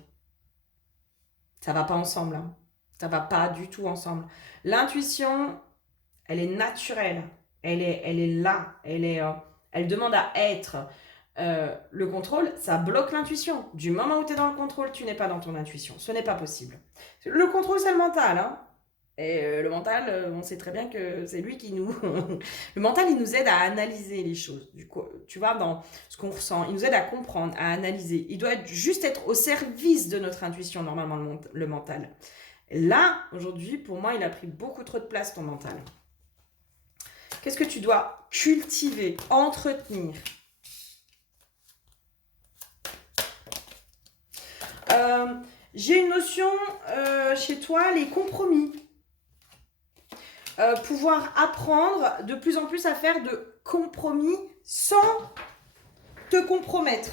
Ça va pas ensemble. Hein. Ça va pas du tout ensemble. L'intuition, elle est naturelle. Elle est là. Elle demande à être. Le contrôle, ça bloque l'intuition. Du moment où tu es dans le contrôle, tu n'es pas dans ton intuition. Ce n'est pas possible. Le contrôle, c'est le mental. Hein. Et le mental, on sait très bien que c'est lui qui nous... le mental, il nous aide à analyser les choses. Du coup, tu vois, dans ce qu'on ressent, il nous aide à comprendre, à analyser. Il doit juste être au service de notre intuition, normalement, le mental. Là, aujourd'hui, pour moi, il a pris beaucoup trop de place, ton mental. Qu'est-ce que tu dois cultiver, entretenir? J'ai une notion chez toi, les compromis. Pouvoir apprendre de plus en plus à faire de compromis sans te compromettre.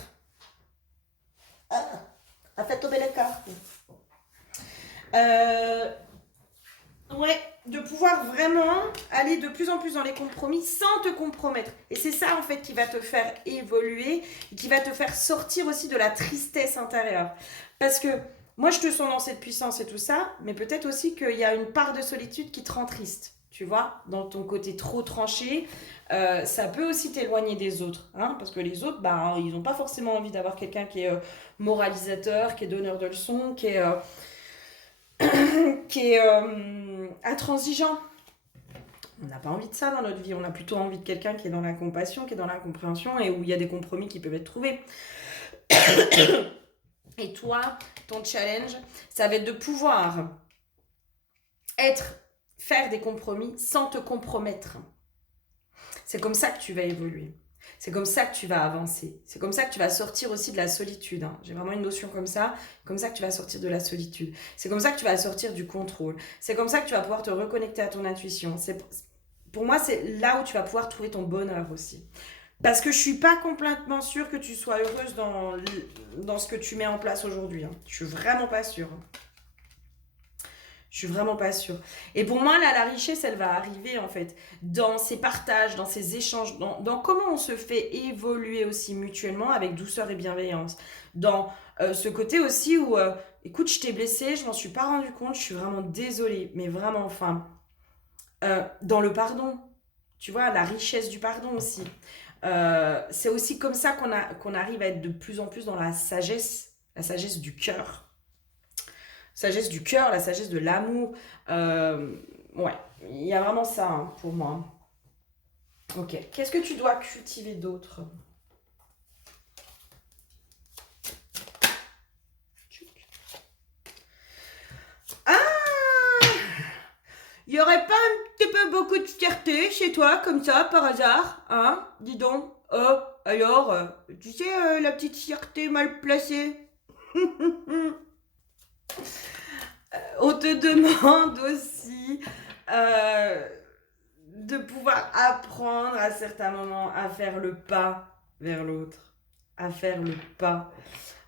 A fait tomber les cartes. Ouais, de pouvoir vraiment aller de plus en plus dans les compromis sans te compromettre. Et c'est ça en fait qui va te faire évoluer et qui va te faire sortir aussi de la tristesse intérieure. Parce que moi je te sens dans cette puissance et tout ça, mais peut-être aussi qu'il y a une part de solitude qui te rend triste. Tu vois, dans ton côté trop tranché, ça peut aussi t'éloigner des autres. Hein, parce que les autres, bah, ils n'ont pas forcément envie d'avoir quelqu'un qui est moralisateur, qui est donneur de leçons, qui est... qui est intransigeant. On n'a pas envie de ça dans notre vie. On a plutôt envie de quelqu'un qui est dans la compassion, qui est dans la compréhension et où il y a des compromis qui peuvent être trouvés. Et toi, ton challenge, ça va être de pouvoir faire des compromis sans te compromettre. C'est comme ça que tu vas évoluer. C'est comme ça que tu vas avancer. C'est comme ça que tu vas sortir aussi de la solitude. Hein. J'ai vraiment une notion comme ça que tu vas sortir de la solitude. C'est comme ça que tu vas sortir du contrôle. C'est comme ça que tu vas pouvoir te reconnecter à ton intuition. Pour moi, c'est là où tu vas pouvoir trouver ton bonheur aussi. Parce que je suis pas complètement sûre que tu sois heureuse dans ce que tu mets en place aujourd'hui. Hein. Je suis vraiment pas sûre. Je suis vraiment pas sûre. Et pour moi, là, la richesse, elle va arriver, en fait, dans ces partages, dans ces échanges, dans comment on se fait évoluer aussi mutuellement avec douceur et bienveillance. Dans ce côté aussi où, écoute, je t'ai blessé, je m'en suis pas rendu compte, je suis vraiment désolée, mais vraiment, enfin, dans le pardon, tu vois, la richesse du pardon aussi. C'est aussi comme ça qu'on arrive à être de plus en plus dans la sagesse du cœur. Sagesse du cœur, la sagesse de l'amour. Ouais, il y a vraiment ça hein, pour moi. Ok, qu'est-ce que tu dois cultiver d'autre? Ah, il y aurait pas un petit peu beaucoup de fierté chez toi, comme ça, par hasard, hein? Dis donc. Oh, alors, tu sais, la petite fierté mal placée. On te demande aussi de pouvoir apprendre à certains moments à faire le pas vers l'autre. À faire le pas.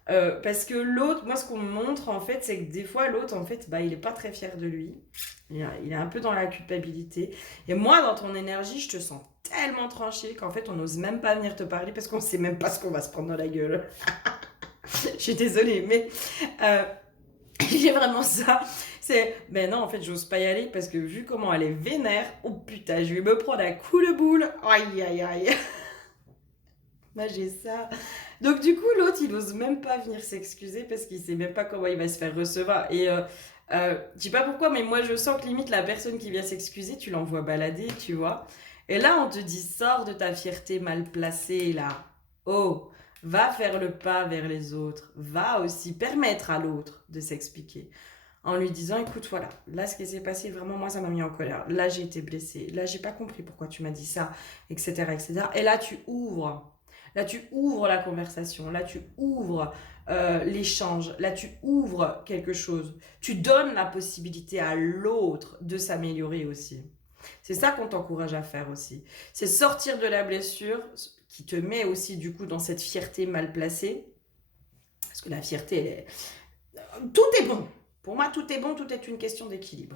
Parce que l'autre, moi ce qu'on me montre en fait, c'est que des fois l'autre en fait, bah, il est pas très fier de lui. Il est un peu dans la culpabilité. Et moi dans ton énergie, je te sens tellement tranché qu'en fait on n'ose même pas venir te parler parce qu'on sait même pas ce qu'on va se prendre dans la gueule. Je suis désolée, mais j'ai vraiment ça. C'est, ben non, en fait, j'ose pas y aller parce que vu comment elle est vénère, oh putain, je vais me prendre un coup de boule. Aïe, aïe, aïe. Moi, j'ai ça. Donc, du coup, l'autre, il ose même pas venir s'excuser parce qu'il sait même pas comment il va se faire recevoir. Et je sais pas pourquoi, mais moi, je sens que limite, la personne qui vient s'excuser, tu l'envoies balader, tu vois. Et là, on te dit, sors de ta fierté mal placée, là. Oh, va faire le pas vers les autres. Va aussi permettre à l'autre de s'expliquer en lui disant écoute voilà, là ce qui s'est passé vraiment moi ça m'a mis en colère, là j'ai été blessée, là j'ai pas compris pourquoi tu m'as dit ça, etc., etc. Et là tu ouvres la conversation, là tu ouvres l'échange, là tu ouvres quelque chose, tu donnes la possibilité à l'autre de s'améliorer aussi. C'est ça qu'on t'encourage à faire aussi, c'est sortir de la blessure qui te met aussi du coup dans cette fierté mal placée, parce que la fierté elle est... tout est bon. Pour moi, tout est bon, tout est une question d'équilibre.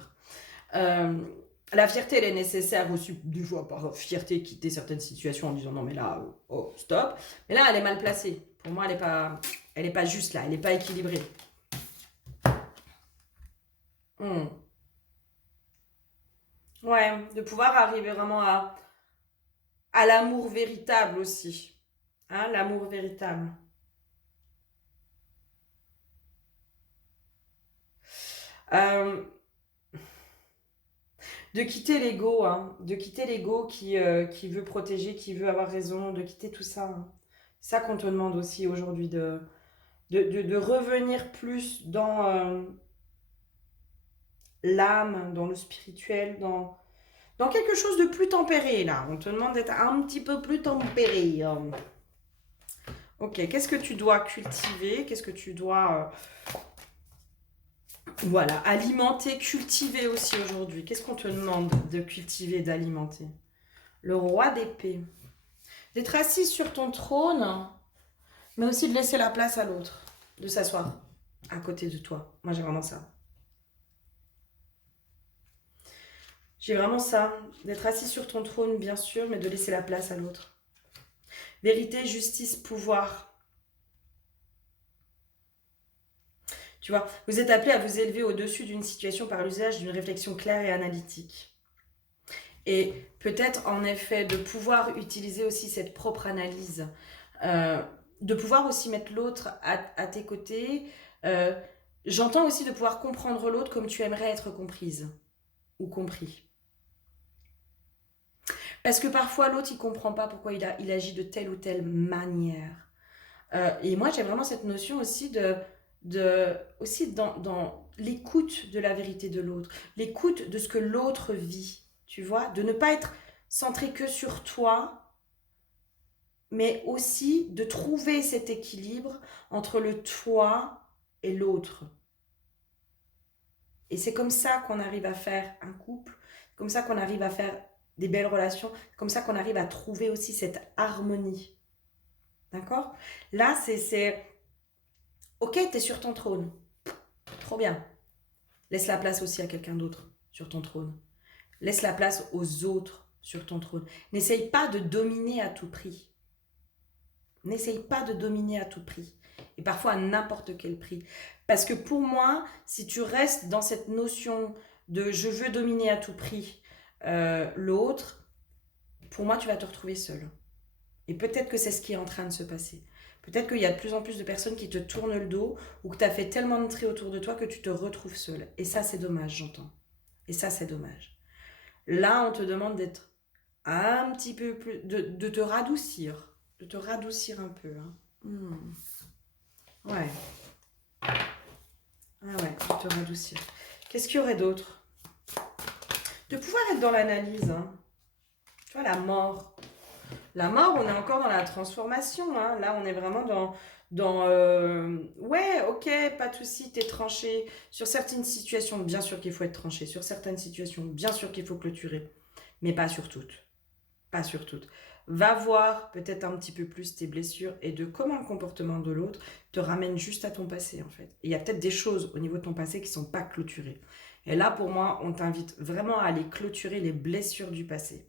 La fierté, elle est nécessaire aussi, des fois par fierté, quitter certaines situations en disant non, mais là, oh, stop. Mais là, elle est mal placée. Pour moi, elle est pas juste là, elle n'est pas équilibrée. Ouais, de pouvoir arriver vraiment à l'amour véritable aussi. Hein, l'amour véritable. Euh, de quitter l'ego, hein, de quitter l'ego qui veut protéger, qui veut avoir raison, de quitter tout ça. Hein. C'est ça qu'on te demande aussi aujourd'hui, de revenir plus dans l'âme, dans le spirituel, dans quelque chose de plus tempéré, là. On te demande d'être un petit peu plus tempéré. Hein. Ok, qu'est-ce que tu dois cultiver? Qu'est-ce que tu dois... voilà, alimenter, cultiver aussi aujourd'hui. Qu'est-ce qu'on te demande de cultiver, d'alimenter? Le roi d'épée. D'être assis sur ton trône, mais aussi de laisser la place à l'autre, de s'asseoir à côté de toi. Moi, j'ai vraiment ça. J'ai vraiment ça, d'être assis sur ton trône, bien sûr, mais de laisser la place à l'autre. Vérité, justice, pouvoir. Tu vois, vous êtes appelé à vous élever au-dessus d'une situation par l'usage d'une réflexion claire et analytique. Et peut-être, en effet, de pouvoir utiliser aussi cette propre analyse, de pouvoir aussi mettre l'autre à tes côtés. J'entends aussi de pouvoir comprendre l'autre comme tu aimerais être comprise ou compris. Parce que parfois, l'autre, il ne comprend pas pourquoi il agit de telle ou telle manière. Et moi, j'ai vraiment cette notion aussi aussi dans l'écoute de la vérité de l'autre, l'écoute de ce que l'autre vit, tu vois, de ne pas être centré que sur toi, mais aussi de trouver cet équilibre entre le toi et l'autre. Et c'est comme ça qu'on arrive à faire un couple, comme ça qu'on arrive à faire des belles relations, comme ça qu'on arrive à trouver aussi cette harmonie. D'accord? Là, c'est... Ok, t'es sur ton trône. Trop bien. Laisse la place aussi à quelqu'un d'autre sur ton trône. Laisse la place aux autres sur ton trône. N'essaye pas de dominer à tout prix. N'essaye pas de dominer à tout prix. Et parfois à n'importe quel prix. Parce que pour moi, si tu restes dans cette notion de je veux dominer à tout prix l'autre, pour moi, tu vas te retrouver seul. Et peut-être que c'est ce qui est en train de se passer. Peut-être qu'il y a de plus en plus de personnes qui te tournent le dos ou que tu as fait tellement de tri autour de toi que tu te retrouves seul. Et ça, c'est dommage, j'entends. Et ça, c'est dommage. Là, on te demande d'être un petit peu plus... de te radoucir. De te radoucir un peu. Hein. Ouais. Ah ouais, de te radoucir. Qu'est-ce qu'il y aurait d'autre? De pouvoir être dans l'analyse. Hein. Tu vois, la mort. La mort, on est encore dans la transformation. Hein. Là, on est vraiment ouais, ok, pas de souci, t'es tranché. Sur certaines situations, bien sûr qu'il faut être tranché. Sur certaines situations, bien sûr qu'il faut clôturer. Mais pas sur toutes. Pas sur toutes. Va voir peut-être un petit peu plus tes blessures et de comment le comportement de l'autre te ramène juste à ton passé, en fait. Et il y a peut-être des choses au niveau de ton passé qui ne sont pas clôturées. Et là, pour moi, on t'invite vraiment à aller clôturer les blessures du passé.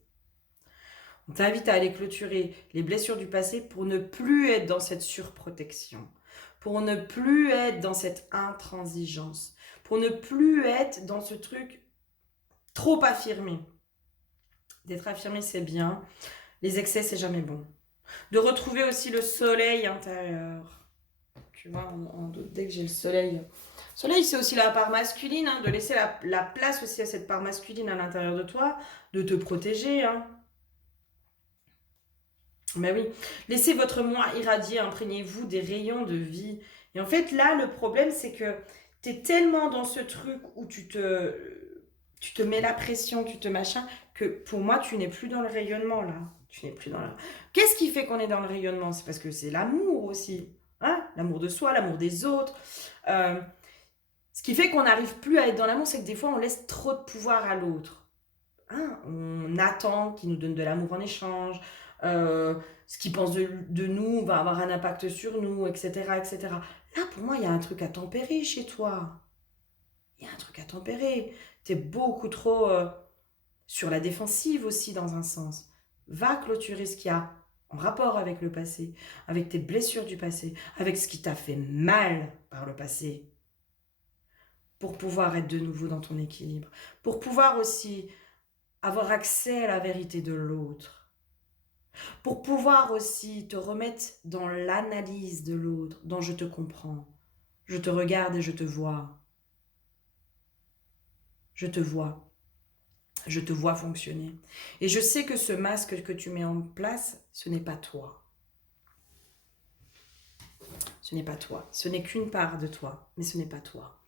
On t'invite à aller clôturer les blessures du passé pour ne plus être dans cette surprotection, pour ne plus être dans cette intransigeance, pour ne plus être dans ce truc trop affirmé. D'être affirmé, c'est bien. Les excès, c'est jamais bon. De retrouver aussi le soleil intérieur. Tu vois, dès que j'ai le soleil. Le soleil, c'est aussi la part masculine, hein, de laisser la place aussi à cette part masculine à l'intérieur de toi, de te protéger. Hein. Mais oui, laissez votre moi irradier, imprégnez-vous des rayons de vie. Et en fait, là, le problème, c'est que tu es tellement dans ce truc où tu te mets la pression, tu te machin, que pour moi, tu n'es plus dans le rayonnement, là. Tu n'es plus dans le... Qu'est-ce qui fait qu'on est dans le rayonnement? C'est parce que c'est l'amour aussi. Hein, l'amour de soi, l'amour des autres. Ce qui fait qu'on n'arrive plus à être dans l'amour, c'est que des fois, on laisse trop de pouvoir à l'autre. Hein, on attend qu'il nous donne de l'amour en échange. Ce qu'il pense de nous va avoir un impact sur nous, etc., etc. Là, pour moi, il y a un truc à tempérer chez toi. Il y a un truc à tempérer. Tu es beaucoup trop sur la défensive aussi, dans un sens. Va clôturer ce qu'il y a en rapport avec le passé, avec tes blessures du passé, avec ce qui t'a fait mal par le passé, pour pouvoir être de nouveau dans ton équilibre, pour pouvoir aussi avoir accès à la vérité de l'autre, pour pouvoir aussi te remettre dans l'analyse de l'autre, dont je te comprends. Je te regarde et je te vois. Je te vois. Je te vois fonctionner. Et je sais que ce masque que tu mets en place, ce n'est pas toi. Ce n'est pas toi. Ce n'est qu'une part de toi, mais ce n'est pas toi.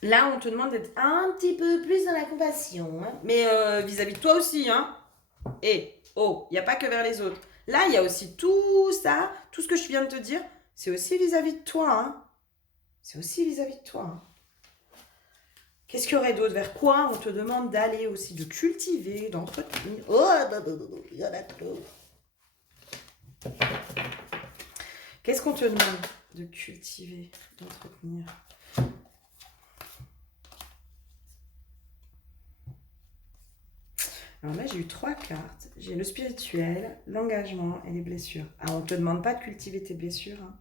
Là, on te demande d'être un petit peu plus dans la compassion, hein, mais vis-à-vis de toi aussi. Hein. Et, oh, il n'y a pas que vers les autres. Là, il y a aussi tout ça, tout ce que je viens de te dire, c'est aussi vis-à-vis de toi. Hein. C'est aussi vis-à-vis de toi. Hein. Qu'est-ce qu'il y aurait d'autre? Vers quoi on te demande d'aller aussi, de cultiver, d'entretenir? Oh, il y en a trop. Qu'est-ce qu'on te demande de cultiver, d'entretenir? Alors là, j'ai eu 3 cartes. J'ai le spirituel, l'engagement et les blessures. Alors, on ne te demande pas de cultiver tes blessures. Hein.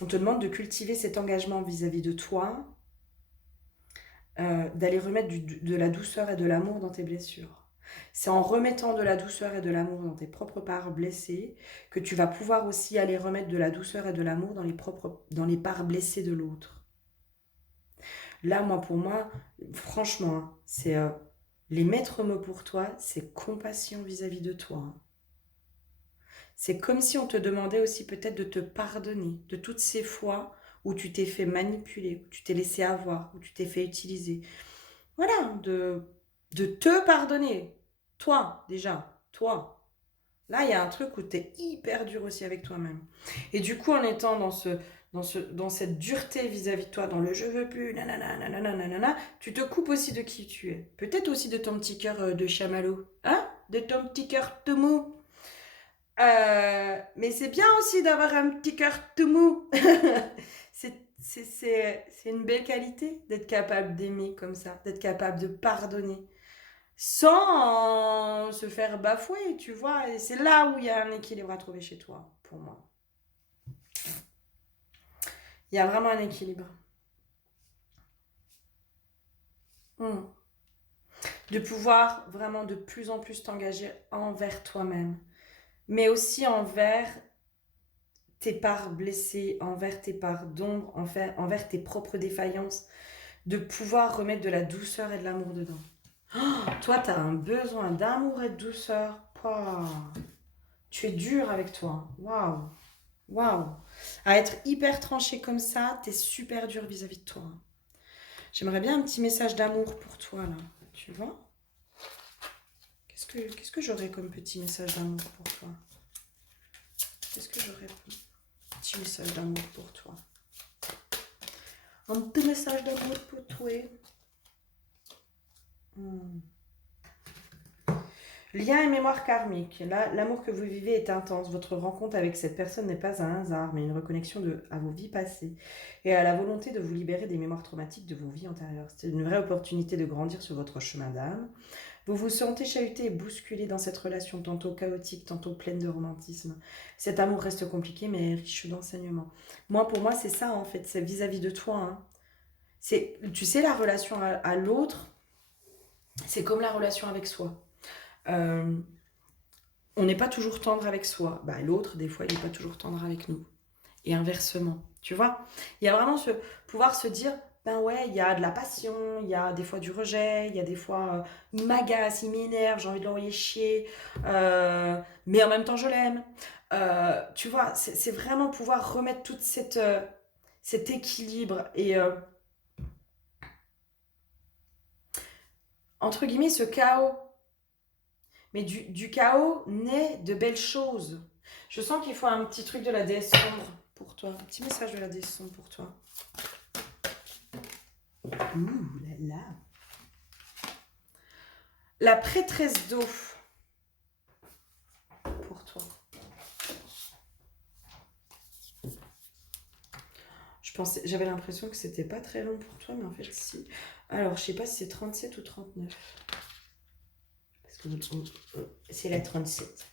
On te demande de cultiver cet engagement vis-à-vis de toi, d'aller remettre de la douceur et de l'amour dans tes blessures. C'est en remettant de la douceur et de l'amour dans tes propres parts blessées que tu vas pouvoir aussi aller remettre de la douceur et de l'amour dans les parts blessées de l'autre. Là, pour moi, franchement, hein, c'est les maîtres mots pour toi, c'est compassion vis-à-vis de toi. Hein. C'est comme si on te demandait aussi peut-être de te pardonner de toutes ces fois où tu t'es fait manipuler, où tu t'es laissé avoir, où tu t'es fait utiliser. Voilà, de te pardonner. Toi, déjà, toi. Là, il y a un truc où tu es hyper dur aussi avec toi-même. Et du coup, en étant dans cette dureté vis-à-vis de toi, dans le je veux plus, nanana, nanana, nanana, tu te coupes aussi de qui tu es. Peut-être aussi de ton petit cœur de chamallow. Hein? De ton petit cœur tout mou. Mais c'est bien aussi d'avoir un petit cœur tout mou. C'est une belle qualité d'être capable d'aimer comme ça, d'être capable de pardonner sans se faire bafouer, tu vois. Et c'est là où il y a un équilibre à trouver chez toi, pour moi. Il y a vraiment un équilibre. De pouvoir vraiment de plus en plus t'engager envers toi-même, mais aussi envers tes parts blessées, envers tes parts d'ombre, envers tes propres défaillances, de pouvoir remettre de la douceur et de l'amour dedans. Oh, toi, tu as un besoin d'amour et de douceur. Oh, tu es dur avec toi. Waouh. Waouh. À être hyper tranché comme ça, tu es super dur vis-à-vis de toi. J'aimerais bien un petit message d'amour pour toi, là. Tu vois? Qu'est-ce Qu'est-ce que j'aurais comme petit message d'amour pour toi? Qu'est-ce que j'aurais comme petit message d'amour pour toi? Un petit message d'amour pour toi. Lien et mémoire karmique. Là, l'amour que vous vivez est intense. Votre rencontre avec cette personne n'est pas un hasard, mais une reconnexion à vos vies passées et à la volonté de vous libérer des mémoires traumatiques de vos vies antérieures. C'est une vraie opportunité de grandir sur votre chemin d'âme. Vous vous sentez chahuté et bousculé dans cette relation, tantôt chaotique, tantôt pleine de romantisme. Cet amour reste compliqué, mais riche d'enseignements. Pour moi, c'est ça, en fait. C'est vis-à-vis de toi. Hein. Tu sais, la relation à l'autre, c'est comme la relation avec soi. On n'est pas toujours tendre avec soi. L'autre, des fois, il n'est pas toujours tendre avec nous. Et inversement, tu vois. Il y a vraiment pouvoir se dire, il y a de la passion, il y a des fois du rejet, il y a des fois, il m'agace, il m'énerve, j'ai envie de l'envoyer chier, mais en même temps, je l'aime. Tu vois, c'est vraiment pouvoir remettre toute cet équilibre et, entre guillemets, ce chaos. Mais du chaos naît de belles choses. Je sens qu'il faut un petit truc de la déesse sombre pour toi. Un petit message de la déesse sombre pour toi. Ouh là là. La prêtresse d'eau pour toi. J'avais l'impression que c'était pas très long pour toi, mais en fait si. Alors je sais pas si c'est 37 ou 39. C'est la 37.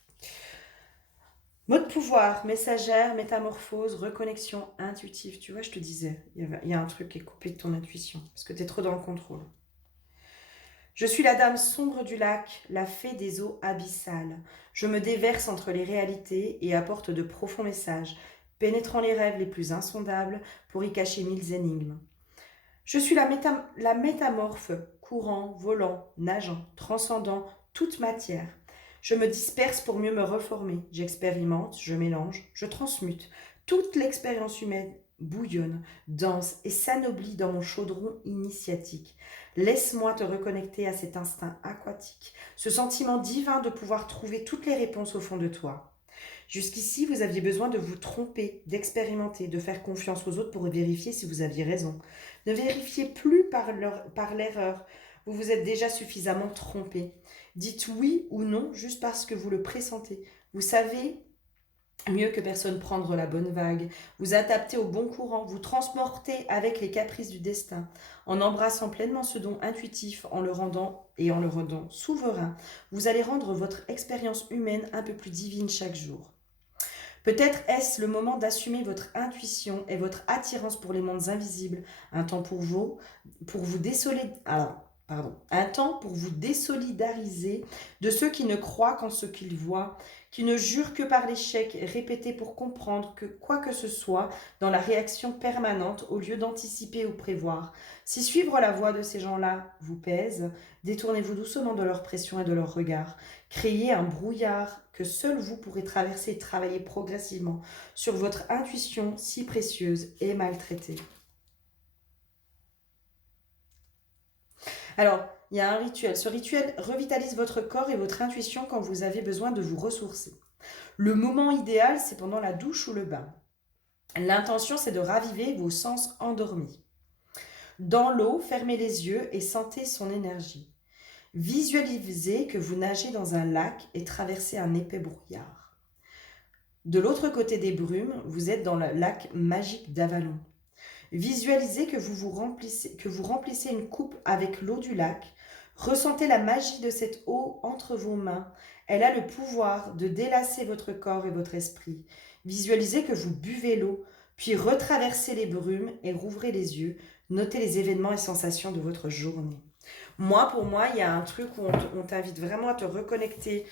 Mot de pouvoir, messagère, métamorphose, reconnexion, intuitive. Tu vois, je te disais, il y a un truc qui est coupé de ton intuition, parce que tu es trop dans le contrôle. Je suis la dame sombre du lac, la fée des eaux abyssales. Je me déverse entre les réalités et apporte de profonds messages, pénétrant les rêves les plus insondables pour y cacher mille énigmes. Je suis la métamorphe, courant, volant, nageant, transcendant toute matière. Je me disperse pour mieux me reformer. J'expérimente, je mélange, je transmute. Toute l'expérience humaine bouillonne, danse et s'anoblit dans mon chaudron initiatique. Laisse-moi te reconnecter à cet instinct aquatique, ce sentiment divin de pouvoir trouver toutes les réponses au fond de toi. Jusqu'ici, vous aviez besoin de vous tromper, d'expérimenter, de faire confiance aux autres pour vérifier si vous aviez raison. Ne vérifiez plus par l'erreur. Vous vous êtes déjà suffisamment trompé. Dites oui ou non juste parce que vous le pressentez. Vous savez mieux que personne prendre la bonne vague. Vous adaptez au bon courant. Vous transportez avec les caprices du destin. En embrassant pleinement ce don intuitif, en le rendant souverain, vous allez rendre votre expérience humaine un peu plus divine chaque jour. Peut-être est-ce le moment d'assumer votre intuition et votre attirance pour les mondes invisibles, un temps pour vous désolidariser de ceux qui ne croient qu'en ce qu'ils voient, qui ne jurent que par l'échec répété pour comprendre que quoi que ce soit dans la réaction permanente au lieu d'anticiper ou prévoir. Si suivre la voie de ces gens-là vous pèse, détournez-vous doucement de leur pression et de leur regard. Créez un brouillard que seul vous pourrez traverser et travailler progressivement sur votre intuition si précieuse et maltraitée. Alors, il y a un rituel. Ce rituel revitalise votre corps et votre intuition quand vous avez besoin de vous ressourcer. Le moment idéal, c'est pendant la douche ou le bain. L'intention, c'est de raviver vos sens endormis. Dans l'eau, fermez les yeux et sentez son énergie. Visualisez que vous nagez dans un lac et traversez un épais brouillard. De l'autre côté des brumes, vous êtes dans le lac magique d'Avalon. Visualisez que vous remplissez une coupe avec l'eau du lac. Ressentez la magie de cette eau entre vos mains. Elle a le pouvoir de délasser votre corps et votre esprit. Visualisez que vous buvez l'eau, puis retraversez les brumes et rouvrez les yeux. Notez les événements et sensations de votre journée. Pour moi, il y a un truc où on t'invite vraiment à te reconnecter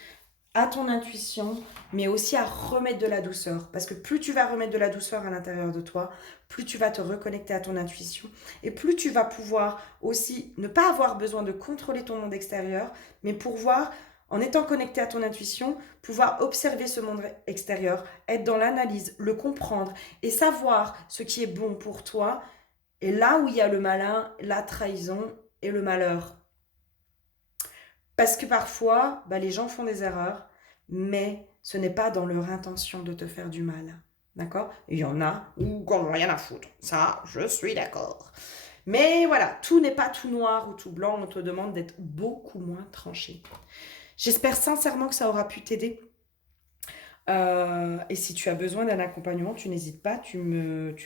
à ton intuition, mais aussi à remettre de la douceur. Parce que plus tu vas remettre de la douceur à l'intérieur de toi, plus tu vas te reconnecter à ton intuition, et plus tu vas pouvoir aussi ne pas avoir besoin de contrôler ton monde extérieur, mais pouvoir, en étant connecté à ton intuition, pouvoir observer ce monde extérieur, être dans l'analyse, le comprendre, et savoir ce qui est bon pour toi, et là où il y a le malin, la trahison et le malheur. Parce que parfois, les gens font des erreurs, mais ce n'est pas dans leur intention de te faire du mal. D'accord? Il y en a où qu'on n'a rien à foutre. Ça, je suis d'accord. Mais voilà, tout n'est pas tout noir ou tout blanc. On te demande d'être beaucoup moins tranché. J'espère sincèrement que ça aura pu t'aider. Et si tu as besoin d'un accompagnement, tu n'hésites pas. Tu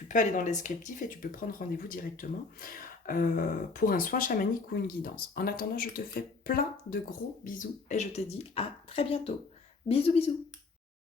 peux aller dans le descriptif et tu peux prendre rendez-vous directement pour un soin chamanique ou une guidance. En attendant, je te fais plein de gros bisous et je te dis à très bientôt. Bisous, bisous.